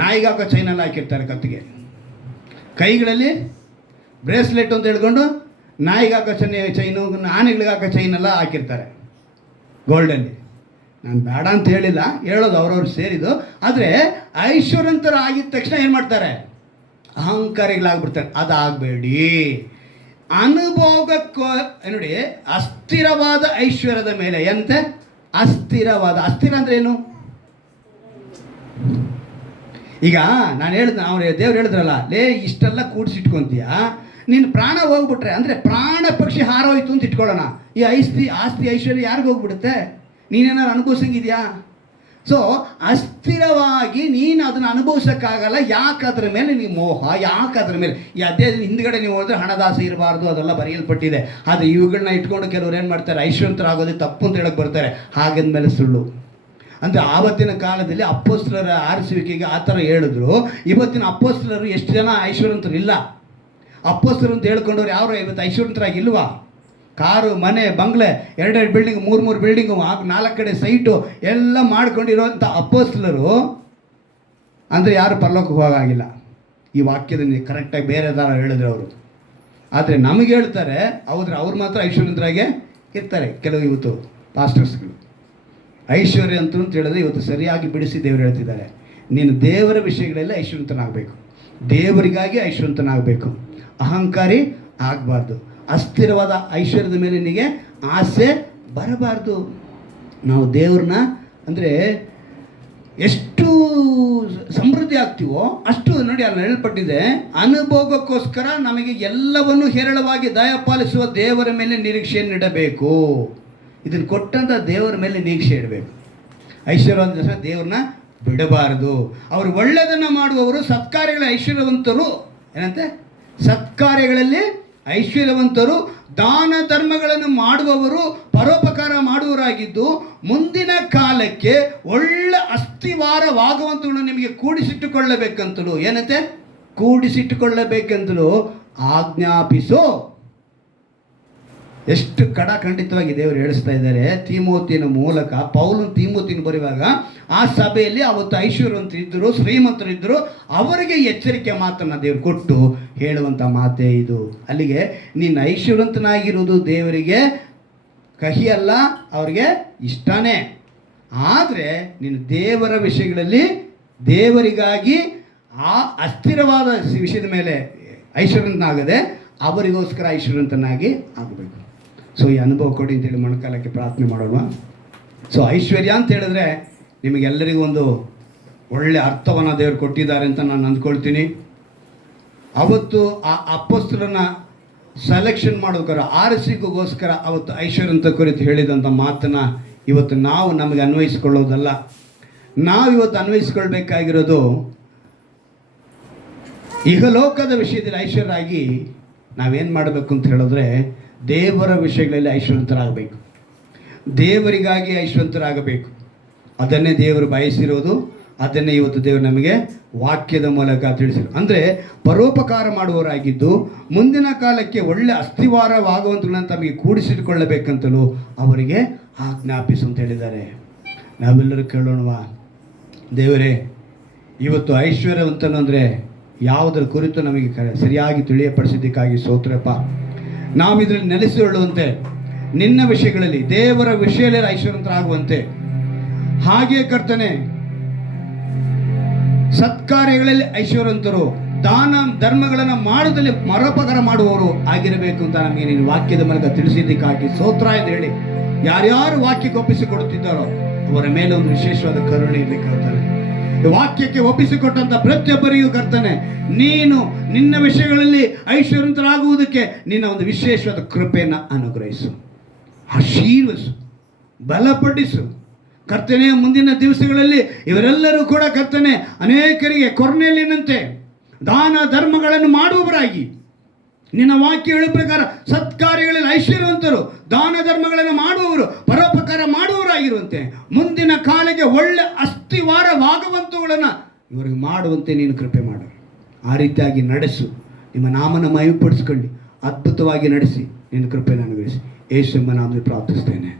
ನಾಯಿಗಾಕೋ ಚೈನೆಲ್ಲ ಹಾಕಿರ್ತಾರೆ ಕತ್ತಿಗೆ, ಕೈಗಳಲ್ಲಿ ಬ್ರೇಸ್ಲೆಟ್ ಅಂತ ಹೇಳ್ಕೊಂಡು ನಾಯಿಗಾಕೋ ಚೈನು, ಆನೆಗಳಿಗಾಕೋ ಚೈನೆಲ್ಲ ಹಾಕಿರ್ತಾರೆ ಗೋಲ್ಡಲ್ಲಿ. ನಾನು ಬೇಡ ಅಂತ ಹೇಳಿಲ್ಲ, ಹೇಳೋದು ಅವ್ರವ್ರು ಸೇರಿದ್ದು. ಆದರೆ ಐಶ್ವರ್ಯವಂತರ ಆಗಿದ ತಕ್ಷಣ ಏನು ಮಾಡ್ತಾರೆ? ಅಹಂಕಾರಿಗಳಾಗ್ಬಿಡ್ತಾರೆ. ಅದಾಗಬೇಡಿ. ಅನುಭೋಗಕ್ಕೋ ನೋಡಿ, ಅಸ್ಥಿರವಾದ ಐಶ್ವರ್ಯದ ಮೇಲೆ ಎಂತೆ? ಅಸ್ಥಿರವಾದ. ಅಸ್ಥಿರ ಅಂದರೆ ಏನು? ಈಗ ನಾನು ಹೇಳಿದ, ದೇವ್ರು ಹೇಳಿದ್ರಲ್ಲ, ಇಷ್ಟೆಲ್ಲ ಕೂಡಿಸಿಟ್ಕೊಂತೀಯ, ನಿನ್ನ ಪ್ರಾಣ ಹೋಗ್ಬಿಟ್ರೆ, ಅಂದರೆ ಪ್ರಾಣ ಪಕ್ಷಿ ಹಾರೋಯ್ತು ಅಂತ ಇಟ್ಕೊಳ್ಳೋಣ, ಈ ಆಸ್ತಿ ಐಶ್ವರ್ಯ ಯಾರಿಗೂ ಹೋಗ್ಬಿಡುತ್ತೆ? ನೀನೇನಾದ್ರು ಅನುಭವಿಸಂಗಿದೆಯಾ? ಸೊ ಅಸ್ಥಿರವಾಗಿ ನೀನು ಅದನ್ನು ಅನುಭವಿಸೋಕ್ಕಾಗಲ್ಲ. ಯಾಕೆ ಅದ್ರ ಮೇಲೆ ನಿಮಗೆ ಮೋಹ? ಯಾಕೆ ಅದ್ರ ಮೇಲೆ? ಈ ಅಧ್ಯಾಯದ ಹಿಂದ್ಗಡೆ ನೀವು ಹೋದರೆ ಹಣದಾಸೆ ಇರಬಾರ್ದು ಅದೆಲ್ಲ ಬರೆಯಲ್ಪಟ್ಟಿದೆ. ಆದರೆ ಇವುಗಳನ್ನ ಇಟ್ಕೊಂಡು ಕೆಲವ್ರು ಏನು ಮಾಡ್ತಾರೆ? ಐಶ್ವರ್ಯವಂತರಾಗೋದೇ ತಪ್ಪು ಅಂತ ಹೇಳಕ್ಕೆ ಬರ್ತಾರೆ. ಹಾಗಂದ್ಮೇಲೆ ಸುಳ್ಳು. ಅಂದರೆ ಆವತ್ತಿನ ಕಾಲದಲ್ಲಿ ಅಪ್ಪೋಸ್ತಲರ ಆರಿಸುವಿಕೆಗೆ ಆ ಥರ ಹೇಳಿದ್ರು. ಇವತ್ತಿನ ಅಪ್ಪೋಸ್ತಲರು ಎಷ್ಟು ಜನ ಐಶ್ವರ್ಯವಂತರು ಇಲ್ಲ. ಅಪ್ಪೋಸ್ತಲರು ಅಂತ ಹೇಳ್ಕೊಂಡವ್ರು ಯಾರು ಇವತ್ತು ಐಶ್ವರ್ಯವಂತರಾಗಿಲ್ವಾ? ಕಾರು, ಮನೆ, ಬಂಗ್ಲೆ, 2 ಬಿಲ್ಡಿಂಗ್, 3 ಬಿಲ್ಡಿಂಗು, 4 ಕಡೆ ಸೈಟು ಎಲ್ಲ ಮಾಡ್ಕೊಂಡಿರೋಂಥ ಅಪ್ಪೋಸ್ತಲರು ಅಂದರೆ ಯಾರು ಪರಲೋಕಕ್ಕೆ ಹೋಗಾಗಿಲ್ಲ. ಈ ವಾಕ್ಯದಲ್ಲಿ ಕರೆಕ್ಟಾಗಿ ಬೇರೆ ಥರ ಹೇಳಿದ್ರು ಅವರು. ಆದರೆ ನಮಗೆ ಹೇಳ್ತಾರೆ ಅವ್ರು ಮಾತ್ರ ಐಶ್ವರ್ಯವಂತರಾಗೆ ಇರ್ತಾರೆ. ಕೆಲವು ಇವತ್ತು ಪಾಸ್ಟರ್ಸ್ಗಳು ಐಶ್ವರ್ಯ ಅಂತ ಹೇಳಿದ್ರೆ ಇವತ್ತು ಸರಿಯಾಗಿ ಬಿಡಿಸಿ ದೇವರು ಹೇಳ್ತಿದ್ದಾರೆ. ನೀನು ದೇವರ ವಿಷಯಗಳೆಲ್ಲ ಐಶ್ವರ್ಯವಂತನಾಗಬೇಕು, ದೇವರಿಗಾಗಿ ಐಶ್ವರ್ಯವಂತನಾಗಬೇಕು, ಅಹಂಕಾರಿ ಆಗಬಾರ್ದು. ಅಸ್ಥಿರವಾದ ಐಶ್ವರ್ಯದ ಮೇಲೆ ನಿನಗೆ ಆಸೆ ಬರಬಾರ್ದು. ನಾವು ದೇವ್ರನ್ನ ಅಂದರೆ ಎಷ್ಟು ಸಮೃದ್ಧಿ ಆಗ್ತೀವೋ ಅಷ್ಟು ನೋಡಿ ಅಲ್ಲಿ ಹೇಳಲ್ಪಟ್ಟಿದೆ, ಅನುಭೋಗಕ್ಕೋಸ್ಕರ ನಮಗೆ ಎಲ್ಲವನ್ನು ಹೇರಳವಾಗಿ ದಯಪಾಲಿಸುವ ದೇವರ ಮೇಲೆ ನಿರೀಕ್ಷೆಯನ್ನು ಇಡಬೇಕು. ಇದನ್ನು ಕೊಟ್ಟಂಥ ದೇವರ ಮೇಲೆ ನಿರೀಕ್ಷೆ ಇಡಬೇಕು. ಐಶ್ವರ್ಯವಂತ ದೇವ್ರನ್ನ ಬಿಡಬಾರದು. ಅವರು ಒಳ್ಳೆಯದನ್ನು ಮಾಡುವವರು ಸತ್ಕಾರ್ಯಗಳ ಐಶ್ವರ್ಯವಂತರು. ಏನಂತೆ? ಸತ್ಕಾರ್ಯಗಳಲ್ಲಿ ಐಶ್ವರ್ಯವಂತರು, ದಾನ ಧರ್ಮಗಳನ್ನು ಮಾಡುವವರು, ಪರೋಪಕಾರ ಮಾಡುವವರಾಗಿದ್ದು ಮುಂದಿನ ಕಾಲಕ್ಕೆ ಒಳ್ಳೆ ಅಸ್ಥಿವಾರವಾಗುವಂತಲೂ ನಿಮಗೆ ಕೂಡಿಸಿಟ್ಟುಕೊಳ್ಳಬೇಕಂತಲೂ, ಏನಂತೆ? ಕೂಡಿಸಿಟ್ಟುಕೊಳ್ಳಬೇಕಂತಲೂ ಆಜ್ಞಾಪಿಸು. ಎಷ್ಟು ಖಂಡಿತವಾಗಿ ದೇವರು ಹೇಳಿಸ್ತಾ ಇದ್ದಾರೆ. ತಿಮೋತಿನ ಮೂಲಕ ಪೌಲನು ತಿಮೋತಿನ ಬರುವಾಗ ಆ ಸಭೆಯಲ್ಲಿ ಅವತ್ತು ಐಶ್ವರ್ಯವಂತರಿದ್ದರು, ಶ್ರೀಮಂತರಿದ್ದರು, ಅವರಿಗೆ ಎಚ್ಚರಿಕೆ ಮಾತನ್ನು ದೇವರು ಕೊಟ್ಟು ಹೇಳುವಂಥ ಮಾತೇ ಇದು. ಅಲ್ಲಿಗೆ ನೀನು ಐಶ್ವರ್ಯವಂತನಾಗಿರುವುದು ದೇವರಿಗೆ ಕಹಿ ಅಲ್ಲ, ಅವರಿಗೆ ಇಷ್ಟನೇ. ಆದರೆ ನೀನು ದೇವರ ವಿಷಯಗಳಲ್ಲಿ ದೇವರಿಗಾಗಿ ಆ ಅಸ್ಥಿರವಾದ ವಿಷಯದ ಮೇಲೆ ಐಶ್ವರ್ಯವಂತನಾಗದೆ ಅವರಿಗೋಸ್ಕರ ಐಶ್ವರ್ಯವಂತನಾಗಿ ಆಗಬೇಕು. ಸೊ ಈ ಅನುಭವ ಕೊಡಿ ಅಂತೇಳಿ ಮೊಣಕಾಲಕ್ಕೆ ಪ್ರಾರ್ಥನೆ ಮಾಡೋಣ. ಸೊ ಐಶ್ವರ್ಯ ಅಂತ ಹೇಳಿದ್ರೆ ನಿಮಗೆಲ್ಲರಿಗೂ ಒಂದು ಒಳ್ಳೆಯ ಅರ್ಥವನ್ನು ದೇವರು ಕೊಟ್ಟಿದ್ದಾರೆ ಅಂತ ನಾನು ಅಂದ್ಕೊಳ್ತೀನಿ. ಅವತ್ತು ಆ ಅಪೊಸ್ತಲರನ್ನ ಸೆಲೆಕ್ಷನ್ ಮಾಡೋಕ್ಕೋಸ್ಕರ, ಆರಿಸಿಗೋಸ್ಕರ ಅವತ್ತು ಐಶ್ವರ್ಯವಂತ ಕುರಿತು ಹೇಳಿದಂಥ ಮಾತನ್ನು ಇವತ್ತು ನಾವು ನಮಗೆ ಅನ್ವಯಿಸ್ಕೊಳ್ಳೋದಲ್ಲ. ನಾವು ಇವತ್ತು ಅನ್ವಯಿಸ್ಕೊಳ್ಬೇಕಾಗಿರೋದು ಇಹಲೋಕದ ವಿಷಯದಲ್ಲಿ ಐಶ್ವರ್ಯರಾಗಿ ನಾವೇನು ಮಾಡಬೇಕು ಅಂತ ಹೇಳಿದ್ರೆ ದೇವರ ವಿಷಯಗಳಲ್ಲಿ ಐಶ್ವರ್ಯವಂತರಾಗಬೇಕು, ದೇವರಿಗಾಗಿ ಐಶ್ವರ್ಯವಂತರಾಗಬೇಕು. ಅದನ್ನೇ ದೇವರು ಬಯಸಿರೋದು, ಅದನ್ನೇ ಇವತ್ತು ದೇವರು ನಮಗೆ ವಾಕ್ಯದ ಮೂಲಕ ತಿಳಿಸಿರು. ಅಂದರೆ ಪರೋಪಕಾರ ಮಾಡುವವರಾಗಿದ್ದು ಮುಂದಿನ ಕಾಲಕ್ಕೆ ಒಳ್ಳೆ ಅಸ್ಥಿವಾರವಾಗುವಂತಗಳನ್ನು ತಮಗೆ ಕೂಡಿಸಿಟ್ಟುಕೊಳ್ಳಬೇಕಂತಲೂ ಅವರಿಗೆ ಆಜ್ಞಾಪಿಸು ಅಂತ ಹೇಳಿದ್ದಾರೆ. ನಾವೆಲ್ಲರೂ ಕೇಳೋಣವಾ? ದೇವರೇ, ಇವತ್ತು ಐಶ್ವರ್ಯವಂತನು ಅಂದರೆ ಯಾವುದರ ಕುರಿತು ನಮಗೆ ಸರಿಯಾಗಿ ತಿಳಿಯಪಡಿಸಿದ್ದಕ್ಕಾಗಿ ಸ್ತೋತ್ರಪ್ಪ. ನಾವು ಇದರಲ್ಲಿ ನೆಲೆಸಿಕೊಳ್ಳುವಂತೆ, ನಿನ್ನ ವಿಷಯಗಳಲ್ಲಿ ದೇವರ ವಿಷಯದಲ್ಲಿ ಐಶ್ವರ್ಯವಂತರಾಗುವಂತೆ, ಹಾಗೆ ಕರ್ತನೆ ಸತ್ಕಾರ್ಯಗಳಲ್ಲಿ ಐಶ್ವರ್ಯವಂತರು, ದಾನ ಧರ್ಮಗಳನ್ನು ಮಾಡುವುದರಲ್ಲಿ ಪರೋಪಕಾರ ಮಾಡುವವರು ಆಗಿರಬೇಕು ಅಂತ ನಮಗೆ ನೀನು ವಾಕ್ಯದ ಮೂಲಕ ತಿಳಿಸಿದ್ದಕ್ಕಾಗಿ ಸ್ತೋತ್ರ ಎಂದು ಹೇಳಿ, ಯಾರ್ಯಾರು ವಾಕ್ಯಕ್ಕೆ ಒಪ್ಪಿಸಿಕೊಡುತ್ತಿದ್ದಾರೋ ಅವರ ಮೇಲೆ ಒಂದು ವಿಶೇಷವಾದ ಕರುಣೆ ಇರಲಿ ಕರ್ತನೆ. ವಾಕ್ಯಕ್ಕೆ ಒಪ್ಪಿಸಿಕೊಟ್ಟಂಥ ಪ್ರತಿಯೊಬ್ಬರಿಗೂ ಕರ್ತನೆ, ನೀನು ನಿನ್ನ ವಿಷಯಗಳಲ್ಲಿ ಐಶ್ವರ್ಯವಂತರಾಗುವುದಕ್ಕೆ ನಿನ್ನ ಒಂದು ವಿಶೇಷವಾದ ಕೃಪೆಯನ್ನು ಅನುಗ್ರಹಿಸು, ಆಶೀರ್ವದಿಸು, ಬಲಪಡಿಸು ಕರ್ತನೆ. ಮುಂದಿನ ದಿವಸಗಳಲ್ಲಿ ಇವರೆಲ್ಲರೂ ಕೂಡ ಕರ್ತನೆ ಅನೇಕರಿಗೆ ಕೊರ್ನೆಲಿಯನಂತೆ ದಾನ ಧರ್ಮಗಳನ್ನು ಮಾಡುವವರಾಗಿ, ನಿನ್ನ ವಾಕ್ಯ ಹೇಳುವ ಪ್ರಕಾರ ಸತ್ಕಾರ್ಯಗಳಲ್ಲಿ ಐಶ್ವರ್ಯವಂತರು, ದಾನ ಧರ್ಮಗಳನ್ನು ಮಾಡುವವರು, ಪರೋಪಕಾರ ಮಾಡುವವರಾಗಿರುವಂತೆ, ಮುಂದಿನ ಕಾಲಿಗೆ ಒಳ್ಳೆ ಅಸ್ಥಿವಾರವಾಗುವಂಥವುಗಳನ್ನು ಇವರಿಗೆ ಮಾಡುವಂತೆ ನೀನು ಕೃಪೆ ಮಾಡು. ಆ ರೀತಿಯಾಗಿ ನಡೆಸು. ನಿಮ್ಮ ನಾಮನ ಮಹಿಮೆಪಡಿಸಿಕೊಳ್ಳಿ, ಅದ್ಭುತವಾಗಿ ನಡೆಸಿ ನಿನ್ನ ಕೃಪೆಯನ್ನು ಅನುಗ್ರಹಿಸಿ. ಯೇಸುವಿನ ನಾಮದಲ್ಲಿ ಪ್ರಾರ್ಥಿಸ್ತೇನೆ.